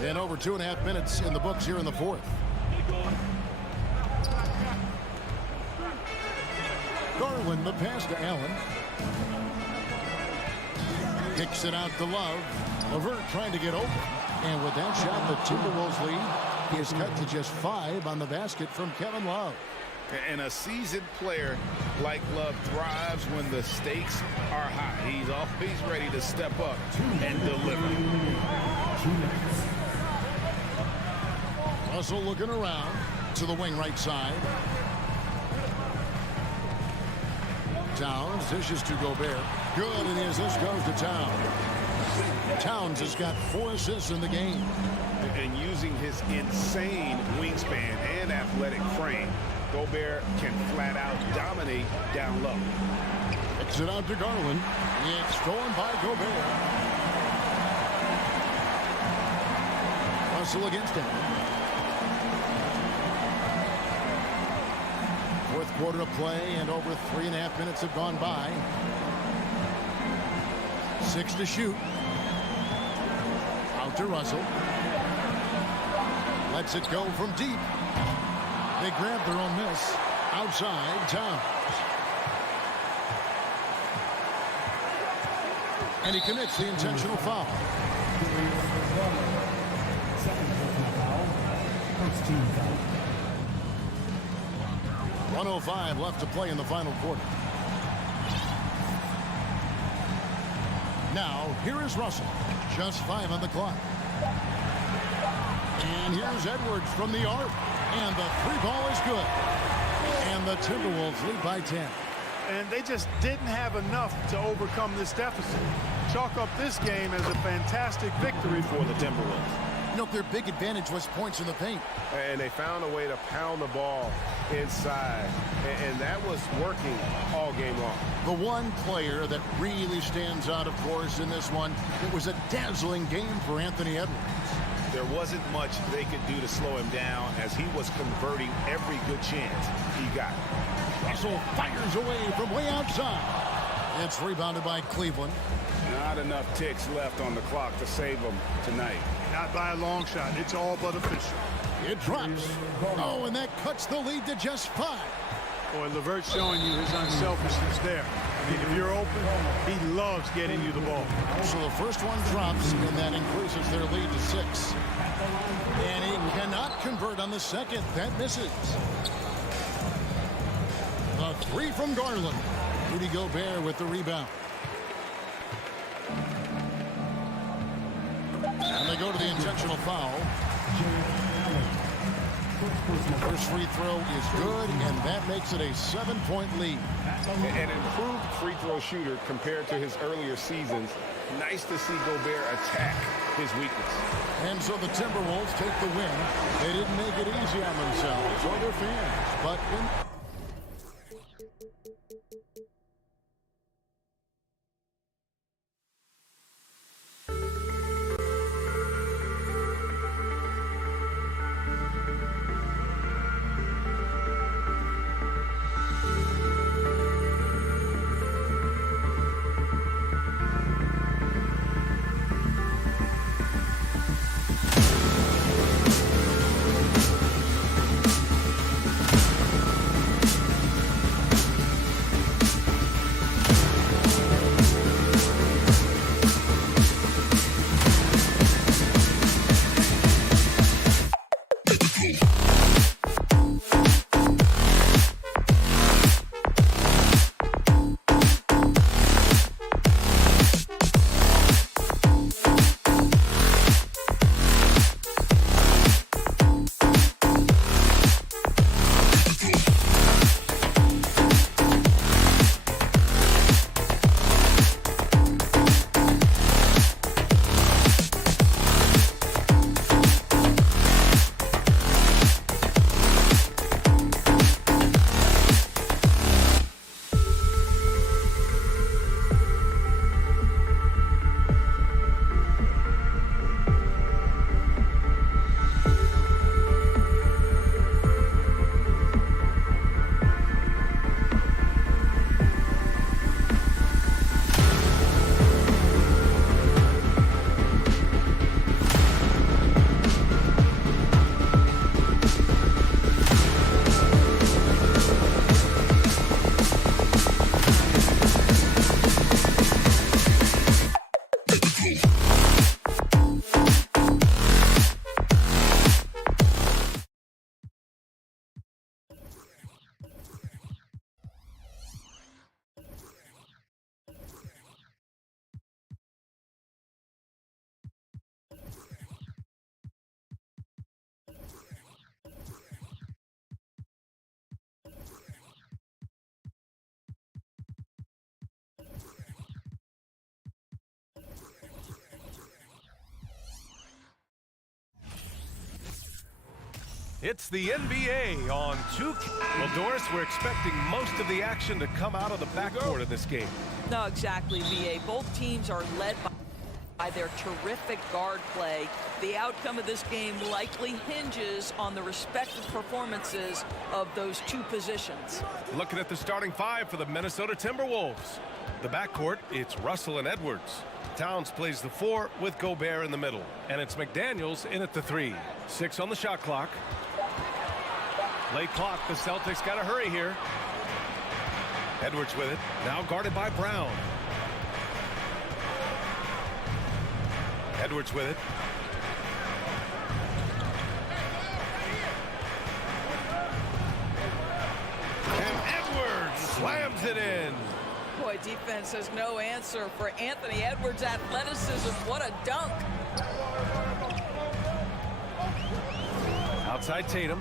And over 2.5 minutes in the books here in the fourth. Garland, the pass to Allen. Kicks it out to Love. Levert trying to get open. And with that shot, the Timberwolves lead is cut to just 5 on the basket from Kevin Love. And a seasoned player like Love thrives when the stakes are high. He's always ready to step up and deliver. Russell looking around to the wing right side. Towns dishes to Gobert. Good, and the assist goes to Towns. Towns has got 4 assists in the game. And using his insane wingspan and athletic frame, Gobert can flat out dominate down low. Kicks it out to Garland. It's stolen by Gobert. Russell against him. Fourth quarter of play, and over 3.5 minutes have gone by. 6 to shoot. Out to Russell. Lets it go from deep. They grab their own miss. Outside, Towns. And he commits the intentional foul. Second personal foul. First team foul. 1:05 left to play in the final quarter. Now, here is Russell. Just 5 on the clock. And here's Edwards from the arc. And the 3 ball is good. And the Timberwolves lead by 10. And they just didn't have enough to overcome this deficit. Chalk up this game as a fantastic victory for the Timberwolves. You know, their big advantage was points in the paint. And they found a way to pound the ball inside. And that was working all game long. The one player that really stands out, of course, in this one, it was a dazzling game for Anthony Edwards. There wasn't much they could do to slow him down as he was converting every good chance he got. Russell fires away from way outside. It's rebounded by Cleveland. Not enough ticks left on the clock to save them tonight. Not by a long shot. It's all but official. It drops. Oh, and that cuts the lead to just 5. Boy, LeVert's showing you his unselfishness there. I mean, if you're open, he loves getting you the ball. So the first one drops, and that increases their lead to 6. And he cannot convert on the second. That misses. A 3 from Garland. Rudy Gobert with the rebound. And they go to the intentional foul. First free throw is good, and that makes it a 7-point lead. An improved free throw shooter compared to his earlier seasons. Nice to see Gobert attack his weakness. And so the Timberwolves take the win. They didn't make it easy on themselves or their fans, but It's the NBA on 2. Well, Doris, we're expecting most of the action to come out of the backcourt in this game. No, exactly, VA. Both teams are led by their terrific guard play. The outcome of this game likely hinges on the respective performances of those two positions. Looking at the starting 5 for the Minnesota Timberwolves. The backcourt, it's Russell and Edwards. Towns plays the 4 with Gobert in the middle. And it's McDaniels in at the 3. 6 on the shot clock. Late clock, the Celtics got to hurry here. Edwards with it, now guarded by Brown. Edwards with it. And Edwards slams it in. Boy, defense has no answer for Anthony Edwards' athleticism. What a dunk. Outside Tatum.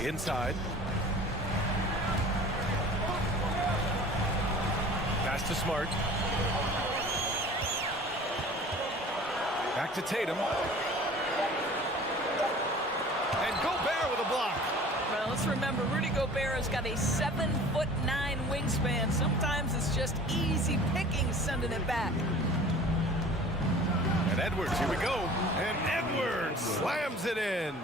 Inside. Pass to Smart. Back to Tatum. And Gobert with a block. Well, let's remember, Rudy Gobert has got a 7'9" wingspan. Sometimes it's just easy picking sending it back. And Edwards, here we go. And Edwards slams it in.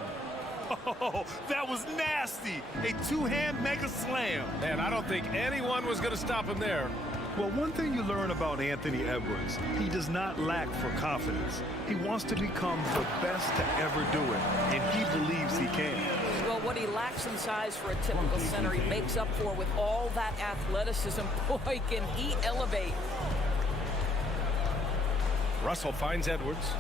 Oh, that was nasty. A two-hand mega slam. And I don't think anyone was going to stop him there. Well, one thing you learn about Anthony Edwards, he does not lack for confidence. He wants to become the best to ever do it, and he believes he can. Well, what he lacks in size for a typical center, he makes up for with all that athleticism. Boy, can he elevate. Russell finds Edwards.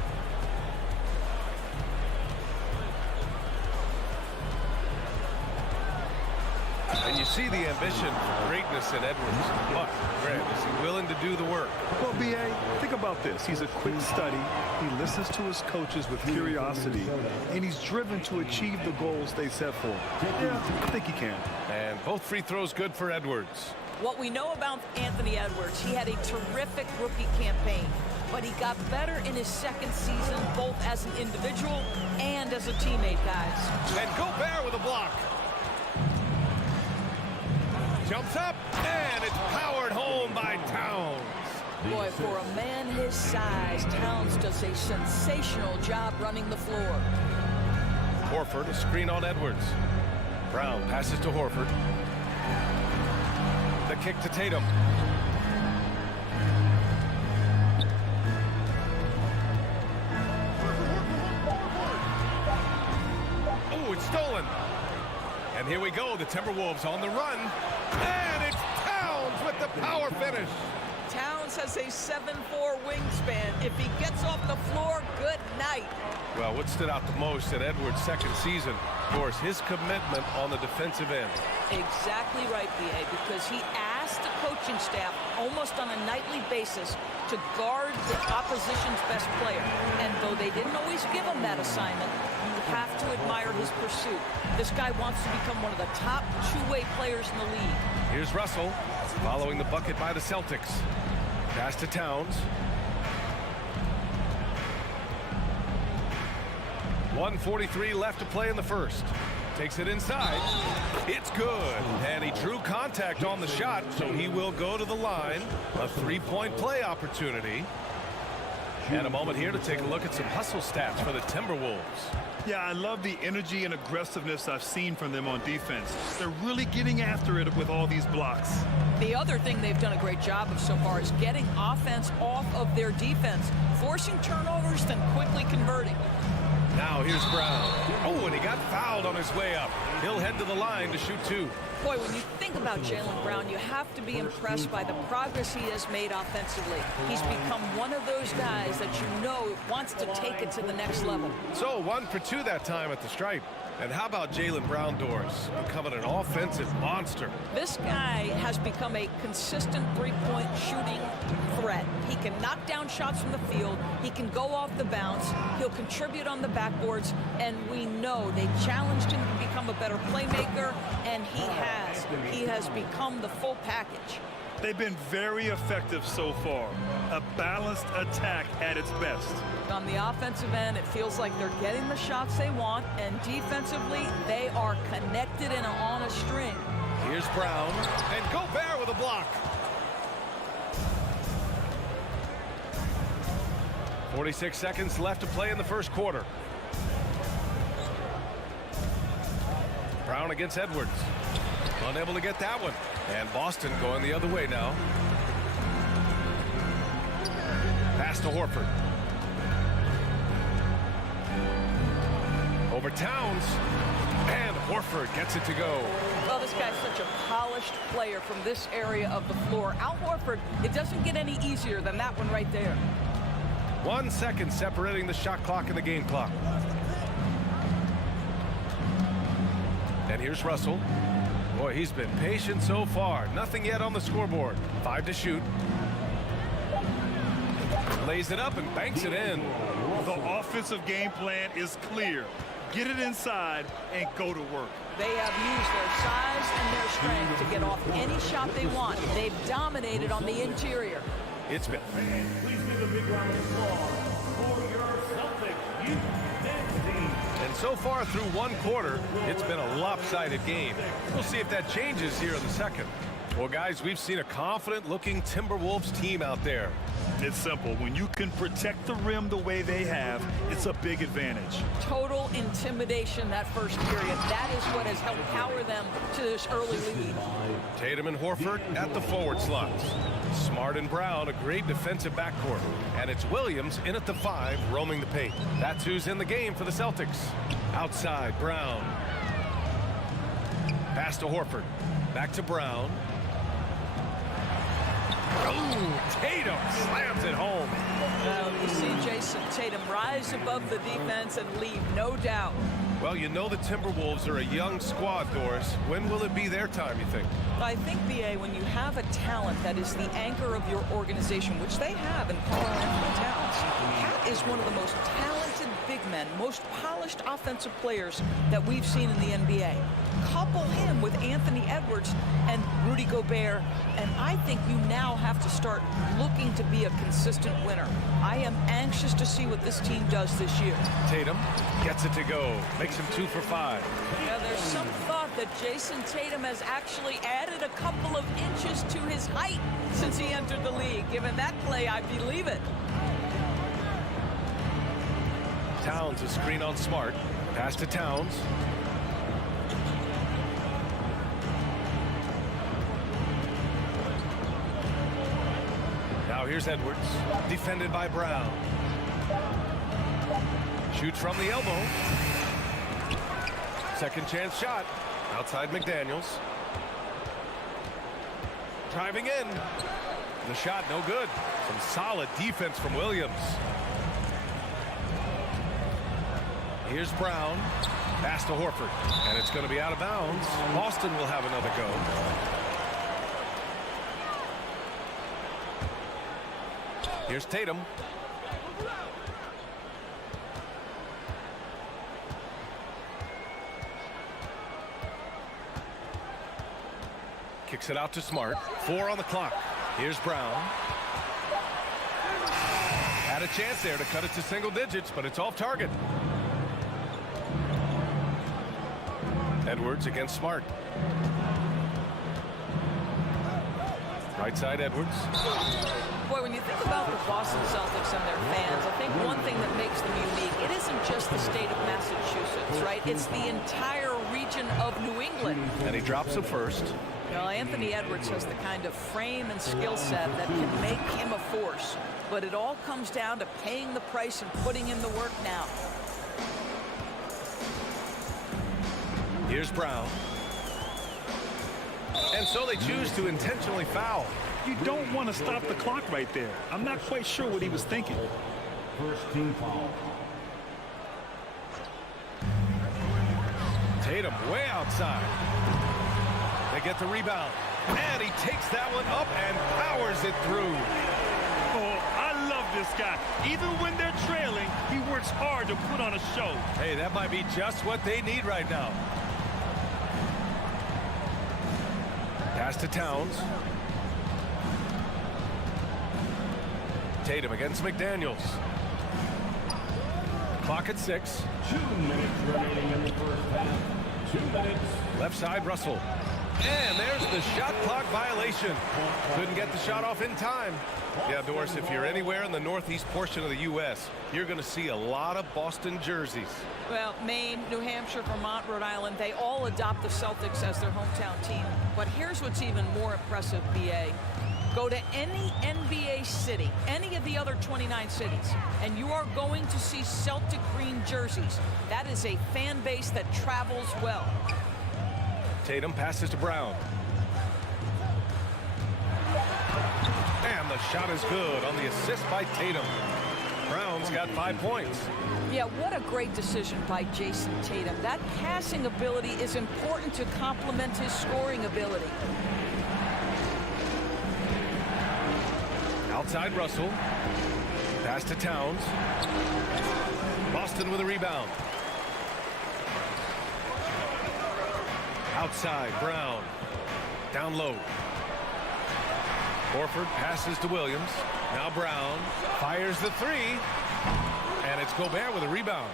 And you see the ambition for greatness in Edwards. But, Grant, is he willing to do the work? Well, B.A., think about this. He's a quick study. He listens to his coaches with curiosity, and he's driven to achieve the goals they set for him. Yeah, I think he can. And both free throws good for Edwards. What we know about Anthony Edwards, he had a terrific rookie campaign, but he got better in his second season, both as an individual and as a teammate, guys. And Gobert with a block. Jumps up, and it's powered home by Towns. Boy, for a man his size, Towns does a sensational job running the floor. Horford, a screen on Edwards. Brown passes to Horford. The kick to Tatum. Oh, it's stolen. And here we go, the Timberwolves on the run. And it's Towns with the power finish. Towns has a 7'4" wingspan. If he gets off the floor, good night. Well, what stood out the most in Edwards' second season, of course, his commitment on the defensive end. Exactly right, B.A., because he asked the coaching staff almost on a nightly basis to guard the opposition's best player. And though they didn't always give him that assignment, you have to admire his pursuit. This guy wants to become one of the top two-way players in the league. Here's Russell following the bucket by the Celtics. Pass to Towns. 1:43 left to play in the first. Takes it inside. It's good. And he drew contact on the shot, so he will go to the line. A three-point play opportunity. And a moment here to take a look at some hustle stats for the Timberwolves. Yeah, I love the energy and aggressiveness I've seen from them on defense. They're really getting after it with all these blocks. The other thing they've done a great job of so far is getting offense off of their defense, forcing turnovers, then quickly converting. Now here's Brown. Oh, and he got fouled on his way up. He'll head to the line to shoot two. Boy, when you think about Jaylen Brown, you have to be impressed by the progress he has made offensively. He's become one of those guys that you know wants to take it to the next level. So 1 for 2 that time at the stripe. And how about Jaylen Brown, Doris, becoming an offensive monster? This guy has become a consistent three-point shooting threat. He can knock down shots from the field. He can go off the bounce. He'll contribute on the backboards. And we know they challenged him to become a better playmaker, and he has. He has become the full package. They've been very effective so far. A balanced attack at its best. On the offensive end, it feels like they're getting the shots they want, and defensively, they are connected and on a string. Here's Brown, and Gobert with a block. 46 seconds left to play in the first quarter. Brown against Edwards. Unable to get that one. And Boston going the other way now. Pass to Horford. Over Towns. And Horford gets it to go. Well, this guy's such a polished player from this area of the floor. Al Horford, it doesn't get any easier than that one right there. 1 second separating the shot clock and the game clock. And here's Russell. Boy, he's been patient so far. Nothing yet on the scoreboard. 5 to shoot. Lays it up and banks it in. The offensive game plan is clear. Get it inside and go to work. They have used their size and their strength to get off any shot they want. They've dominated on the interior. It's been. Please give a big round of applause for your Celtics youth men's team. And so far through one quarter, it's been a lopsided game. We'll see if that changes here in the second. Well, guys, we've seen a confident-looking Timberwolves team out there. It's simple. When you can protect the rim the way they have, it's a big advantage. Total intimidation that first period. That is what has helped power them to this early lead. Tatum and Horford at the forward slots. Smart and Brown, a great defensive backcourt. And it's Williams in at the 5, roaming the paint. That's who's in the game for the Celtics. Outside, Brown. Pass to Horford. Back to Brown. Oh, Tatum slams it home. Well, you see Jason Tatum rise above the defense and leave no doubt. Well, you know the Timberwolves are a young squad, Doris. When will it be their time, you think? I think, B.A., when you have a talent that is the anchor of your organization, which they have in Karl-Anthony Towns, Cat is one of the most talented big men, most polished offensive players that we've seen in the NBA. Couple him with Anthony Edwards and Rudy Gobert, and I think you now have to start looking to be a consistent winner. I am anxious to see what this team does this year. Tatum gets it to go. Makes him 2 for 5. Now, there's some thought that Jason Tatum has actually added a couple of inches to his height since he entered the league. Given that play, I believe it. Towns, a screen on Smart. Pass to Towns. Now here's Edwards. Defended by Brown. Shoots from the elbow. Second chance shot. Outside McDaniels. Driving in. The shot no good. Some solid defense from Williams. Here's Brown. Pass to Horford. And it's going to be out of bounds. Boston will have another go. Here's Tatum. Kicks it out to Smart. 4 on the clock. Here's Brown. Had a chance there to cut it to single digits, but it's off target. Edwards against Smart. Right side, Edwards. Boy, when you think about the Boston Celtics and their fans, I think one thing that makes them unique, it isn't just the state of Massachusetts, right? It's the entire region of New England. And he drops it first. Well, Anthony Edwards has the kind of frame and skill set that can make him a force. But it all comes down to paying the price and putting in the work now. Here's Brown. And so they choose to intentionally foul. You don't want to stop the clock right there. I'm not quite sure what he was thinking. First team foul. Tatum way outside. They get the rebound. And he takes that one up and powers it through. Oh, I love this guy. Even when they're trailing, he works hard to put on a show. Hey, that might be just what they need right now. Pass to Towns. Tatum against McDaniels. Clock at 6. 2 minutes remaining in the first half. 2 minutes. Left side, Russell. And there's the shot clock violation. Couldn't get the shot off in time. Yeah, Doris, if you're anywhere in the northeast portion of the U.S., you're going to see a lot of Boston jerseys. Well, Maine, New Hampshire, Vermont, Rhode Island, they all adopt the Celtics as their hometown team. But here's what's even more impressive, B.A. Go to any NBA city, any of the other 29 cities, and you are going to see Celtic green jerseys. That is a fan base that travels well. Tatum passes to Brown. And the shot is good on the assist by Tatum. Brown's got 5 points. Yeah, what a great decision by Jason Tatum. That passing ability is important to complement his scoring ability. Outside Russell. Pass to Towns. Boston with a rebound. Outside Brown. Down low. Horford passes to Williams. Now Brown fires the 3. And it's Gobert with a rebound.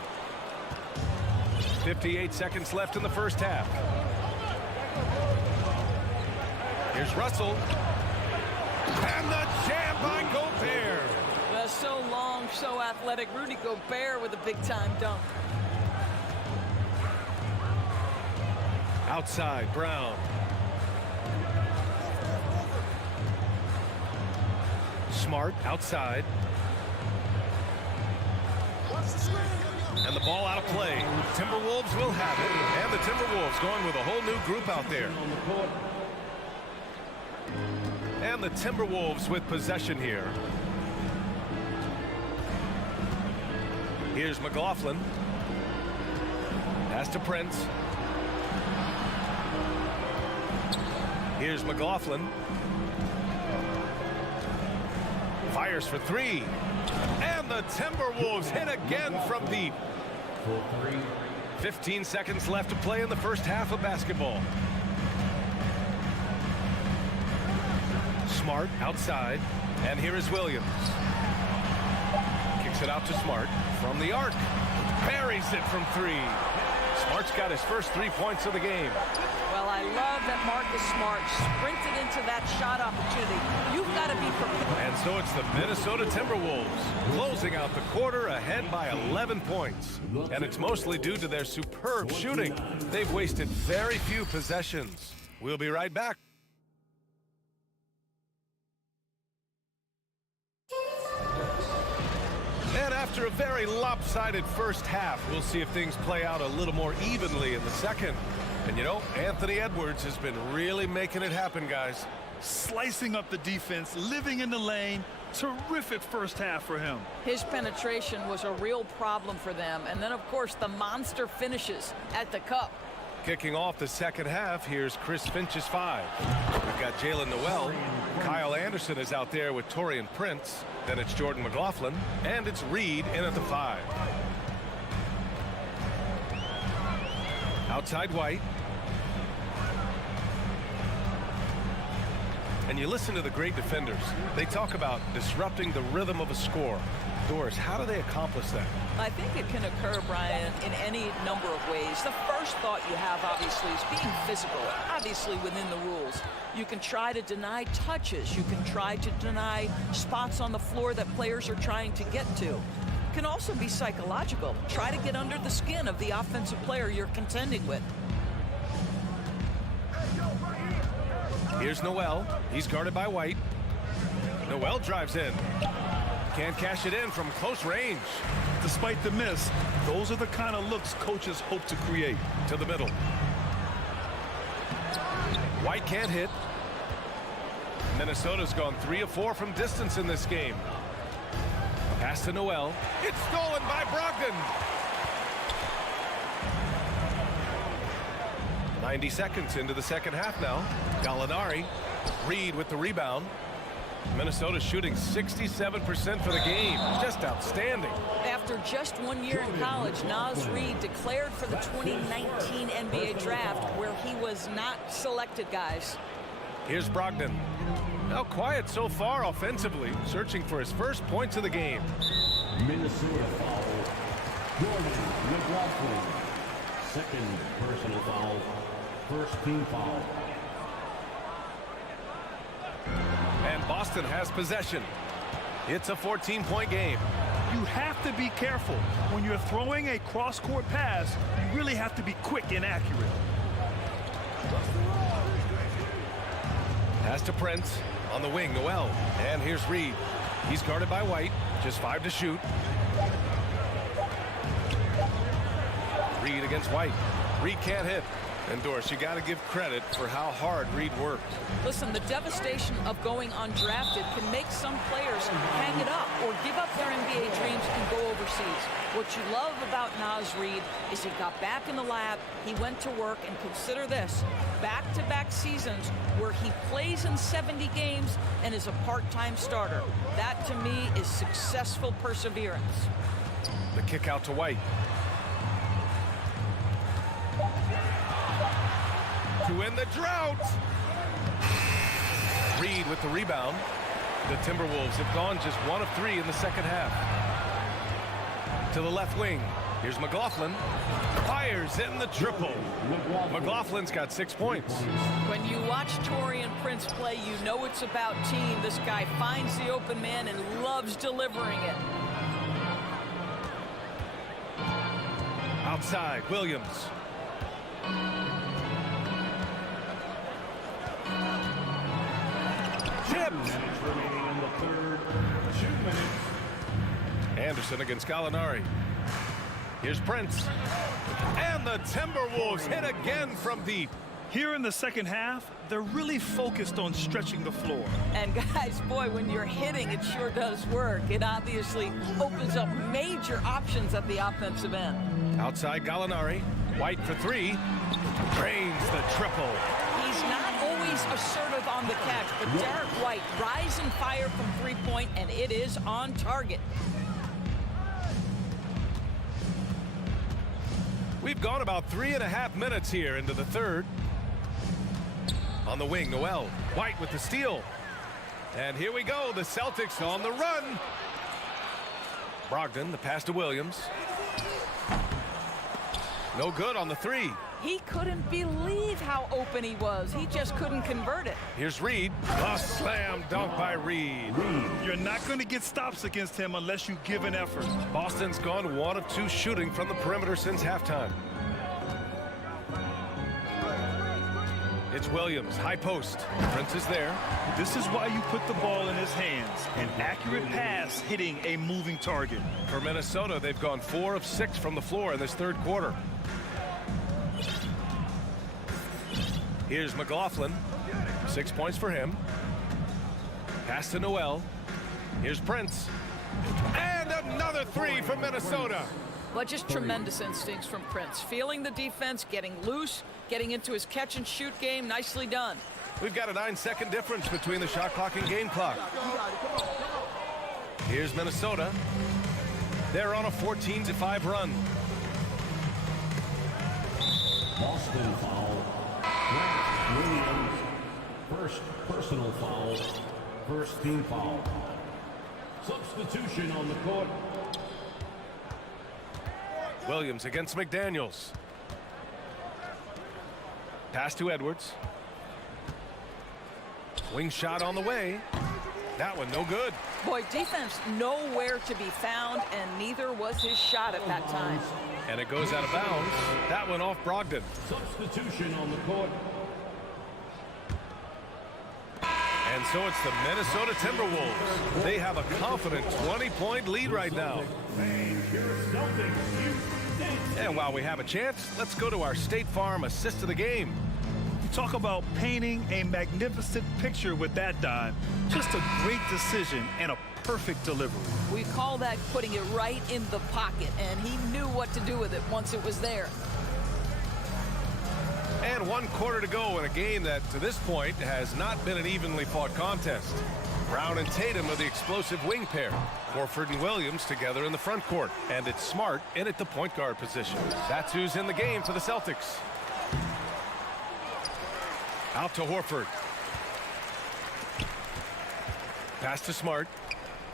58 seconds left in the first half. Here's Russell. And the jam by Gobert. Well, so long, so athletic. Rudy Gobert with a big-time dunk. Outside, Brown. Smart outside. And the ball out of play. Timberwolves will have it. And the Timberwolves going with a whole new group out there. And the Timberwolves with possession here. Here's McLaughlin. Pass to Prince. Here's McLaughlin. Fires for 3. And the Timberwolves hit again from deep. 15 seconds left to play in the first half of basketball. Smart outside. And here is Williams. Kicks it out to Smart from the arc. Buries it from 3. Smart's got his first 3 points of the game. Well, I love that Marcus Smart sprinted into that shot opportunity. You've got to be prepared. And so it's the Minnesota Timberwolves closing out the quarter ahead by 11 points. And it's mostly due to their superb shooting. They've wasted very few possessions. We'll be right back. And after a very lopsided first half, we'll see if things play out a little more evenly in the second. And you know, Anthony Edwards has been really making it happen, guys. Slicing up the defense, living in the lane. Terrific first half for him. His penetration was a real problem for them. And then, of course, the monster finishes at the cup. Kicking off the second half, here's Chris Finch's 5. We've got Jalen Noel. Kyle Anderson is out there with Taurean Prince. Then it's Jordan McLaughlin. And it's Reed in at the 5. Outside White. And you listen to the great defenders. They talk about disrupting the rhythm of a score. Doris, how do they accomplish that? I think it can occur, Brian, in any number of ways. The first thought you have, obviously, is being physical, obviously within the rules. You can try to deny touches. You can try to deny spots on the floor that players are trying to get to. It can also be psychological. Try to get under the skin of the offensive player you're contending with. Here's Noel. He's guarded by White. Noel drives in. Can't cash it in from close range. Despite the miss, those are the kind of looks coaches hope to create. To the middle. White can't hit. Minnesota's gone 3 of 4 from distance in this game. Pass to Noel. It's stolen by Brogdon. 90 seconds into the second half now. Gallinari. Reed with the rebound. Minnesota shooting 67% for the game. Just outstanding. After just 1 year in college, Naz Reid declared for the 2019 NBA draft, where he was not selected, guys. Here's Brogdon. Now quiet so far offensively, searching for his first points of the game. Minnesota foul. Jordan McLaughlin. Second personal foul. First team foul. And Boston has possession. It's a 14-point game. You have to be careful. When you're throwing a cross-court pass, you really have to be quick and accurate. Pass to Prince. On the wing, Noel. And here's Reed. He's guarded by White. Just 5 to shoot. Reed against White. Reed can't hit. And Doris, you got to give credit for how hard Reed worked. Listen, the devastation of going undrafted can make some players hang it up or give up their NBA dreams and go overseas. What you love about Naz Reid is he got back in the lab, he went to work, and consider this, back-to-back seasons where he plays in 70 games and is a part-time starter. That, to me, is successful perseverance. The kick out to White. To end the drought. Reed with the rebound. The Timberwolves have gone just 1 of 3 in the second half. To the left wing. Here's McLaughlin. Fires in the triple. McLaughlin's got 6 points. When you watch Taurean Prince play, you know it's about team. This guy finds the open man and loves delivering it. Outside, Williams. Chipped. Anderson against Gallinari. Here's Prince. And the Timberwolves hit again from deep. Here in the second half, they're really focused on stretching the floor. And guys, boy, when you're hitting, it sure does work. It obviously opens up major options at the offensive end. Outside Gallinari. White for 3. Drains the triple. He's not always assertive on the catch, but Derek White rise and fire from 3-point, and it is on target. We've gone about 3.5 minutes here into the third. On the wing, Noel. White with the steal. And here we go, the Celtics on the run. Brogdon, the pass to Williams. No good on the 3. He couldn't believe how open he was. He just couldn't convert it. Here's Reed. A slam dunk by Reed. You're not going to get stops against him unless you give an effort. Boston's gone 1 of 2 shooting from the perimeter since halftime. It's Williams, high post. Prince is there. This is why you put the ball in his hands. An accurate pass hitting a moving target. For Minnesota, they've gone 4 of 6 from the floor in this third quarter. Here's McLaughlin. 6 points for him. Pass to Noel. Here's Prince. And another 3 from Minnesota. Well, just tremendous instincts from Prince. Feeling the defense, getting loose, getting into his catch-and-shoot game. Nicely done. We've got a 9-second difference between the shot clock and game clock. Here's Minnesota. They're on a 14-5 run. Boston foul. Williams. First personal foul. First team foul. Substitution on the court. Williams against McDaniels. Pass to Edwards. Wing shot on the way. That one no good. Boy, defense nowhere to be found, and neither was his shot at that time. And it goes out of bounds. That one off Brogdon. Substitution on the court. And so it's the Minnesota Timberwolves. They have a confident 20-point lead right now. And while we have a chance, let's go to our State Farm assist of the game. You talk about painting a magnificent picture with that dime. Just a great decision and a perfect delivery. We call that putting it right in the pocket, and he knew what to do with it once it was there. And 1 quarter to go in a game that, to this point, has not been an evenly fought contest. Brown and Tatum are the explosive wing pair. Horford and Williams together in the front court. And it's Smart in at the point guard position. That's who's in the game for the Celtics. Out to Horford. Pass to Smart.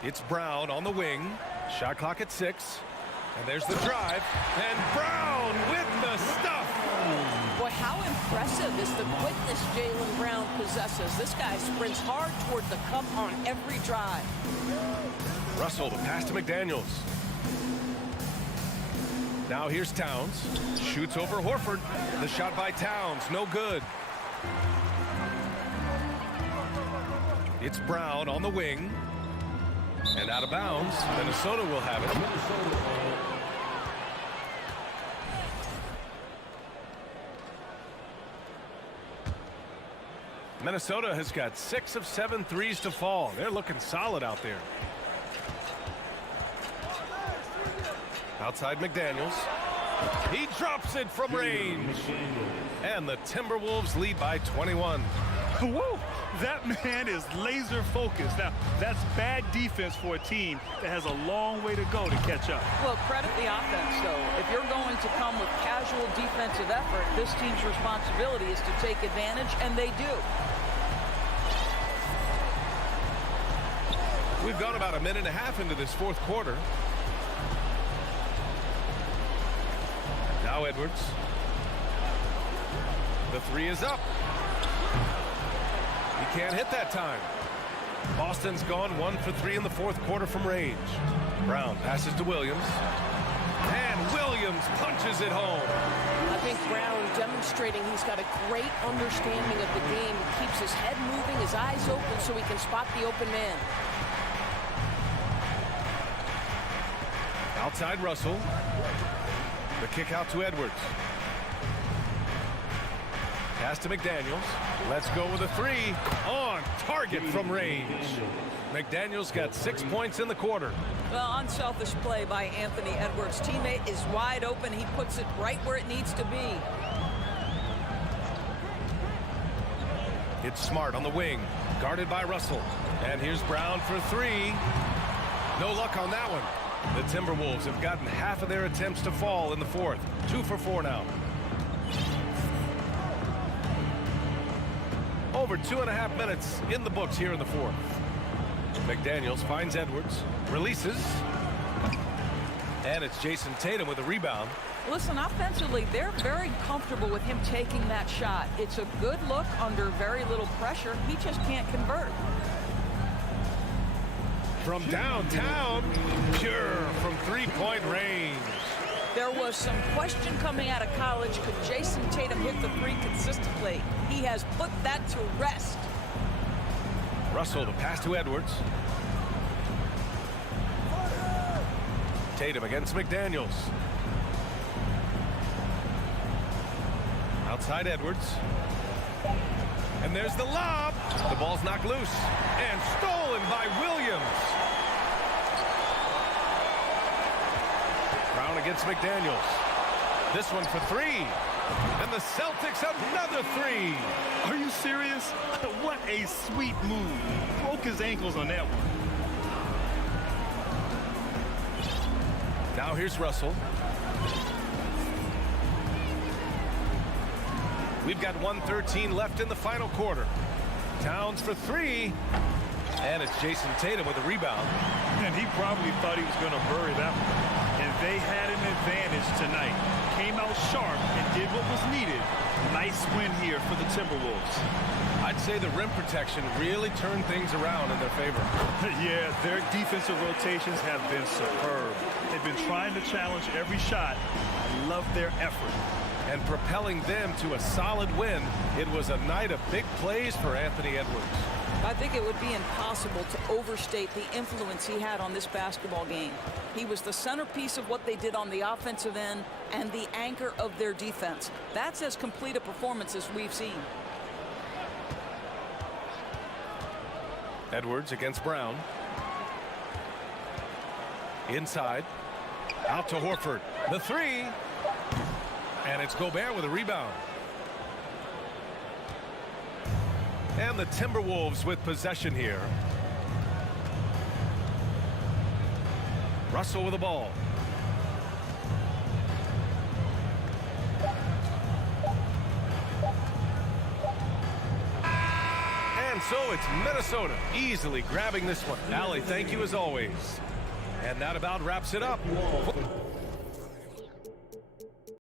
It's Brown on the wing. Shot clock at 6. And there's the drive. And Brown with the stuff. Boy, how impressive is the quickness Jaylen Brown possesses. This guy sprints hard toward the cup on every drive. Russell, the pass to McDaniels. Now here's Towns. Shoots over Horford. The shot by Towns, no good. It's Brown on the wing. And out of bounds. Minnesota will have it. Minnesota has got 6 of 7 threes to fall. They're looking solid out there. Outside McDaniels. He drops it from range. And the Timberwolves lead by 21. Whoa, that man is laser focused. Now, that's bad defense for a team that has a long way to go to catch up. Well, credit the offense, though. If you're going to come with casual defensive effort, this team's responsibility is to take advantage, and they do. We've gone about a minute and a half into this fourth quarter. Now Edwards. The three is up. He can't hit that time. Boston's gone 1 for 3 in the fourth quarter from range. Brown passes to Williams. And Williams punches it home. I think Brown demonstrating he's got a great understanding of the game. He keeps his head moving, his eyes open so he can spot the open man. Outside Russell. The kick out to Edwards. Pass to McDaniels. Let's go with a 3 on target from range. McDaniels got 6 points in the quarter. Well, unselfish play by Anthony Edwards. Teammate is wide open. He puts it right where it needs to be. It's Smart on the wing, guarded by Russell. And here's Brown for 3. No luck on that one. The Timberwolves have gotten half of their attempts to fall in the fourth. 2 for 4 now. Over 2.5 minutes in the books here in the fourth. McDaniels finds Edwards, releases, and it's Jason Tatum with a rebound. Listen, offensively, they're very comfortable with him taking that shot. It's a good look under very little pressure. He just can't convert. From downtown, pure from three-point range. There was some question coming out of college. Could Jason Tatum hit the 3 consistently? He has put that to rest. Russell, the pass to Edwards. Tatum against McDaniels. Outside Edwards. And there's the lob. The ball's knocked loose and stolen by Williams. Brown against McDaniels. This one for 3. And the Celtics another 3. Are you serious? What a sweet move. Broke his ankles on that one. Now here's Russell. We've got 1:13 left in the final quarter. Towns for 3. And it's Jason Tatum with a rebound. And he probably thought he was going to bury that one. And they had an advantage tonight. Came out sharp and did what was needed. Nice win here for the Timberwolves. I'd say the rim protection really turned things around in their favor. Yeah, their defensive rotations have been superb. They've been trying to challenge every shot. I love their effort. And propelling them to a solid win. It was a night of big plays for Anthony Edwards. I think it would be impossible to overstate the influence he had on this basketball game. He was the centerpiece of what they did on the offensive end and the anchor of their defense. That's as complete a performance as we've seen. Edwards against Brown. Inside. Out to Horford. The 3. And it's Gobert with a rebound. And the Timberwolves with possession here. Russell with the ball. And And so it's Minnesota easily grabbing this one. Allie, thank you as always. And that about wraps it up.